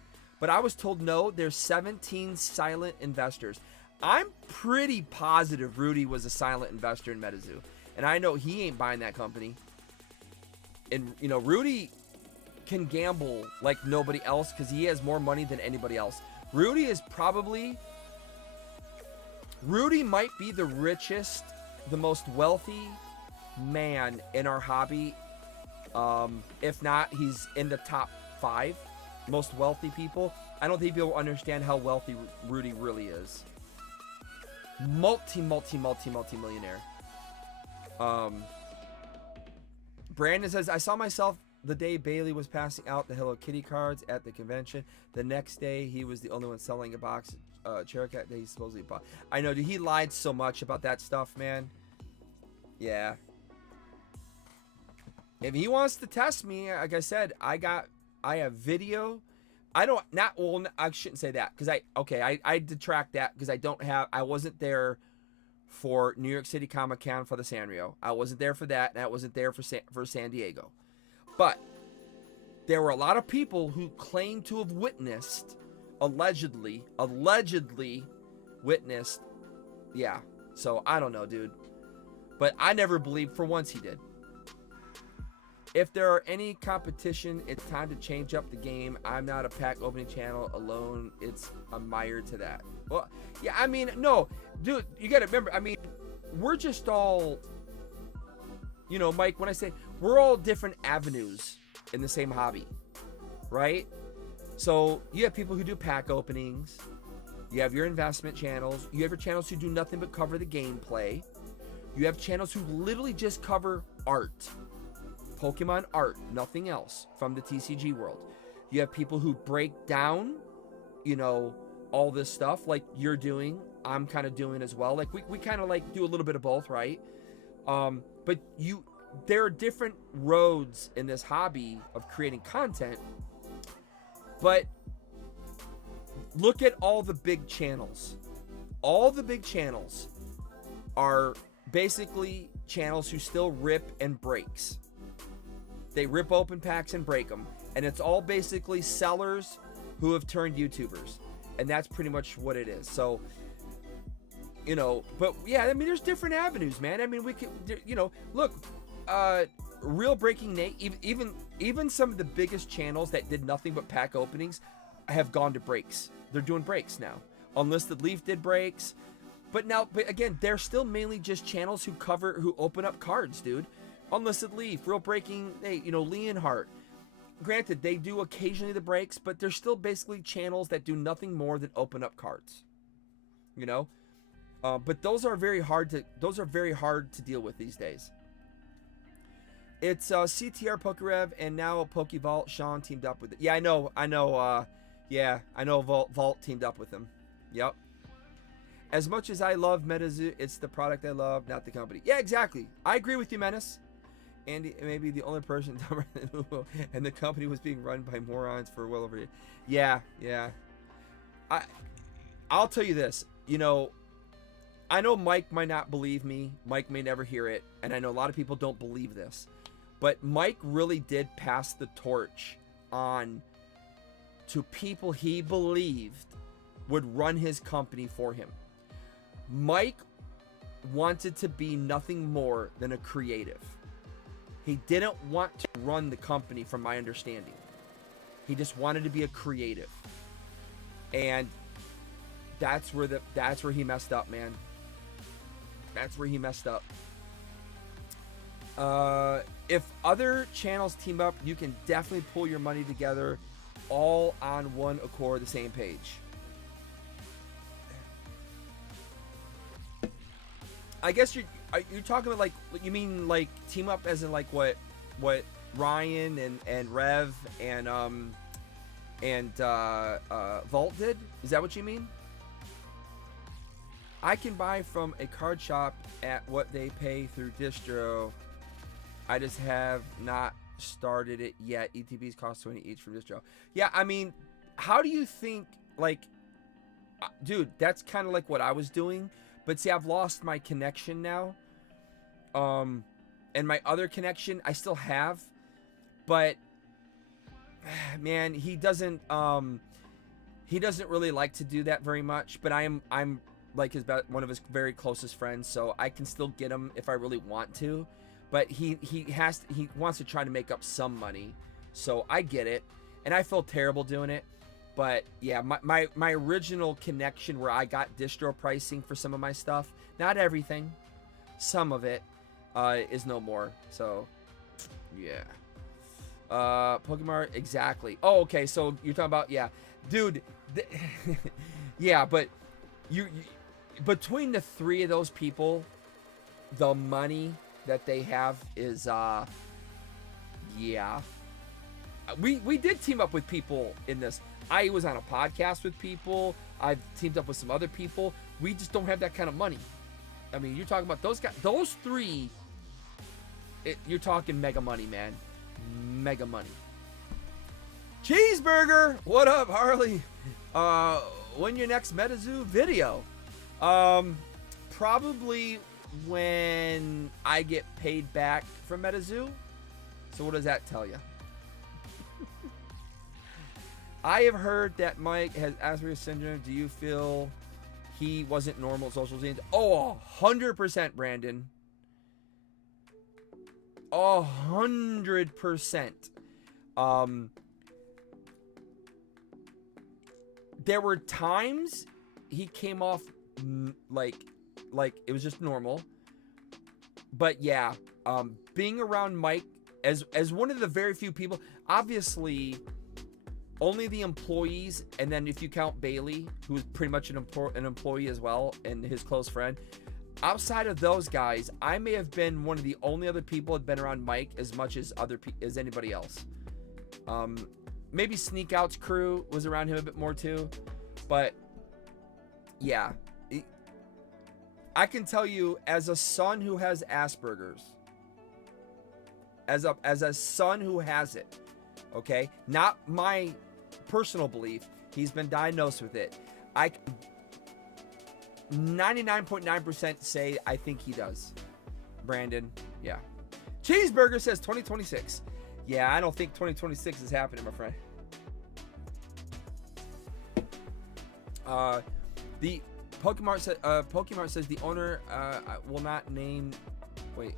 but I was told no, there's 17 silent investors. I'm pretty positive Rudy was a silent investor in MetaZoo. And I know he ain't buying that company. And, you know, Rudy can gamble like nobody else because he has more money than anybody else. Rudy might be the richest, the most wealthy man in our hobby. If not, he's in the top 5 most wealthy people. I don't think people understand how wealthy Rudy really is. Multi-millionaire. Brandon says, I saw myself the day Bailey was passing out the Hello Kitty cards at the convention. The next day, he was the only one selling a box Cherokee that he supposedly bought. I know, dude, he lied so much about that stuff, man. Yeah. If he wants to test me, like I said, I have video. I don't, not, well, I shouldn't say that, because I detract that, because I wasn't there for New York City Comic Con for the Sanrio. I wasn't there for that, and I wasn't there for San Diego. But there were a lot of people who claimed to have witnessed, allegedly witnessed, yeah. So I don't know, dude. But I never believed for once he did. If there are any competition, it's time to change up the game. I'm not a pack opening channel alone. It's a mire to that. Well, yeah, I mean, no, dude, you got to remember, I mean, we're just all, you know, Mike, when I say we're all different avenues in the same hobby, right? So you have people who do pack openings. You have your investment channels. You have your channels who do nothing but cover the gameplay. You have channels who literally just cover art. Pokemon art, nothing else from the TCG world. You have people who break down, you know, all this stuff like you're doing, I'm kind of doing as well. Like we kind of like do a little bit of both, right? But there are different roads in this hobby of creating content. But look at all the big channels. All the big channels are basically channels who still rip and breaks. They rip open packs and break them. And it's all basically sellers who have turned YouTubers. And that's pretty much what it is. So, you know, but yeah, I mean, there's different avenues, man. I mean, we could, you know, look, Real Breaking Nate, even some of the biggest channels that did nothing but pack openings have gone to breaks. They're doing breaks now. Unlisted Leaf did breaks. But again, they're still mainly just channels who open up cards, dude. Unlisted Leaf, Real Breaking Nate, you know, Leonhardt. Granted, they do occasionally the breaks, but they're still basically channels that do nothing more than open up cards. You know? But those are very hard to deal with these days. It's CTR Pokerev and now Pokevault Sean teamed up with it. Yeah, I know Vault teamed up with him. Yep. As much as I love MetaZoo, it's the product I love, not the company. Yeah, exactly. I agree with you, Menace. Andy may be the only person dumber than Uvo, and the company was being run by morons for well over a year. Yeah. I'll tell you this. You know, I know Mike might not believe me. Mike may never hear it, and I know a lot of people don't believe this. But Mike really did pass the torch on to people he believed would run his company for him. Mike wanted to be nothing more than a creative. He didn't want to run the company, from my understanding. He just wanted to be a creative. And that's where he messed up, man. That's where he messed up. If other channels team up, you can definitely pull your money together all on one accord, the same page. I guess you're talking about, like, you mean like team up as in like what Ryan and Rev and Vault did? Is that what you mean? I can buy from a card shop at what they pay through distro. I just have not started it yet. ETBs cost 20 each from distro. Yeah, I mean, how do you think, like, dude, that's kind of like what I was doing. But see, I've lost my connection now. And my other connection, I still have. But, man, he doesn't really like to do that very much. But I'm like one of his very closest friends, so I can still get him if I really want to. But he wants to try to make up some money, so I get it, and I feel terrible doing it. But yeah, my original connection where I got distro pricing for some of my stuff, not everything, some of it, is no more. So yeah, Pokemon, exactly. Oh, okay, so you're talking about, yeah, dude. Yeah, but you between the three of those people, the money that they have is yeah. We did team up with people in this. I was on a podcast with people. I've teamed up with some other people. We just don't have that kind of money. I mean, you're talking about those guys, those three. You're talking mega money, man. Mega money. Cheeseburger, what up, Harley? When your next MetaZoo video? Probably when I get paid back from MetaZoo. So what does that tell you? I have heard that Mike has Asperger's syndrome. Do you feel he wasn't normal social scenes? Oh, 100%, Brandon. 100%. There were times he came off like it was just normal. But yeah, being around Mike as one of the very few people, obviously only the employees, and then if you count Bailey, who's pretty much an employee as well, and his close friend, outside of those guys, I may have been one of the only other people that had been around Mike as much as as anybody else. Maybe Sneak Out's crew was around him a bit more too, but yeah, I can tell you, as a son who has Asperger's, as a son who has it, okay, not my personal belief, he's been diagnosed with it. I 99.9% say I think he does. Brandon, yeah. Cheeseburger says 2026. Yeah, I don't think 2026 is happening, my friend. The Pokemart says the owner I will not name. Wait,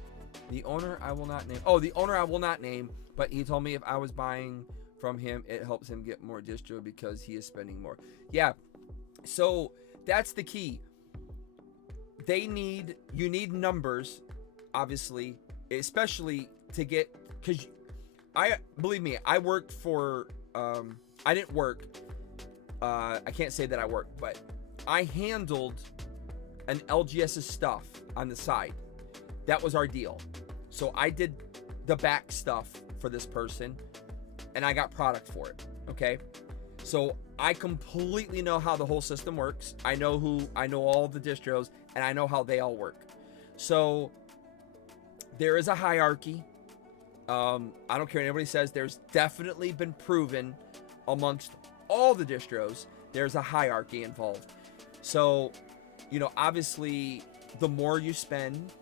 the owner I will not name. Oh, the owner I will not name. But he told me if I was buying from him, it helps him get more distro because he is spending more. Yeah, so that's the key. You need numbers, obviously, especially to get, because believe me, I worked for, I didn't work, I can't say that I worked, but I handled an LGS's stuff on the side. That was our deal. So I did the back stuff for this person, and I got product for it, okay? So I completely know how the whole system works. I know all the distros, and I know how they all work. So there is a hierarchy. I don't care what anybody says. There's definitely been proven amongst all the distros, there's a hierarchy involved. So, obviously, the more you spend,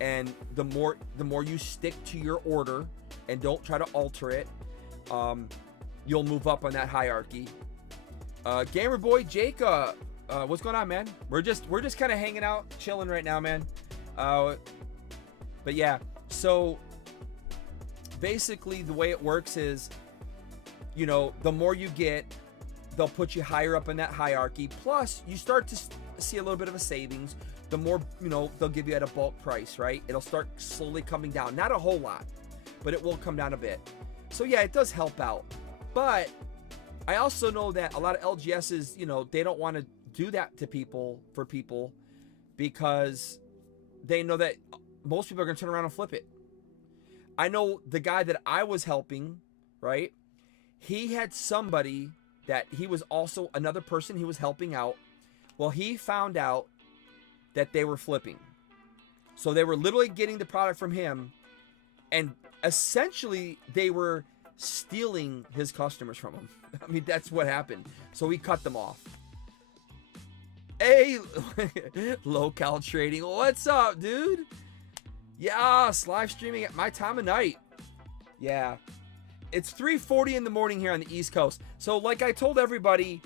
and the more you stick to your order and don't try to alter it, you'll move up on that hierarchy. Gamer boy Jake, what's going on, man? We're just kind of hanging out, chilling right now, man. But yeah, so basically the way it works is, the more you get, they'll put you higher up in that hierarchy. Plus, you start to see a little bit of a savings. The more, they'll give you at a bulk price, right? It'll start slowly coming down. Not a whole lot, but it will come down a bit. So yeah, it does help out. But I also know that a lot of LGSs, they don't want to do that to people, because they know that most people are going to turn around and flip it. I know the guy that I was helping, right? He had somebody that he was also another person he was helping out. Well, he found out that they were flipping. So they were literally getting the product from him, and essentially they were stealing his customers from him. I mean, that's what happened. So he cut them off. Hey, low-cal trading. What's up, dude? Yes, live streaming at my time of night. Yeah. It's 3:40 in the morning here on the East Coast. So like I told everybody,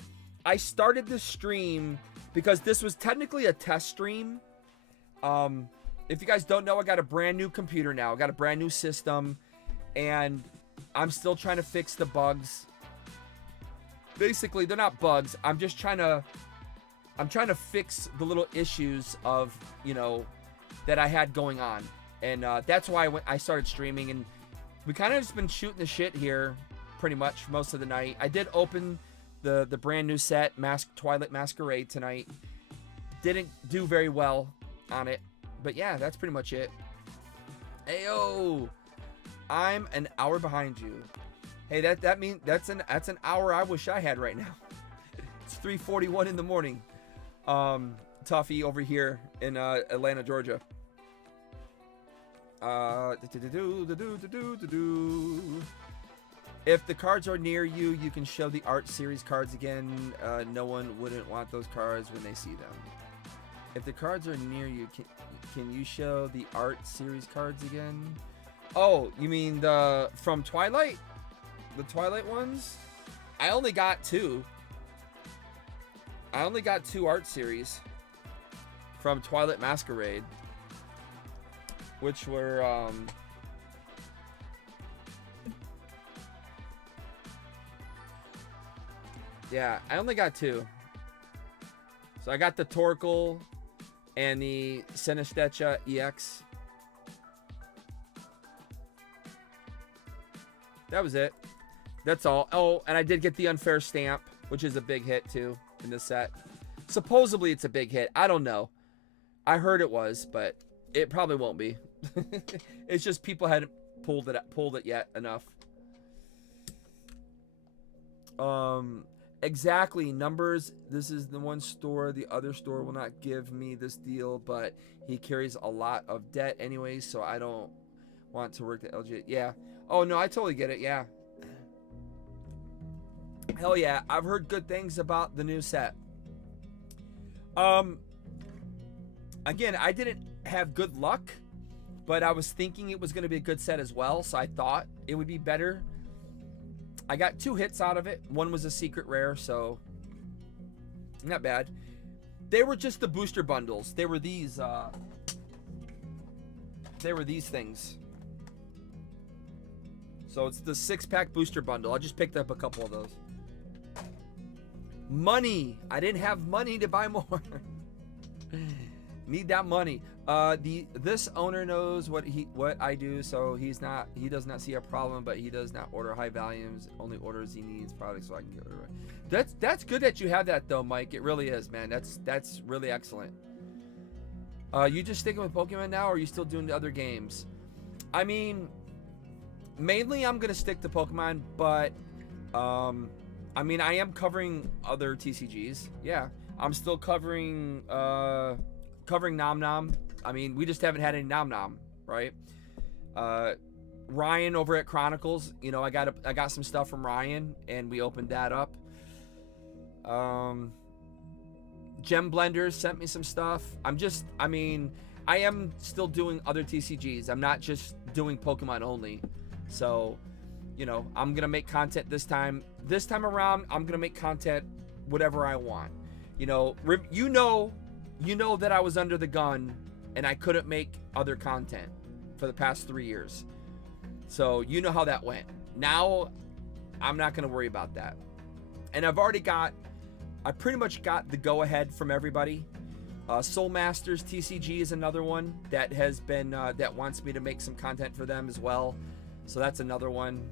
I started this stream because this was technically a test stream. If you guys don't know, I got a brand new computer now. I got a brand new system, and I'm still trying to fix the bugs. Basically, they're not bugs. I'm trying to fix the little issues of, that I had going on. And that's why I started streaming, and we kind of just been shooting the shit here pretty much most of the night. I did open the brand new set, Twilight Masquerade, tonight. Didn't do very well on it, but yeah, that's pretty much it. Ayo, I'm an hour behind you. Hey, that means that's an hour I wish I had right now. It's 3:41 in the morning. Tuffy over here in Atlanta, Georgia. If the cards are near you, you can show the art series cards again. No one wouldn't want those cards when they see them. If the cards are near you, can you show the art series cards again? Oh, you mean the from Twilight? The Twilight ones? I only got 2. I only got 2 art series from Twilight Masquerade, which were yeah, I only got 2. So I got the Torkel and the Sinestecha EX. That was it. That's all. Oh, and I did get the Unfair Stamp, which is a big hit too in this set. Supposedly it's a big hit. I don't know. I heard it was, but it probably won't be. It's just people hadn't pulled it yet enough. Exactly, numbers. This is the one store. The other store will not give me this deal, but he carries a lot of debt anyways, so I don't want to work at LG. Yeah. Oh no, I totally get it. Yeah. Hell yeah, I've heard good things about the new set. Again, I didn't have good luck, but I was thinking it was going to be a good set as well, so I thought it would be better. I got 2 hits out of it. One was a secret rare, so not bad. They were just the booster bundles. They were these things. So it's the 6-pack booster bundle. I just picked up a couple of those. Money. I didn't have money to buy more. Need that money. This owner knows what I do, so he does not see a problem, but he does not order high volumes. Only orders he needs products so I can get rid of it. That's good that you have that though, Mike. It really is, man. That's really excellent. You just sticking with Pokemon now, or are you still doing the other games? I mean, mainly I'm gonna stick to Pokemon, but I mean, I am covering other TCGs. Yeah, I'm still covering Nom Nom. I mean, we just haven't had any Nom Nom, right? Ryan over at Chronicles, you know, I got some stuff from Ryan, and we opened that up. Gem Blenders sent me some stuff. I mean, I am still doing other TCGs. I'm not just doing Pokemon only. So, you know, I'm gonna make content this time. This time around, I'm gonna make content whatever I want. You know that I was under the gun and I couldn't make other content for the past 3 years. So you know how that went. Now, I'm not gonna worry about that. And I pretty much got the go-ahead from everybody. Soul Masters TCG is another one that has been, that wants me to make some content for them as well. So that's another one.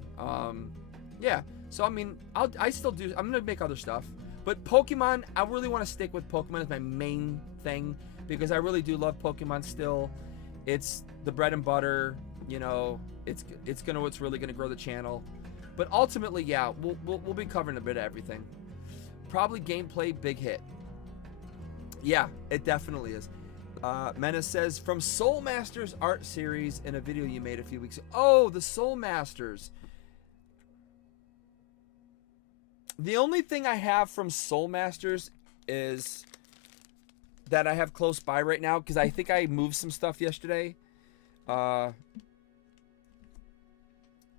Yeah, so I mean, I'm gonna make other stuff. But Pokemon, I really want to stick with Pokemon as my main thing, because I really do love Pokemon still. It's the bread and butter, you know, it's really gonna grow the channel. But ultimately, yeah, we'll be covering a bit of everything. Probably gameplay, big hit. Yeah, it definitely is. Menace says, from Soul Masters art series in a video you made a few weeks ago. Oh, the Soul Masters. The only thing I have from Soul Masters is that I have close by right now, because I think I moved some stuff yesterday. I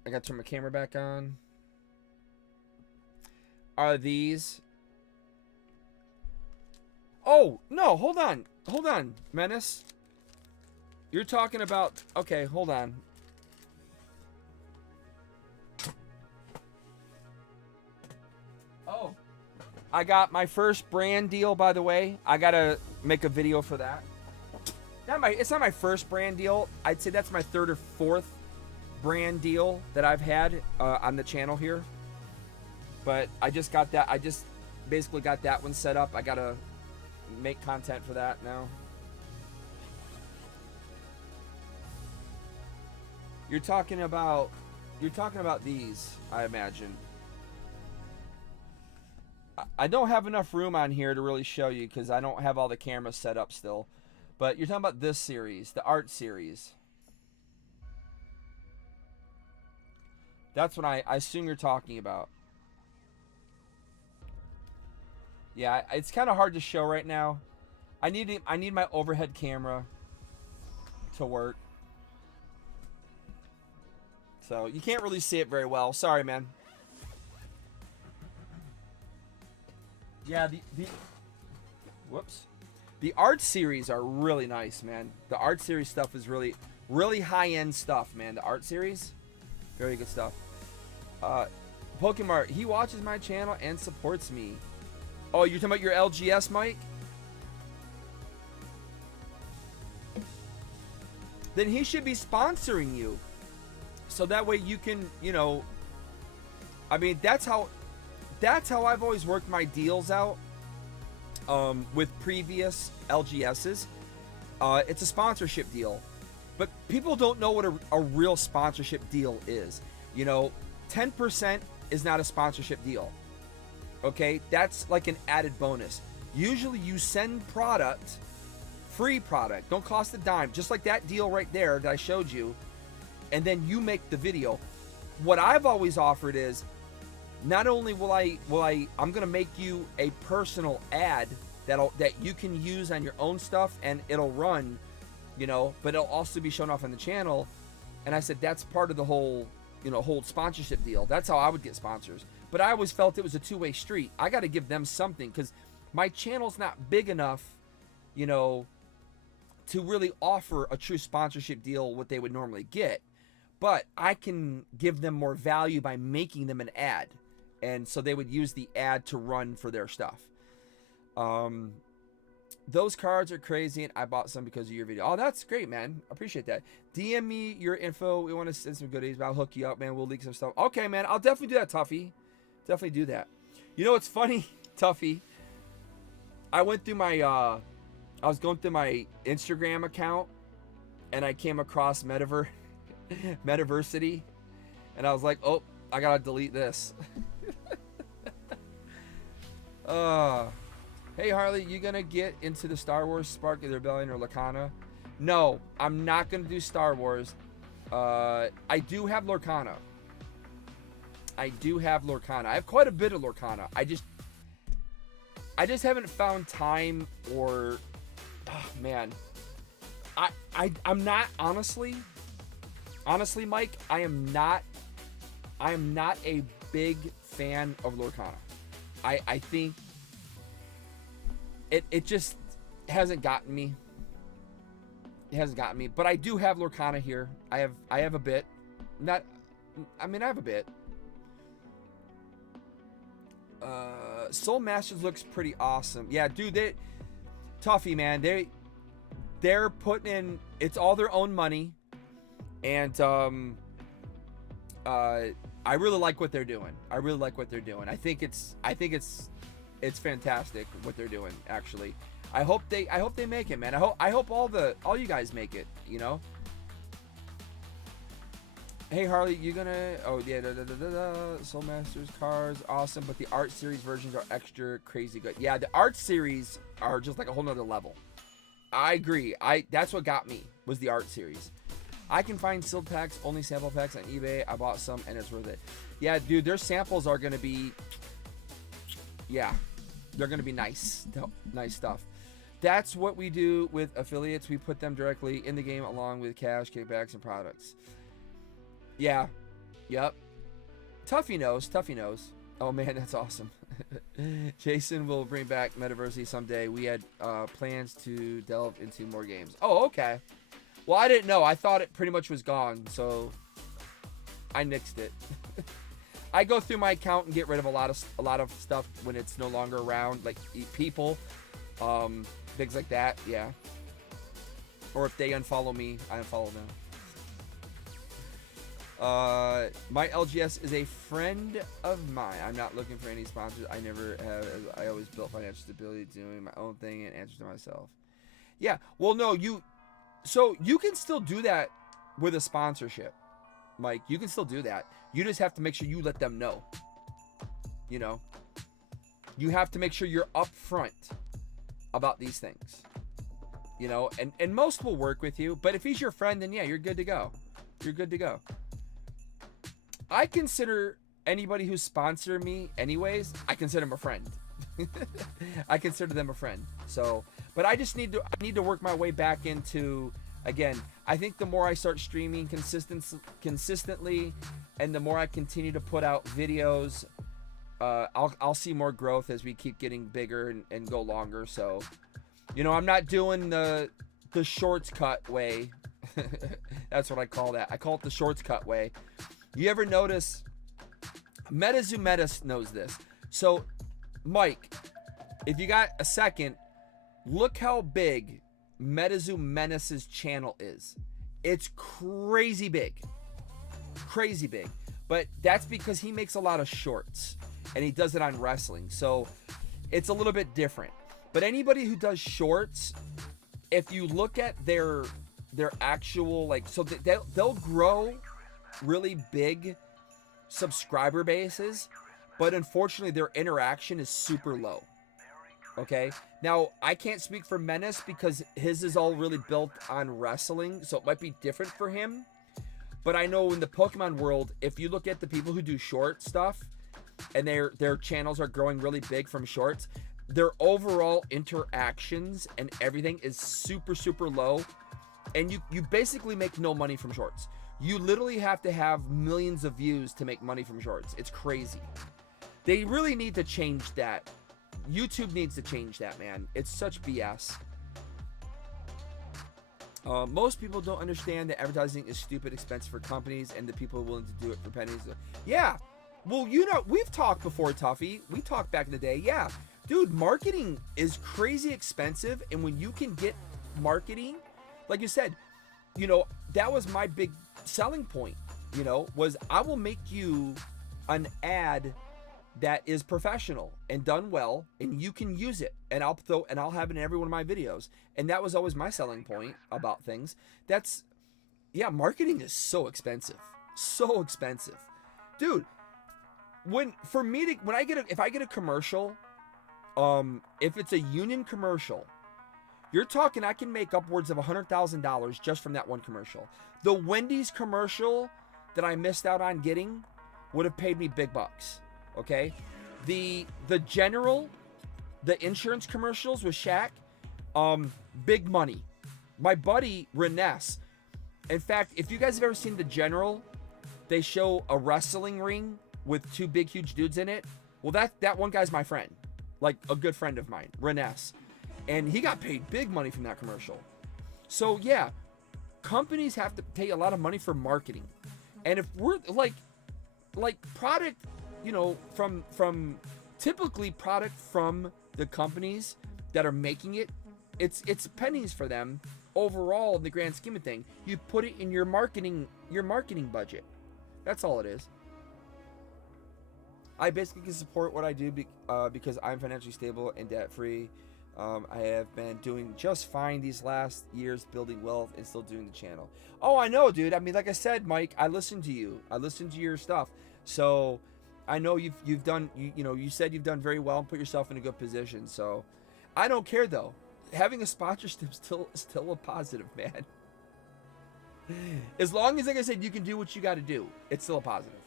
got to turn my camera back on. Are these... Oh, no, hold on. Hold on, Menace. You're talking about... Okay, hold on. Oh. I got my first brand deal, by the way. I gotta make a video for that. It's not my first brand deal. I'd say that's my 3rd or 4th brand deal that I've had on the channel here. But I just got that. I just basically got that one set up. I gotta make content for that now. You're talking about these, I imagine. I don't have enough room on here to really show you, because I don't have all the cameras set up still. But you're talking about this series, the art series. That's what I assume you're talking about. Yeah, it's kind of hard to show right now. I need my overhead camera to work. So you can't really see it very well. Sorry, man. Yeah, whoops. The art series are really nice, man. The art series stuff is really high-end stuff, man. The art series, very good stuff. Pokemon, he watches my channel and supports me. Oh, you're talking about your LGS mic? Then he should be sponsoring you. So that way you can, you know, I mean, that's how I've always worked my deals out with previous LGSs. It's a sponsorship deal. But people don't know what a real sponsorship deal is. You know, 10% is not a sponsorship deal. Okay? That's like an added bonus. Usually you send product, free product, don't cost a dime, just like that deal right there that I showed you, and then you make the video. What I've always offered is, not only I'm gonna make you a personal ad that you can use on your own stuff and it'll run, you know, but it'll also be shown off on the channel. And I said that's part of the whole, you know, whole sponsorship deal. That's how I would get sponsors. But I always felt it was a two-way street. I got to give them something because my channel's not big enough, you know, to really offer a true sponsorship deal what they would normally get. But I can give them more value by making them an ad. And so they would use the ad to run for their stuff. Those cards are crazy, and I bought some because of your video. Oh, that's great, man. Appreciate that. DM me your info. We want to send some goodies, but I'll hook you up, man. We'll leak some stuff. Okay, man. I'll definitely do that, Tuffy. Definitely do that. You know what's funny, Tuffy? I went through my, I was going through my Instagram account, and I came across Metaversity, and I was like, oh, I gotta delete this. Hey Harley, you gonna get into the Star Wars Spark of the Rebellion or Lorcana? No, I'm not gonna do Star Wars. I do have Lorcana. I have quite a bit of Lorcana. I just haven't found time, or man. I'm not honestly, Mike, I am not a big fan of Lorcana. I think it just hasn't gotten me. It hasn't gotten me. But I do have Lorcana here. I have a bit. I have a bit. Soul Masters looks pretty awesome. Yeah, dude, Tuffy, man, they're putting in, it's all their own money. And I really like what they're doing. I think it's fantastic what they're doing, actually. I hope they make it, man. I hope all you guys make it, you know. Hey Harley, you gonna, oh yeah, Soul Masters cards, awesome, but the art series versions are extra crazy good. Yeah, the art series are just like a whole nother level. I agree. That's what got me, was the art series. I can find sealed packs, only sample packs on eBay. I bought some and it's worth it. Yeah, dude, their samples are gonna be, yeah, they're gonna be nice stuff. That's what we do with affiliates. We put them directly in the game along with cash, kickbacks, and products. Yeah, yep. Tuffy knows. Oh man, that's awesome. Jason will bring back Metaversity someday. We had plans to delve into more games. Oh, okay. Well, I didn't know. I thought it pretty much was gone, so I nixed it. I go through my account and get rid of a lot of stuff when it's no longer around, like people, things like that. Yeah. Or if they unfollow me, I unfollow them. My LGS is a friend of mine. I'm not looking for any sponsors. I never have. I always built financial stability doing my own thing and answer to myself. Yeah. Well, no, so you can still do that with a sponsorship, Mike. You can still do that. You just have to make sure you let them know. You know, you have to make sure you're upfront about these things. You know, and most will work with you. But if he's your friend, then yeah, you're good to go. You're good to go. I consider anybody who's sponsored me anyways, I consider them a friend. I consider them a friend. So, but I just need to work my way back into, again, I think the more I start streaming consistently and the more I continue to put out videos, I'll see more growth as we keep getting bigger and go longer. So, you know, I'm not doing the shorts cut way. That's what I call that. I call it the shorts cut way. You ever notice, MetaZoom knows this. So, Mike, if you got a second, look how big MetaZoom Menace's channel is. It's crazy big. Crazy big. But that's because he makes a lot of shorts. And he does it on wrestling. So, it's a little bit different. But anybody who does shorts, if you look at their actual, like, so they'll grow really big subscriber bases, but unfortunately their interaction is super low. Okay, now I can't speak for Menace because his is all really built on wrestling, so it might be different for him. But I know in the Pokemon world, if you look at the people who do short stuff and their channels are growing really big from shorts, their overall interactions and everything is super low, and you basically make no money from shorts. You literally have to have millions of views to make money from shorts. It's crazy. They really need to change that. YouTube needs to change that, man. It's such BS. Most people don't understand that advertising is stupid expensive for companies and the people are willing to do it for pennies. Yeah. Well, you know, we've talked before, Tuffy. We talked back in the day. Yeah. Dude, marketing is crazy expensive. And when you can get marketing, like you said, you know, that was my big selling point, you know, was I will make you an ad that is professional and done well, and you can use it, and I'll have it in every one of my videos. And that was always my selling point about things. Yeah, marketing is so expensive. So expensive. Dude, if I get a commercial, if it's a union commercial, you're talking I can make upwards of $100,000 just from that one commercial. The Wendy's commercial that I missed out on getting would have paid me big bucks. Okay? The insurance commercials with Shaq, big money. My buddy Renes, in fact, if you guys have ever seen The General, they show a wrestling ring with two big huge dudes in it. Well, that one guy's my friend. Like a good friend of mine, Renes. And he got paid big money from that commercial. So yeah, companies have to pay a lot of money for marketing. And if we're like product, you know, from typically product from the companies that are making it, it's pennies for them overall in the grand scheme of things. You put it in your marketing budget. That's all it is. I basically can support what I do because I'm financially stable and debt free. I have been doing just fine these last years, building wealth and still doing the channel. Oh, I know, dude. I mean, like I said, Mike, I listen to you. I listen to your stuff. So I know you've done, you said you've done very well and put yourself in a good position. So I don't care though. Having a sponsorship is still a positive, man. As long as, like I said, you can do what you got to do, it's still a positive.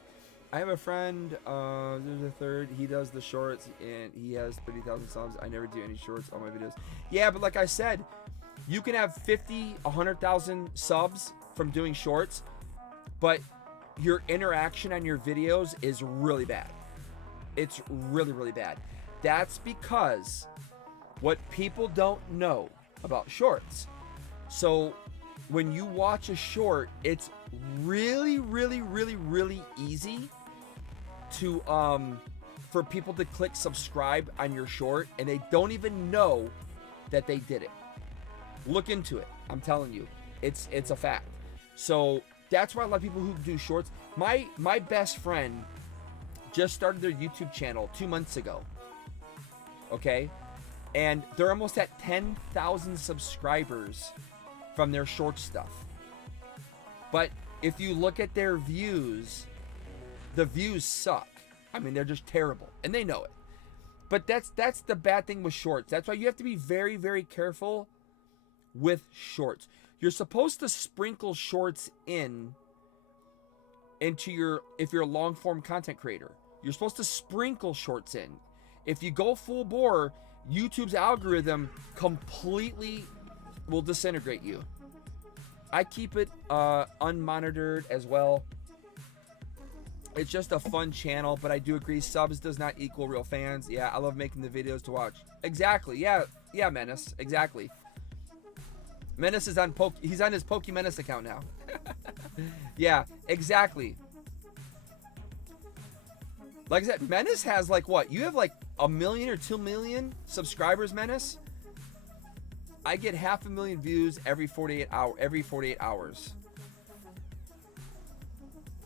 I have a friend, there's a third, he does the shorts, and he has 30,000 subs. I never do any shorts on my videos. Yeah, but like I said, you can have 50, 100,000 subs from doing shorts, but your interaction on your videos is really bad. It's really bad. That's because what people don't know about shorts. So when you watch a short, it's really easy to for people to click subscribe on your short, and they don't even know that they did it. Look into it. I'm telling you, it's a fact. So that's why a lot of people who do shorts, my best friend just started their YouTube channel 2 months ago. Okay, and they're almost at 10,000 subscribers from their short stuff. But if you look at their views, the views suck. I mean, they're just terrible, and they know it. But that's the bad thing with shorts. That's why you have to be very careful with shorts. You're supposed to sprinkle shorts in into your, if you're a long form content creator. You're supposed to sprinkle shorts in. If you go full bore, YouTube's algorithm completely will disintegrate you. I keep it unmonitored as well. It's just a fun channel, but I do agree subs does not equal real fans. Yeah, I love making the videos to watch. Exactly. Yeah, Menace. Exactly. Menace is on he's on his Menace account now. Yeah, exactly. Like I said, Menace has like what? You have like 1 million or 2 million subscribers, Menace? I get 500,000 views every 48 hours.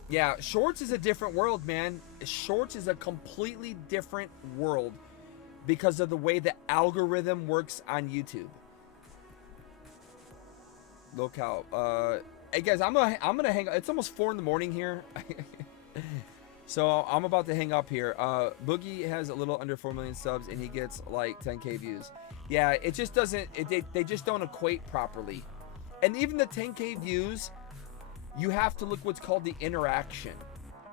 Yeah, Shorts is a different world, man. Shorts is a completely different world because of the way the algorithm works on YouTube. Look how hey guys, I'm gonna hang up. It's almost 4 in the morning here. So I'm about to hang up here. Boogie has a little under 4 million subs and he gets like 10k views. Yeah, it just doesn't, they just don't equate properly. And even the 10k views, you have to look what's called the interaction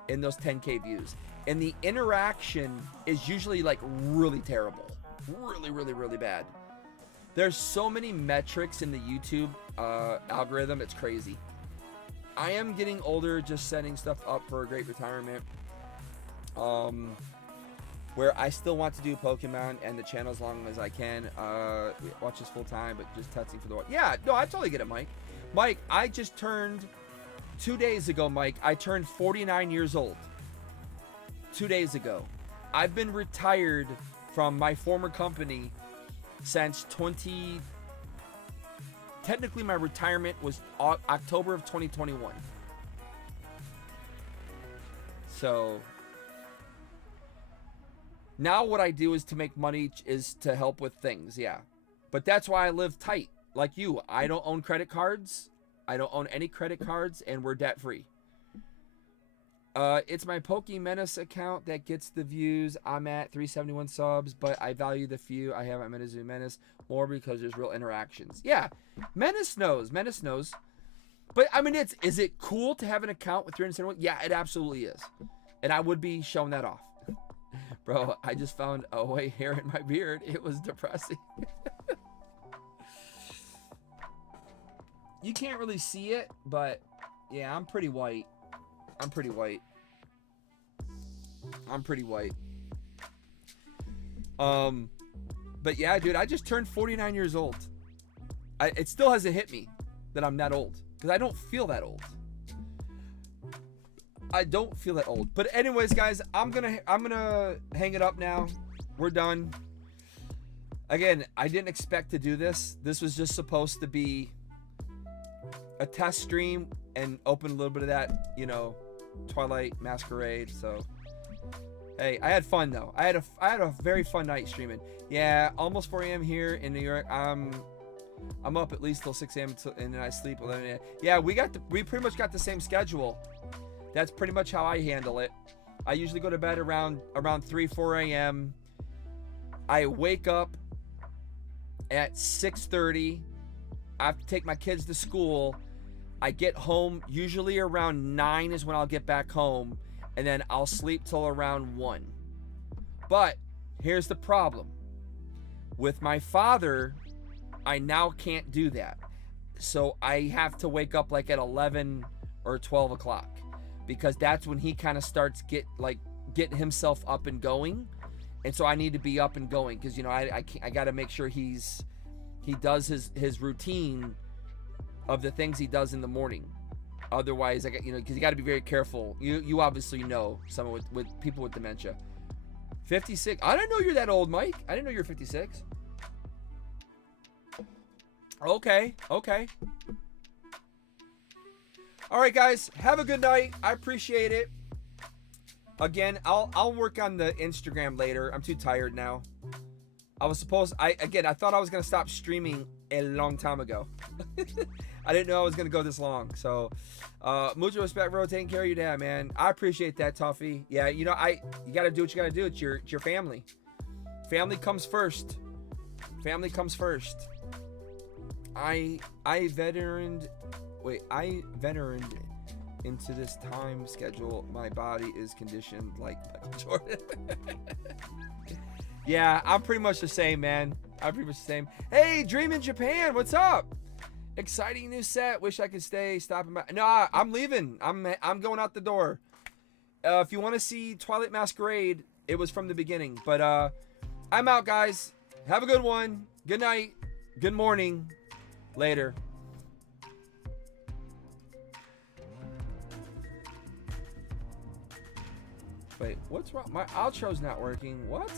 in those 10k views. And the interaction is usually like really terrible. Really bad. There's so many metrics in the YouTube algorithm, it's crazy. I am getting older, just setting stuff up for a great retirement. Where I still want to do Pokemon and the channel as long as I can. Watch this full time, but just testing for the... Yeah, no, I totally get it, Mike. Mike, I just turned... 2 days ago, Mike, I turned 49 years old. 2 days ago. I've been retired from my former company since technically my retirement was October of 2021. So now what I do is to make money, is to help with things, yeah. But that's why I live tight, like you. I don't own credit cards. I don't own any credit cards, and we're debt free. It's my Menace account that gets the views. I'm at 371 subs, but I value the few I have at Menace more because there's real interactions. Yeah, Menace knows. But I mean, is it cool to have an account with 371? Yeah, it absolutely is. And I would be showing that off. Bro, I just found a white hair in my beard. It was depressing. You can't really see it, but yeah, I'm pretty white. But yeah, dude, I just turned 49 years old. It still hasn't hit me that I'm that old, because I don't feel that old. But anyways, guys, I'm gonna hang it up now. We're done. Again, I didn't expect to do this. This was just supposed to be a test stream and open a little bit of that, you know, Twilight Masquerade. So hey, I had fun though. I had a very fun night streaming. Yeah, almost 4 a.m. here in New York. I'm up at least till 6 a.m. and then I sleep 11 a.m. Yeah, we pretty much got the same schedule. That's pretty much how I handle it. I usually go to bed around 4 a.m. I wake up at 6:30. I have to take my kids to school. I get home usually around 9 is when I'll get back home, and then I'll sleep till around 1. But here's the problem. With my father, I now can't do that. So I have to wake up like at 11 or 12 o'clock, because that's when he kind of starts getting himself up and going. And so I need to be up and going, because, you know, I got to make sure he does his routine of the things he does in the morning. Otherwise, you know, because you got to be very careful. You obviously know someone with people with dementia. 56. I didn't know you're that old, Mike. I didn't know you're 56. Okay. All right, guys. Have a good night. I appreciate it. Again, I'll work on the Instagram later. I'm too tired now. I thought I was gonna stop streaming a long time ago. I didn't know I was gonna go this long. So, mucho respect, bro. Taking care of your dad, man. I appreciate that, Toffee. Yeah, you know, you gotta do what you gotta do. It's your family. Family comes first. I veteraned into this time schedule. My body is conditioned like Michael Jordan. Yeah, I'm pretty much the same, man. I'm pretty much the same. Hey, Dream in Japan, what's up? Exciting new set. Wish I could stay. Stopping by. No, I'm leaving. I'm going out the door. If you want to see Twilight Masquerade, it was from the beginning. But I'm out, guys. Have a good one. Good night. Good morning. Later. Wait, what's wrong? My outro's not working. What?